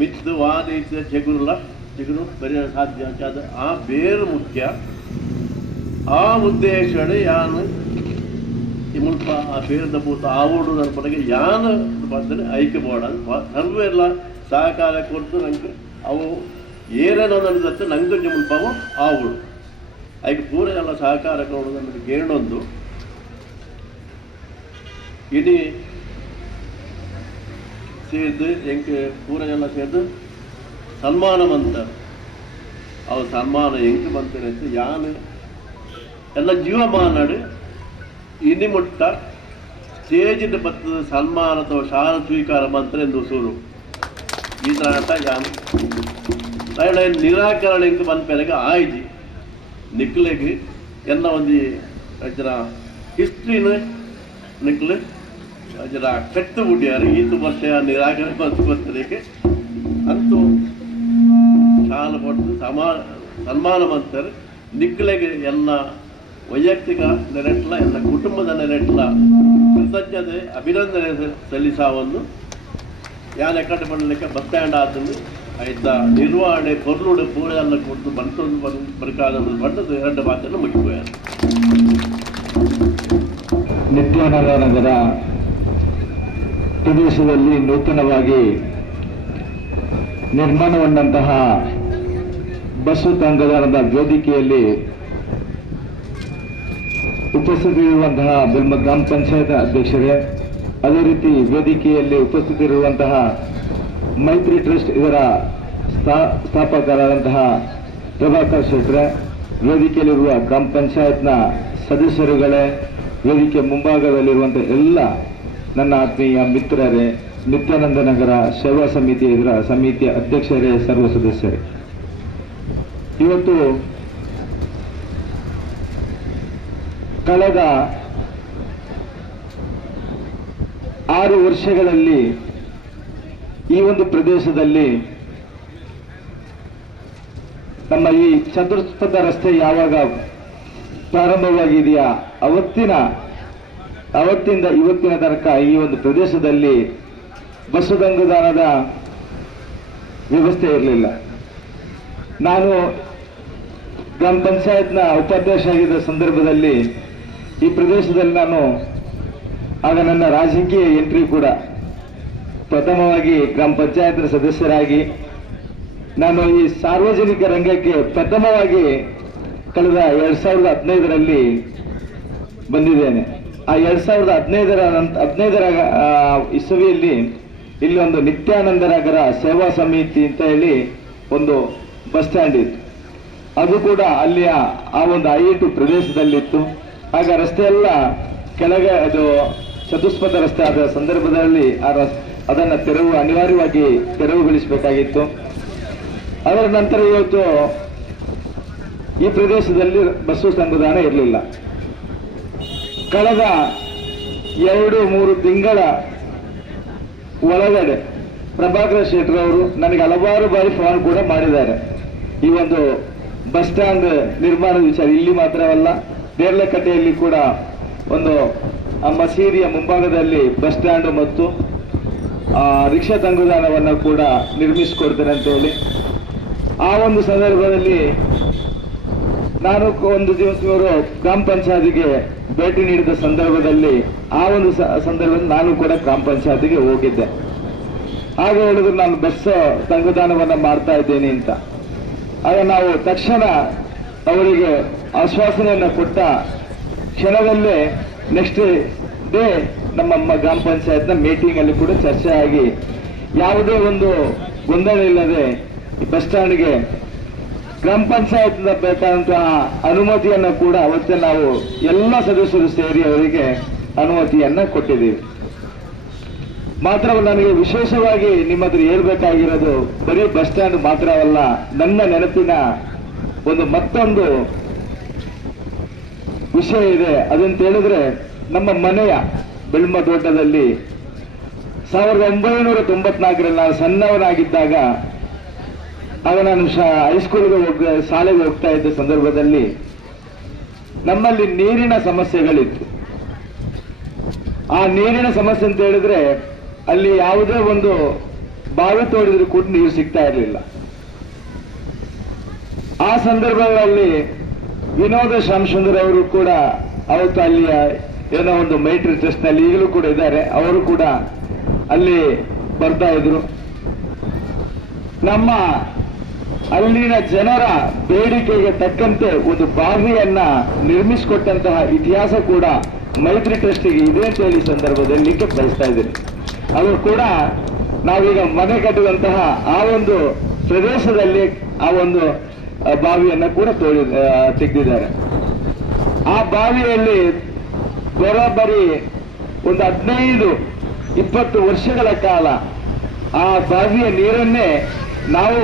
ಮಿದ್ದು ವಾದಿತ ಚಿಗುರು ಬರೆಯ ಸಾಧ್ಯ ಅಂತ. ಆ ಬೇರು ಮುಖ್ಯ. ಆ ಉದ್ದೇಶಡೆ ಯಾನು ಈ ಮುಲ್ಪ ಆ ಬೇರದ ಭೂತ ಆವೋಡು ನನ್ನ ಪಡೆಗೆ ಯಾನು ಬಂದರೆ ಐಕ್ಯ ಬೋಡ ಸರ್ವೆಲ್ಲ ಸಹಕಾರ ಕೊಟ್ಟು ನಂಗೆ ಅವು ಏನೇನೋ ನಡೆದತ್ತೆ ನಂಗೆ ಮುಲ್ಪವು ಆವೋಡು ಐಕೆ ಪೂರ ಎಲ್ಲ ಸಹಕಾರ ಕೊಡೋದು ನಮಗೆ ಕೇಳೊಂದು ಇಡೀ ಸೇರಿದು ಎಂಗೆ ಪೂರ ಎಲ್ಲ ಸೇರಿದು ಸನ್ಮಾನ ಬಂತಾರೆ. ಅವು ಸನ್ಮಾನ ಹೆಂಗೆ ಬಂತಾರೆ ಅಂತ ಯಾನು ಎಲ್ಲ ಜೀವ ಮಾನಾಡು ಇನಿ ಮುಟ್ಟ ಸ್ಟೇಜಿನ ಬತ್ತದ ಸನ್ಮಾನ ಅಥವಾ ಶಾಲ ಸ್ವೀಕಾರ ಮಂತ್ರ ಎಂದು ಸೂರು ಈ ಥರ ಯಾನು ನಿರಾಕರಣೆ ಇಂಕ ಬಂದ ಪೆರಗೆ ಆಯ್ಜಿ ನಿಕ್ಲೆಗೆ ಎಲ್ಲ ಒಂದು ಜರ ಹಿಸ್ಟ್ರಿನ ನಿಕ್ಲೆ ಜರ ಕಟ್ಟು ಬಿಡ್ಯಾರ ಈತು ವರ್ಷ ನಿರಾಕರಣೆ ಬಂದು ಬರ್ತದಕ್ಕೆ ಅಂತೂ ಶಾಲ ಕೊಟ್ಟು ಸನ್ಮಾನ ಮಂತಾರೆ ನಿಕ್ಲೆಗೆ ಎಲ್ಲ ವೈಯಕ್ತಿಕ ನೆರೆಟ್ಲ ಎಲ್ಲ ಕುಟುಂಬದ ನೆರೆಟ್ಲ ಕೃತಜ್ಞತೆ ಅಭಿನಂದನೆ ಸಲ್ಲಿಸಾವನ್ನು ಯಾನ್ ಎಕ್ಕಟ್ಟು ಮಾಡಲಿಕ್ಕೆ ಬಸ್ ಸ್ಟ್ಯಾಂಡ್ ಆತಂದು ಆಯ್ತ ನಿರ್ವಹಣೆ ಪೊರ್ಲುಡು ಪೂರ ಎಲ್ಲ ಕೊಟ್ಟು ಬಂತೊಂದು ಬರ್ಕಾದಂದು ಬಂದದ್ದು ಎರಡು ಮಾತನ್ನು ಮುಗಿపోయారు. ನಿತ್ಯಾನಂದ ನಗರ ಪ್ರದೇಶದಲ್ಲಿ ನೂತನವಾಗಿ ನಿರ್ಮಾಣಗೊಂಡಂತಹ ಬಸ್ಸು ತಂಗದಾನದ ವೇದಿಕೆಯಲ್ಲಿ ಉಪಸ್ಥಿತರಿರುವಂತಹ ಬೆಲ್ಮ ಗ್ರಾಮ ಪಂಚಾಯತ್ ಅಧ್ಯಕ್ಷರೇ, ಅದೇ ರೀತಿ ವೇದಿಕೆಯಲ್ಲಿ ಉಪಸ್ಥಿತರಿರುವಂತಹ ಮೈತ್ರಿ ಟ್ರಸ್ಟ್ ಇದರ ಸ್ಥಾಪಕರಾದಂತಹ ಪ್ರಭಾಕರ್ ಶೆಟ್ರೆ, ವೇದಿಕೆಯಲ್ಲಿರುವ ಗ್ರಾಮ ಪಂಚಾಯತ್ನ ಸದಸ್ಯರುಗಳೇ, ವೇದಿಕೆ ಮುಂಭಾಗದಲ್ಲಿರುವಂತಹ ಎಲ್ಲ ನನ್ನ ಆತ್ಮೀಯ ಮಿತ್ರರೇ, ನಿತ್ಯಾನಂದ ನಗರ ಸೇವಾ ಸಮಿತಿ ಇದರ ಸಮಿತಿಯ ಅಧ್ಯಕ್ಷರೇ, ಸರ್ವ ಸದಸ್ಯರೇ, ಇವತ್ತು ಕಳೆದ 6 ವರ್ಷಗಳಲ್ಲಿ ಈ ಒಂದು ಪ್ರದೇಶದಲ್ಲಿ ನಮ್ಮ ಈ ಚತುಷ್ಪಥ ರಸ್ತೆ ಯಾವಾಗ ಪ್ರಾರಂಭವಾಗಿದೆಯಾ ಅವತ್ತಿಂದ ಇವತ್ತಿನ ತನಕ ಈ ಒಂದು ಪ್ರದೇಶದಲ್ಲಿ ಬಸ್ಸು ತಂಗುದಾನದ ವ್ಯವಸ್ಥೆ ಇರಲಿಲ್ಲ. ನಾನು ಗ್ರಾಮ ಪಂಚಾಯತ್ನ ಉಪಾಧ್ಯಕ್ಷ ಆಗಿದ್ದ ಸಂದರ್ಭದಲ್ಲಿ ಈ ಪ್ರದೇಶದಲ್ಲಿ ನಾನು ಆಗ ನನ್ನ ರಾಜಕೀಯ ಎಂಟ್ರಿ ಕೂಡ ಪ್ರಥಮವಾಗಿ ಗ್ರಾಮ ಪಂಚಾಯತ್ನ ಸದಸ್ಯರಾಗಿ ನಾನು ಈ ಸಾರ್ವಜನಿಕ ರಂಗಕ್ಕೆ ಪ್ರಥಮವಾಗಿ ಕಳೆದ 2015ರಲ್ಲಿ ಬಂದಿದ್ದೇನೆ. ಆ 2015ರ ಇಸವಿಯಲ್ಲಿ ಇಲ್ಲಿ ಒಂದು ನಿತ್ಯಾನಂದ ನಗರ ಸೇವಾ ಸಮಿತಿ ಅಂತ ಹೇಳಿ ಒಂದು ಬಸ್ ಸ್ಟ್ಯಾಂಡ್ ಇತ್ತು. ಅದು ಕೂಡ ಅಲ್ಲಿಯ ಆ ಒಂದು ಐಟು ಪ್ರದೇಶದಲ್ಲಿತ್ತು. ಆಗ ರಸ್ತೆ ಎಲ್ಲ ಕೆಳಗೆ ಅದು ಚತುಷ್ಪಥ ರಸ್ತೆ ಆದ ಸಂದರ್ಭದಲ್ಲಿ ಅದನ್ನು ಅನಿವಾರ್ಯವಾಗಿ ತೆರವುಗೊಳಿಸಬೇಕಾಗಿತ್ತು. ಅದರ ನಂತರ ಇವತ್ತು ಈ ಪ್ರದೇಶದಲ್ಲಿ ಬಸ್ಸು ತಂಗುದಾಣ ಇರಲಿಲ್ಲ. ಕಳೆದ 2-3 ತಿಂಗಳ ಒಳಗಡೆ ಪ್ರಭಾಕರ್ ಶೆಟ್ಟಿ ಅವರು ನನಗೆ ಹಲವಾರು ಬಾರಿ ಫೋನ್ ಕೂಡ ಮಾಡಿದ್ದಾರೆ. ಈ ಒಂದು ಬಸ್ ಸ್ಟ್ಯಾಂಡ್ ನಿರ್ಮಾಣದ ವಿಚಾರ ಇಲ್ಲಿ ಮಾತ್ರವಲ್ಲ, ದೇರ್ಲಕಟ್ಟೆಯಲ್ಲಿ ಕೂಡ ಒಂದು ಮಸೀದಿಯ ಮುಂಭಾಗದಲ್ಲಿ ಬಸ್ ಸ್ಟ್ಯಾಂಡ್ ಮತ್ತು ರಿಕ್ಷಾ ತಂಗುದಾಣವನ್ನು ಕೂಡ ನಿರ್ಮಿಸಿಕೊಡ್ತೇನೆ ಅಂತ ಹೇಳಿ ಆ ಒಂದು ಸಂದರ್ಭದಲ್ಲಿ ನಾನು ಒಂದು ದಿವಸ ಇವರು ಗ್ರಾಮ ಪಂಚಾಯತಿಗೆ ಭೇಟಿ ನೀಡಿದ ಸಂದರ್ಭದಲ್ಲಿ ಆ ಒಂದು ಸಂದರ್ಭದಲ್ಲಿ ನಾನು ಕೂಡ ಗ್ರಾಮ ಪಂಚಾಯತಿಗೆ ಹೋಗಿದ್ದೆ. ಹಾಗೆ ಹೇಳಿದ್ರು ನಾನು ಬಸ್ ತಂಗುದಾಣವನ್ನು ಮಾಡ್ತಾ ಇದ್ದೇನೆ ಅಂತ. ಆಗ ನಾವು ತಕ್ಷಣ ಅವರಿಗೆ ಆಶ್ವಾಸನೆಯನ್ನು ಕೊಟ್ಟ ಕ್ಷಣದಲ್ಲೇ ನೆಕ್ಸ್ಟ್ ಡೇ ನಮ್ಮ ಗ್ರಾಮ ಪಂಚಾಯತ್ನ ಮೀಟಿಂಗ್ ಅಲ್ಲಿ ಕೂಡ ಚರ್ಚೆ ಆಗಿ ಯಾವುದೇ ಒಂದು ಗೊಂದಲ ಇಲ್ಲದೆ ಈ ಬಸ್ ಸ್ಟ್ಯಾಂಡ್ಗೆ ಗ್ರಾಮ ಪಂಚಾಯತ್ ಬೇಕಾದಂತಹ ಅನುಮತಿಯನ್ನು ಕೂಡ ಅವತ್ತೇ ನಾವು ಎಲ್ಲ ಸದಸ್ಯರು ಸೇರಿ ಅವರಿಗೆ ಅನುಮತಿಯನ್ನ ಕೊಟ್ಟಿದ್ದೀವಿ. ಮಾತ್ರವಲ್ಲ, ನನಗೆ ವಿಶೇಷವಾಗಿ ನಿಮ್ಮ ಹತ್ರ ಹೇಳ್ಬೇಕಾಗಿರೋದು ಬರೀ ಬಸ್ ಸ್ಟ್ಯಾಂಡ್ ಮಾತ್ರವಲ್ಲ, ನನ್ನ ನೆನಪಿನ ಮತ್ತೊಂದು ವಿಷಯ ಇದೆ. ಅದಂತ ಹೇಳಿದ್ರೆ ನಮ್ಮ ಮನೆಯ ಬೆಳ್ಮ ತೋಟದಲ್ಲಿ 1994ರಲ್ಲಿ ನಾನು ಸಣ್ಣವನಾಗಿದ್ದಾಗ ಆಗ ನಾನು ಹೈಸ್ಕೂಲ್ಗೆ ಶಾಲೆಗೆ ಹೋಗ್ತಾ ಇದ್ದ ಸಂದರ್ಭದಲ್ಲಿ ನಮ್ಮಲ್ಲಿ ನೀರಿನ ಸಮಸ್ಯೆಗಳಿತ್ತು. ಆ ನೀರಿನ ಸಮಸ್ಯೆ ಅಂತ ಹೇಳಿದ್ರೆ ಅಲ್ಲಿ ಯಾವುದೇ ಒಂದು ಬಾವಿ ತೋಡಿದ್ರು ಕೂಡ ನೀರು ಸಿಗ್ತಾ ಇರಲಿಲ್ಲ. ಆ ಸಂದರ್ಭಗಳಲ್ಲಿ ವಿನೋದ ಶ್ಯಾಮಸುಂದರ್ ಅವರು ಕೂಡ ಅವತ್ತು ಅಲ್ಲಿಯ ಏನೋ ಒಂದು ಮೈತ್ರಿ ಟ್ರಸ್ಟ್ ನಲ್ಲಿ ಈಗಲೂ ಕೂಡ ಇದ್ದಾರೆ. ಅವರು ಕೂಡ ಅಲ್ಲಿ ಬರ್ತಾ ಇದ್ರು. ನಮ್ಮ ಅಲ್ಲಿನ ಜನರ ಬೇಡಿಕೆಗೆ ತಕ್ಕಂತೆ ಒಂದು ಬಾವಿಯನ್ನ ನಿರ್ಮಿಸಿಕೊಟ್ಟಂತಹ ಇತಿಹಾಸ ಕೂಡ ಮೈತ್ರಿ ಟ್ರಸ್ಟಿಗೆ ಇದೆ ಅಂತ ಹೇಳಿ ಸಂದರ್ಭದಲ್ಲಿ ಲಿಖಿತ ಬಯಸ್ತಾ ಇದ್ದೀನಿ. ಅದು ಕೂಡ ನಾವೀಗ ಮನೆ ಕಟ್ಟುವಂತಹ ಆ ಒಂದು ಪ್ರದೇಶದಲ್ಲಿ ಆ ಒಂದು ಬಾವಿಯನ್ನ ಕೂಡ ತೆಗೆದಿದ್ದಾರೆ. ಆ ಬಾವಿಯಲ್ಲಿ ಬರೋಬ್ಬರಿ ಒಂದು 15-20 ವರ್ಷಗಳ ಕಾಲ ಆ ಬಾವಿಯ ನೀರನ್ನೇ ನಾವು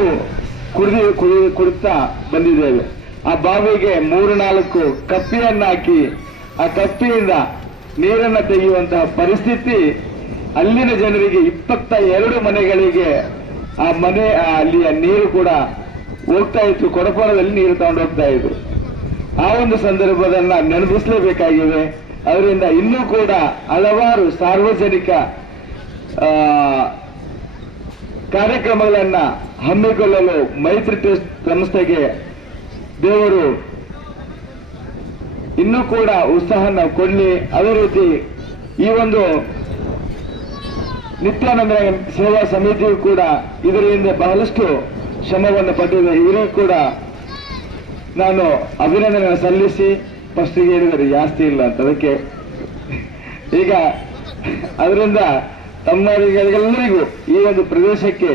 ಕುಡಿತಾ ಬಂದಿದ್ದೇವೆ. ಆ ಬಾವಿಗೆ 3-4 ಕಪ್ಪಿಯನ್ನಾಕಿ ಆ ಕಪ್ಪಿಯಿಂದ ನೀರನ್ನು ತೆಗೆಯುವಂತಹ ಪರಿಸ್ಥಿತಿ ಅಲ್ಲಿನ ಜನರಿಗೆ 22 ಮನೆಗಳಿಗೆ ಆ ಮನೆ ಅಲ್ಲಿಯ ನೀರು ಕೂಡ ಹೋಗ್ತಾ ಇತ್ತು. ಕೊಡಪಾಳದಲ್ಲಿ ನೀರು ತಗೊಂಡು ಹೋಗ್ತಾ ಇದ್ರು. ಆ ಒಂದು ಸಂದರ್ಭದನ್ನ ನೆನಪಿಸಲೇಬೇಕಾಗಿದೆ. ಅದರಿಂದ ಇನ್ನೂ ಕೂಡ ಹಲವಾರು ಸಾರ್ವಜನಿಕ ಕಾರ್ಯಕ್ರಮಗಳನ್ನ ಹಮ್ಮಿಕೊಳ್ಳಲು ಮೈತ್ರಿ ಟ್ರಸ್ಟ್ ಸಂಸ್ಥೆಗೆ ದೇವರು ಇನ್ನೂ ಕೂಡ ಉತ್ಸಾಹನ ಕೊಡಲಿ. ಅದೇ ರೀತಿ ಈ ಒಂದು ನಿತ್ಯಾನಂದ ಸೇವಾ ಸಮಿತಿಯು ಕೂಡ ಇದರ ಹಿಂದೆ ಬಹಳಷ್ಟು ಶ್ರಮವನ್ನು ಪಟ್ಟಿದೆ. ಇವರಿಗೂ ಕೂಡ ನಾನು ಅಭಿನಂದನೆ ಸಲ್ಲಿಸಿ ಫಸ್ಟಿಗೆ ಹೇಳಿದರೆ ಜಾಸ್ತಿ ಇಲ್ಲ ಅಂತ ಅದಕ್ಕೆ ಈಗ ಅದರಿಂದ ತಮ್ಮರಿಗೆಲ್ಲರಿಗೂ ಈ ಒಂದು ಪ್ರದೇಶಕ್ಕೆ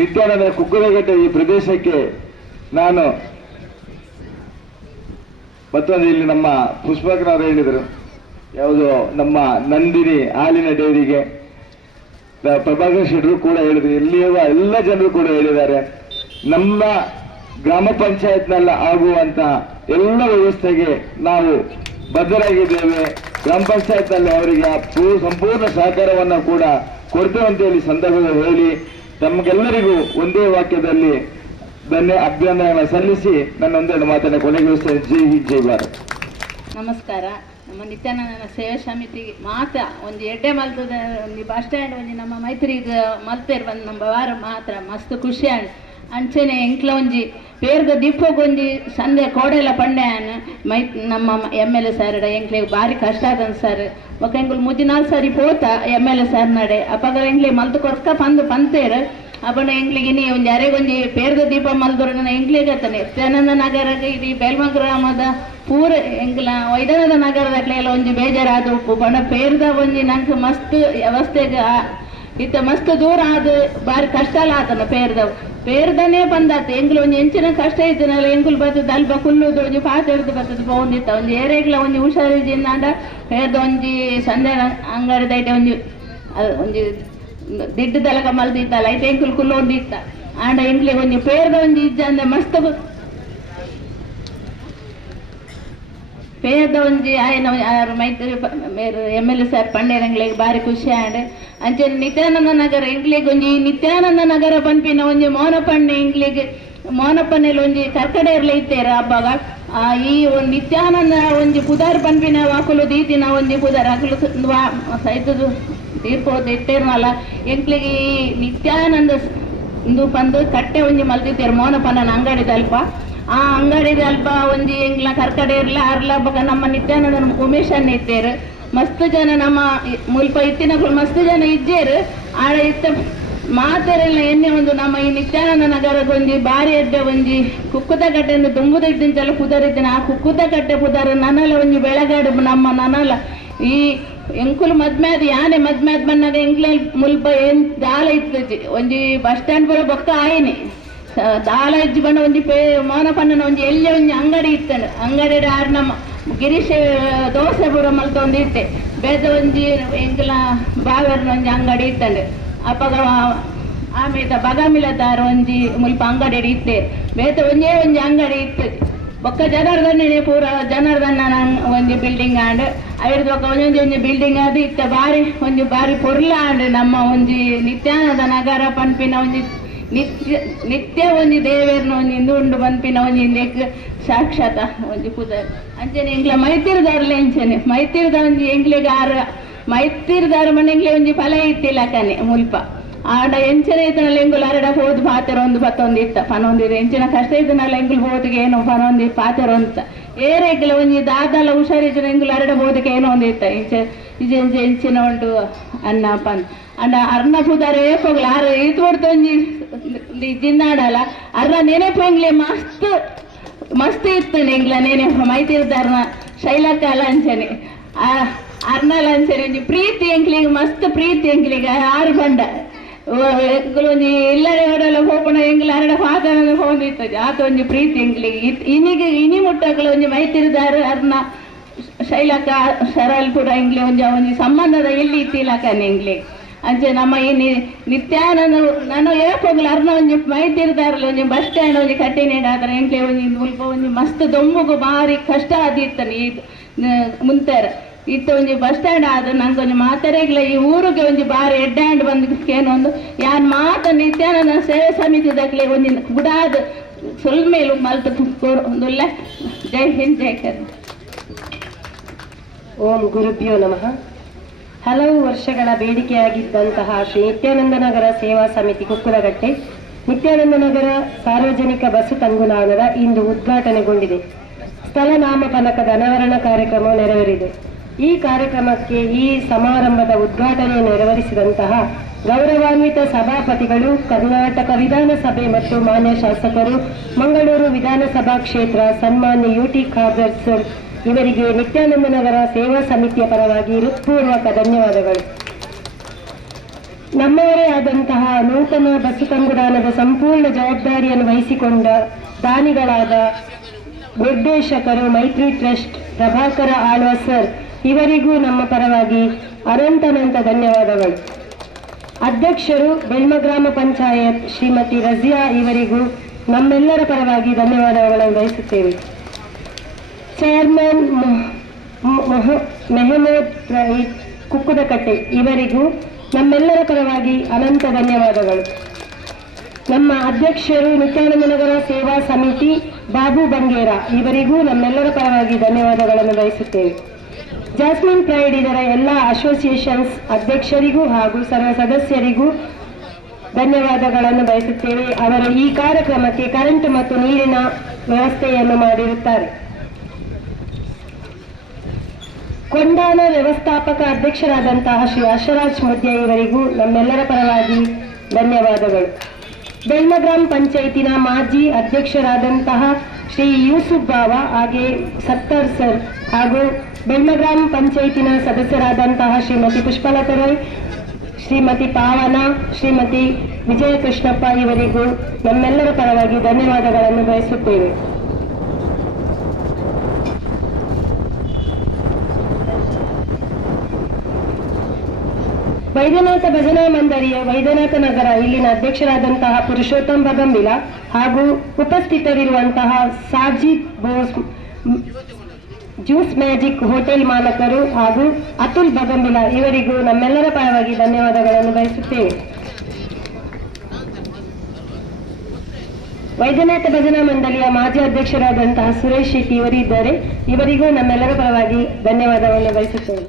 ನಿತ್ಯಾನಂದ ಕುಕ್ಕುರಗಟ್ಟೆ ಈ ಪ್ರದೇಶಕ್ಕೆ ನಾನು ಮತ್ತೊಂದು ಇಲ್ಲಿ ನಮ್ಮ ಪುಷ್ಪಕರವರು ಹೇಳಿದರು ಯಾವುದು ನಮ್ಮ ನಂದಿನಿ ಹಾಲಿನ ಡೈರಿಗೆ ಪ್ರಭಾಕರ್ ಶೆಟ್ಟರು ಕೂಡ ಹೇಳಿದ್ರು. ಇಲ್ಲಿರುವ ಎಲ್ಲ ಜನರು ಕೂಡ ಹೇಳಿದ್ದಾರೆ. ನಮ್ಮ ಗ್ರಾಮ ಪಂಚಾಯತ್ನಲ್ಲಿ ಆಗುವಂತ ಎಲ್ಲ ವ್ಯವಸ್ಥೆಗೆ ನಾವು ಬದ್ಧರಾಗಿದ್ದೇವೆ. ಗ್ರಾಮ ಪಂಚಾಯತ್ನಲ್ಲಿ ಅವರಿಗೆ ಸಂಪೂರ್ಣ ಸಹಕಾರವನ್ನು ಕೂಡ ಕೊಡ್ತೇವೆ ಅಂತ ಹೇಳಿ ಸಂದರ್ಭದಲ್ಲಿ ಹೇಳಿ ತಮಗೆಲ್ಲರಿಗೂ ಒಂದೇ ವಾಕ್ಯದಲ್ಲಿ ಅಭಿನಂದನೆ ಸಲ್ಲಿಸಿ ನನ್ನ ಒಂದೆರಡು ಮಾತನ್ನು ಕೊನೆಗೊಳಿಸ್ತೇನೆ. ಜೈ ಹಿಂದ್ ಜೈ ಭಾರತ್. ನಮಸ್ಕಾರ. ನಮ್ಮ ನಿತ್ಯಾನಂದ ಸೇವಾ ಸಮಿತಿಗೆ ಮಾತ್ರ ಒಂದು ಎಡ್ಡೆ ಮಲ್ತದ ಒಂದು ಬಸ್ ಸ್ಟ್ಯಾಂಡ್ ಒಂದು ನಮ್ಮ ಮೈತ್ರಿಗೆ ಮಲ್ತೇರು ಬಂದು ನಮ್ಮ ವಾರ ಮಾತ್ರ ಮಸ್ತ್ ಖುಷಿ ಅಂಚೆನೆ ಎಂಕ್ಲ ಒಂಜಿ ಪೇರ್ದ ದಿಪ್ಪಗೊಂಜಿ ಸಂದೆ ಕೋಡೆಲ ಪಂಡ್ಯಾನ್ ನಮ್ಮ MLA ಸರ್ ಎಂಕ್ಲೆಗೆ ಭಾರಿ ಕಷ್ಟ ಆದನ್ ಸರ್ ఒక ಎಂಗುಲ್ 3-4 ಸಾರಿ ಪೋತ MLA ಸರ್ ನಡೆ ಅಪಗ ಎಂಕ್ಲೆ ಮಲ್ತು ಕೊರ್ಕ ಪಂತೇರು ಅಪ್ಪನ ಎಂಕ್ಲಿಗೆ ನೀ ಒಂದು ಯಾರಿಗೊಂಜಿ ಪೇರ್ದ ದೀಪ ಮಲ್ದೊರನ ಎಂಕ್ಲಿಗೆ ಅತ್ತನೆ ನಿತ್ಯಾನಂದ ನಗರಗೆ ಇದು ಬೇಲ್ಮ ಗ್ರಾಮದ ಪೂರ ಎಂಕ್ಲ ವೈದ್ಯನಾಥ ನಗರದಕ್ಲೆಲ್ಲ ಒಂಜಿ ಬೇಜಾರಾದ ಉಪ್ಪು ಬಣ್ಣ ಪೇರ್ದ ಒಂಜಿ ನಂಗೆ ಮಸ್ತ್ ವ್ಯವಸ್ಥೆಗೆ ಇತ್ತ ಮಸ್ತ್ ದೂರ ಆದ ಬಾರಿ ಕಷ್ಟ ಅಲ್ಲ ಆತನ ಪೇರ್ದನೇ ಬಂದಾತ ಎಂಗ್ಲು ಒಂಜಿ ಎಂಚಿನ ಕಷ್ಟ ಇದ್ದನಲ್ಲ ಎಂಗುಲ್ ಬರ್ತದ ಅಲ್ಪ ಕುಲ್ಲುದು ಒಂಜಿ ಪಾತೆರ್ದು ಬರ್ತದ ಬೋಂದಿತ್ತ ಒಂಜಿ ಏರೆಗ್ಲ ಒಂಜಿ ಹುಷಾರಿಜಿಂದ ಪೇರ್ದ ಒಂಜಿ ಸಂದೆ ಅಂಗಡಿದೈತೆ ಒಂಜಿ ದಿಡ್ಡು ತಲಕ ಮಲ್ದಿತ್ತಲ್ಲ ಐತೆ ಎಂಕುಲ್ ಕುಲ್ಲೊಂದಿತ್ತ ಆಂಡ ಎಂಕ್ಲಿಗೆ ಒಂಜಿ ಪೇರ್ದ ಒಂಜಿ ಇಜ್ಜ ಅಂದ್ರೆ ಮಸ್ತ್ ಪೇರ್ದ ಒಂಜಿ ಆಯ್ನ ಯಾರು ಮೈತ್ರಿ MLA ಸರ್ ಪಂಡೇರಂಗ್ಲಿಗೆ ಭಾರಿ ಖುಷಿ ಆಂಡ್ ಅಂಚೆ ನಿತ್ಯಾನಂದ ನಗರ ಎಂಕ್ಲಿಗೆ ಒಂಜಿ ನಿತ್ಯಾನಂದ ನಗರ ಪಂಪಿನ ಒಂಜಿ ಮೋನಪಣ್ಣೆ ಎಂಕ್ಲಿಗೆ ಮೋನಪ್ಪನಲ್ಲಿ ಒಂಜಿ ಕರ್ಕಡೆರ್ಲ ಇತ್ತೇರ ಹಬ್ಬಗ ಈ ಒಂದು ನಿತ್ಯಾನಂದ ಒಂಜಿ ಪುದಾರ್ ಪಂಪಿನ ವಾಕುಲು ದೀತಿನ ಒಂಜಿ ಪುದಾರ್ ಹಾಕಲು ಸೈತದು ತೀರ್ಪೋದು ಇಟ್ಟೇರ್ನಲ್ಲ ಎಂಕ್ಲಿಗೆ ಈ ನಿತ್ಯಾನಂದ ಇಂದು ಬಂದು ಕಟ್ಟೆ ಒಂಜಿ ಮಲ್ತಿತ್ತೇರು ಮೋನಪ್ಪನ ಅಂಗಡಿದಲ್ಪ ಆ ಅಂಗಡಿದಲ್ಪ ಒಂಜಿ ಎಂಗ್ಲ ಕರ್ಕಡೆ ಇರ್ಲ ಅರ್ಲ ಬಗ ನಮ್ಮ ನಿತ್ಯಾನಂದ ಉಮೇಶನ್ನ ಇತ್ತೇರು ಮಸ್ತ್ ಜನ ನಮ್ಮ ಮುಲ್ಪ ಇತ್ತಿನಗಳು ಮಸ್ತ್ ಜನ ಇಜ್ಜೇರು ಆಡ ಇತ್ತ ಮಾತೆರೆಲ್ಲ ಎಣ್ಣೆ ಒಂದು ನಮ್ಮ ಈ ನಿತ್ಯಾನಂದ ನಗರದ ಒಂಜಿ ಬಾರಿ ಎಡ್ಡೆ ಒಂಜಿ ಕುಕ್ಕುದ ಕಟ್ಟೆಯನ್ನು ತುಂಬುದ ಇದ್ದಿಂಚಲ್ಲ ಪುದರಿದ್ದೇನೆ ಆ ಕುಕ್ಕುದ ಕಟ್ಟೆ ಪುದರ ನನಲ ಒಂಜಿ ಬೆಳಗಾಡು ನಮ್ಮ ನನಲ ಈ ಎಂಕುಲು ಮದ್ಮ್ಯಾದ ಯಾನೆ ಮದ್ಮ್ಯಾದ ಬನ್ನಾಗ ಎಂಕ್ಲ ಮುಲ್ಪ ಏನ್ ದಾಲ ಇತ್ತಜಿ ಒಂಜಿ ಬಸ್ ಸ್ಟ್ಯಾಂಡ್ ಬರೋ ಬೊಕ್ಕ ಆಯ್ನೆ ದಾಲ ಇಜ್ಜಿ ಬಣ್ಣ ಒಂಜಿ ಮೋನಪಣ್ಣನ ಒಂಜಿ ಎಲ್ಲೆ ಒಂಜಿ ಅಂಗಡಿ ಇತ್ತಂಡು ಅಂಗಡಿ ಆರು ನಮ್ಮ ಗಿರೀಶ್ ದೋಸೆ ಪೂರ ಮಲ್ತ ಒಂದು ಇತ್ತೆ ಬೇದ ಒಂಜಿ ಎಂಕ್ಲ ಬಾಗರ್ನ ಒಂಜಿ ಅಂಗಡಿ ಇತ್ತಂಡು ಅಪ್ಪಗ ಆಮೇಲೆ ಬಗಾಮಿಲದಾರ ಒಂಜಿ ಮುಲ್ಪ ಅಂಗಡಿ ಇತ್ತೆ ಬೇತ ಒಂಜೇ ಒಂಜಿ ಅಂಗಡಿ ಇತ್ತಜಿ ಬೊಕ್ಕ ಜನಾರ್ದನೇ ಪೂರ ಜನಾರ್ದನ ಒಂಜಿ ಬಿಲ್ಡಿಂಗ್ ಆಂಡ್ ಅವಿರ್ದು ಬೊಕ್ಕ ಒಂಜೊಂಜಿ ಬಿಲ್ಡಿಂಗ್ ಅದು ಇತ್ತ ಬಾರಿ ಒಂಜಿ ಬಾರಿ ಪೊರ್ಲ ಆಂಡ್ ನಮ್ಮ ಒಂಜಿ ನಿತ್ಯಾನಂದ ನಗರ ಪಂಪಿನ ಒಂಜಿ ನಿತ್ಯ ಒಂಜಿ ದೇವೇರ್ನ ಒಂಜಿ ಇಂದು ಬಂಪಿನ ಒಂಜಿ ಇಂದೆಕ್ ಸಾಕ್ಷಾತ್ ಒಂಜಿ ಪುದರ್ ಅಂಚನೆ ಎಂಗ್ಲ ಮೈತಿರ್ದಾರ್ಲೆ ಅಂಚನೆ ಮೈತಿರ್ದ ಒಂಜಿ ಎಂಗ್ಲಿಗೆ ಮೈತಿರ್ದಾರ ಮನೆಗ್ಲೆ ಒಂಜಿ ಫಲ ಇತ್ತಿಲ್ಲ ಕನೆ ಮುಲ್ಪ ಆಡ ಎಂಚನೆ ಇತ್ತನಲ್ಲ ಎಂಗುಲ್ ಅರಡ ಹೋದ್ ಪಾತೆರ ಒಂದು ಪತ್ತೊಂದು ಇತ್ತ ಪನೊಂದಿರ ಎಂಚಿನ ಕಷ್ಟ ಇದ್ದನಲ್ಲ ಎಂಗುಲ್ ಹೋದಿಗೆ ಏನೋ ಪನೊಂದಿ ಪಾತೆರ ಅಂತ ಏರೆಗ್ಲ ಒಂಜಿ ದಾದಲ ಹುಷಾರಿದ್ರೆ ಎಂಗುಲ್ ಅರಡ ಹೋದಿಗೆ ಏನೋ ಒಂದು ಇತ್ತ ಎಂಚಿನ ಉಂಟು ಅನ್ನ ಪನ್ ಅಂಡ ಅರ್ನ ಪುದಾರ ಏಪೋಗ್ಲ ಆರ ಇದು ಕೊಡ್ತು ಒಂಜಿ ಜಿನ್ನಾಡಲ್ಲ ಅರ್ನ ನೆನೆಪು ಎಂಗ್ಲೆ ಮಸ್ತ್ ಇತ್ತು ಎಂಗ್ಲ ನೆನೆಪು ಮೈತಿರ್ದಾರ್ನ ಶೈಲಕಾಲ ಅಂಚನೆ ಅರ್ನಲ ಅಂಚನೆ ಒಂಜಿ ಪ್ರೀತಿ ಎಂಕ್ಲಿಗೆ ಮಸ್ತ್ ಪ್ರೀತಿ ಎಂಕ್ಲಿಗೆ ಆರು ಬಂಡ ಒಂಜಿ ಇಲ್ಲಡೆ ಹೊಡೆಲ್ಲ ಹೋಪಣ ಎಂಗ್ಲ ಅರಡ ಪಾತನ ಹೋಗಿರ್ತದೆ ಆತ ಒಂಜಿ ಪ್ರೀತಿ ಎಂಕ್ಲಿಗೆ ಇನಿ ಮುಟ್ಟಗಳು ಒಂಜಿ ಮೈತಿರ್ದಾರ ಅರ್ನ ಶೈಲಕ ಶರಲ್ಪುರ ಎಂಗ್ಲಿ ಒಂಜಿ ಸಂಬಂಧದ ಎಲ್ಲಿ ಇತ್ತಿಲಕನೆ ಎಂಗ್ಲಿ ಅಂಚೆ ನಮ್ಮ ಈ ನಿತ್ಯಾನಂದ ನಾನು ಏಪೋಗ್ಲ ಅರ್ನ ಒಂಜಿ ಮೈತಿರ್ದಾರಲ್ಲ ಒಂಜಿ ಬಸ್ ಸ್ಟ್ಯಾಂಡ್ ಒಂಜಿ ಕಟ್ಟಿನೇಡಾದ್ರೆ ಎಂಕ್ಲೆ ಒಂಜಿ ಮುಲ್ಪ ಒಂಜಿ ಮಸ್ತ್ ದೊಂಬುಗು ಭಾರಿ ಕಷ್ಟ ಆದಿತ್ತನೆ ಇದು ಮುಂತಾರ ಇತ್ತ ಒಂಜಿ ಬಸ್ ಸ್ಟ್ಯಾಂಡ್ ಆದ್ರೆ ನಂಗೆ ಒಂಜಿ ಮಾತಾರೆಗ್ಲ ಈ ಊರಿಗೆ ಒಂಜಿ ಬಾರಿ ಎಡ್ಡಾಂಡ್ ಬಂದಕ್ಕೇನೊಂದು ಯಾನ್ ಮಾತ ನಿತ್ಯಾನಂದ ಸೇವೆ ಸಮಿತಿದಾಗ್ಲೆ ಒಂಜಿ ಗುಡಾದ ಸುಲ್ಮೇಲು ಮಲ್ತ ಒಂದುಲ್ಲ ಜೈ ಹಿಂದ್ ಜೈ ಕರ್ನಾಟಕ. ಓಂ ಗುರುಭ್ಯೋ ನಮಃ. ಹಲವು ವರ್ಷಗಳ ಬೇಡಿಕೆಯಾಗಿದ್ದಂತಹ ಶ್ರೀ ನಿತ್ಯಾನಂದ ನಗರ ಸೇವಾ ಸಮಿತಿ ಕುಕ್ಕುಲಗಟ್ಟೆ ನಿತ್ಯಾನಂದ ನಗರ ಸಾರ್ವಜನಿಕ ಬಸ್ಸು ತಂಗುದಾಣದ ಇಂದು ಉದ್ಘಾಟನೆಗೊಂಡಿದೆ. ಸ್ಥಳ ನಾಮಫಲಕದ ಅನಾವರಣ ಕಾರ್ಯಕ್ರಮ ನೆರವೇರಿದೆ. ಈ ಕಾರ್ಯಕ್ರಮಕ್ಕೆ ಈ ಸಮಾರಂಭದ ಉದ್ಘಾಟನೆ ನೆರವೇರಿಸಿದಂತಹ ಗೌರವಾನ್ವಿತ ಸಭಾಪತಿಗಳು, ಕರ್ನಾಟಕ ವಿಧಾನಸಭೆ ಮತ್ತು ಮಾನ್ಯ ಶಾಸಕರು, ಮಂಗಳೂರು ವಿಧಾನಸಭಾ ಕ್ಷೇತ್ರ ಸನ್ಮಾನ್ಯ UT ಖಾದರ್ ಸರ್ ಇವರಿಗೆ ನಿತ್ಯಾನಂದ ನಗರ ಸೇವಾ ಸಮಿತಿಯ ಪರವಾಗಿ ಹೃತ್ಪೂರ್ವಕ ಧನ್ಯವಾದಗಳು. ನಮ್ಮವರೇ ಆದಂತಹ ನೂತನ ಬಸ್ಸು ತಂಗುದಾಣದ ಸಂಪೂರ್ಣ ಜವಾಬ್ದಾರಿಯನ್ನು ವಹಿಸಿಕೊಂಡ ದಾನಿಗಳಾದ ನಿರ್ದೇಶಕರು ಮೈತ್ರಿ ಟ್ರಸ್ಟ್ ಪ್ರಭಾಕರ ಆಳ್ವ ಸರ್ ಇವರಿಗೂ ನಮ್ಮ ಪರವಾಗಿ ಅನಂತ ಧನ್ಯವಾದಗಳು. ಅಧ್ಯಕ್ಷರು ಬೆಳ್ಮ ಗ್ರಾಮ ಪಂಚಾಯತ್ ಶ್ರೀಮತಿ ರಜಿಯಾ ಇವರಿಗೂ ನಮ್ಮೆಲ್ಲರ ಪರವಾಗಿ ಧನ್ಯವಾದಗಳನ್ನು ವಹಿಸುತ್ತೇವೆ. ಚೇರ್ಮನ್ ಮೆಹಮೂದ್ ಕುಕ್ಕುದಕಟ್ಟೆ ಇವರಿಗೂ ನಮ್ಮೆಲ್ಲರ ಪರವಾಗಿ ಅನಂತ ಧನ್ಯವಾದಗಳು. ನಮ್ಮ ಅಧ್ಯಕ್ಷರು ನಿತ್ಯಾನಂದ ನಗರ ಸೇವಾ ಸಮಿತಿ ಬಾಬು ಬಂಗೇರ ಇವರಿಗೂ ನಮ್ಮೆಲ್ಲರ ಪರವಾಗಿ ಧನ್ಯವಾದಗಳನ್ನು ಬಯಸುತ್ತೇವೆ. ಜಾಸ್ಮಿನ್ ಪ್ರೈಡ್ ಇದರ ಎಲ್ಲ ಅಸೋಸಿಯೇಷನ್ಸ್ ಅಧ್ಯಕ್ಷರಿಗೂ ಹಾಗೂ ಸರ್ವ ಸದಸ್ಯರಿಗೂ ಧನ್ಯವಾದಗಳನ್ನು ಬಯಸುತ್ತೇವೆ. ಅವರು ಈ ಕಾರ್ಯಕ್ರಮಕ್ಕೆ ಕರೆಂಟ್ ಮತ್ತು ನೀರಿನ ವ್ಯವಸ್ಥೆಯನ್ನು ಮಾಡಿರುತ್ತಾರೆ. ಕೊಂಡಾಣ ವ್ಯವಸ್ಥಾಪಕ ಅಧ್ಯಕ್ಷರಾದಂತಹ ಶ್ರೀ ಹರ್ಷರಾಜ್ ಮುದ್ದೆ ಇವರಿಗೂ ನಮ್ಮೆಲ್ಲರ ಪರವಾಗಿ ಧನ್ಯವಾದಗಳು. ಬೆಳ್ಮ ಗ್ರಾಮ ಪಂಚಾಯತಿನ ಮಾಜಿ ಅಧ್ಯಕ್ಷರಾದಂತಹ ಶ್ರೀ ಯೂಸುಫ್ ಬಾವಾ ಹಾಗೆ ಸತ್ತರ್ ಸರ್ ಹಾಗೂ ಬೆಳ್ಮ ಗ್ರಾಮ ಪಂಚಾಯತಿನ ಸದಸ್ಯರಾದಂತಹ ಶ್ರೀಮತಿ ಪುಷ್ಪಲತಾ ರೈ, ಶ್ರೀಮತಿ ಪಾವನ, ಶ್ರೀಮತಿ ವಿಜಯಕೃಷ್ಣಪ್ಪ ಇವರಿಗೂ ನಮ್ಮೆಲ್ಲರ ಪರವಾಗಿ ಧನ್ಯವಾದಗಳನ್ನು ಬಯಸುತ್ತೇವೆ. ವೈದ್ಯನಾಥ ಭಜನಾ ಮಂಡಳಿಯ ವೈದ್ಯನಾಥ ನಗರ ಇಲ್ಲಿನ ಅಧ್ಯಕ್ಷರಾದಂತಹ ಪುರುಷೋತ್ತಮ್ ಬಗಂಬಿಲ ಹಾಗೂ ಉಪಸ್ಥಿತರಿರುವಂತಹ Sajid Bose juice magic hotel ಮಾಲಕರು ಹಾಗೂ ಅತುಲ್ ಬಗಂಬಿಲ ಇವರಿಗೂ ನಮ್ಮೆಲ್ಲರ ಪರವಾಗಿ ಧನ್ಯವಾದಗಳನ್ನು ಬಯಸುತ್ತೇವೆ. ವೈದ್ಯನಾಥ ಭಜನಾ ಮಂಡಳಿಯ ಮಾಜಿ ಅಧ್ಯಕ್ಷರಾದಂತಹ ಸುರೇಶ್ ಶೆಟ್ಟಿ ಇವರಿದ್ದಾರೆ. ಇವರಿಗೂ ನಮ್ಮೆಲ್ಲರ ಪರವಾಗಿ ಧನ್ಯವಾದಗಳನ್ನು ಬಯಸುತ್ತೇವೆ.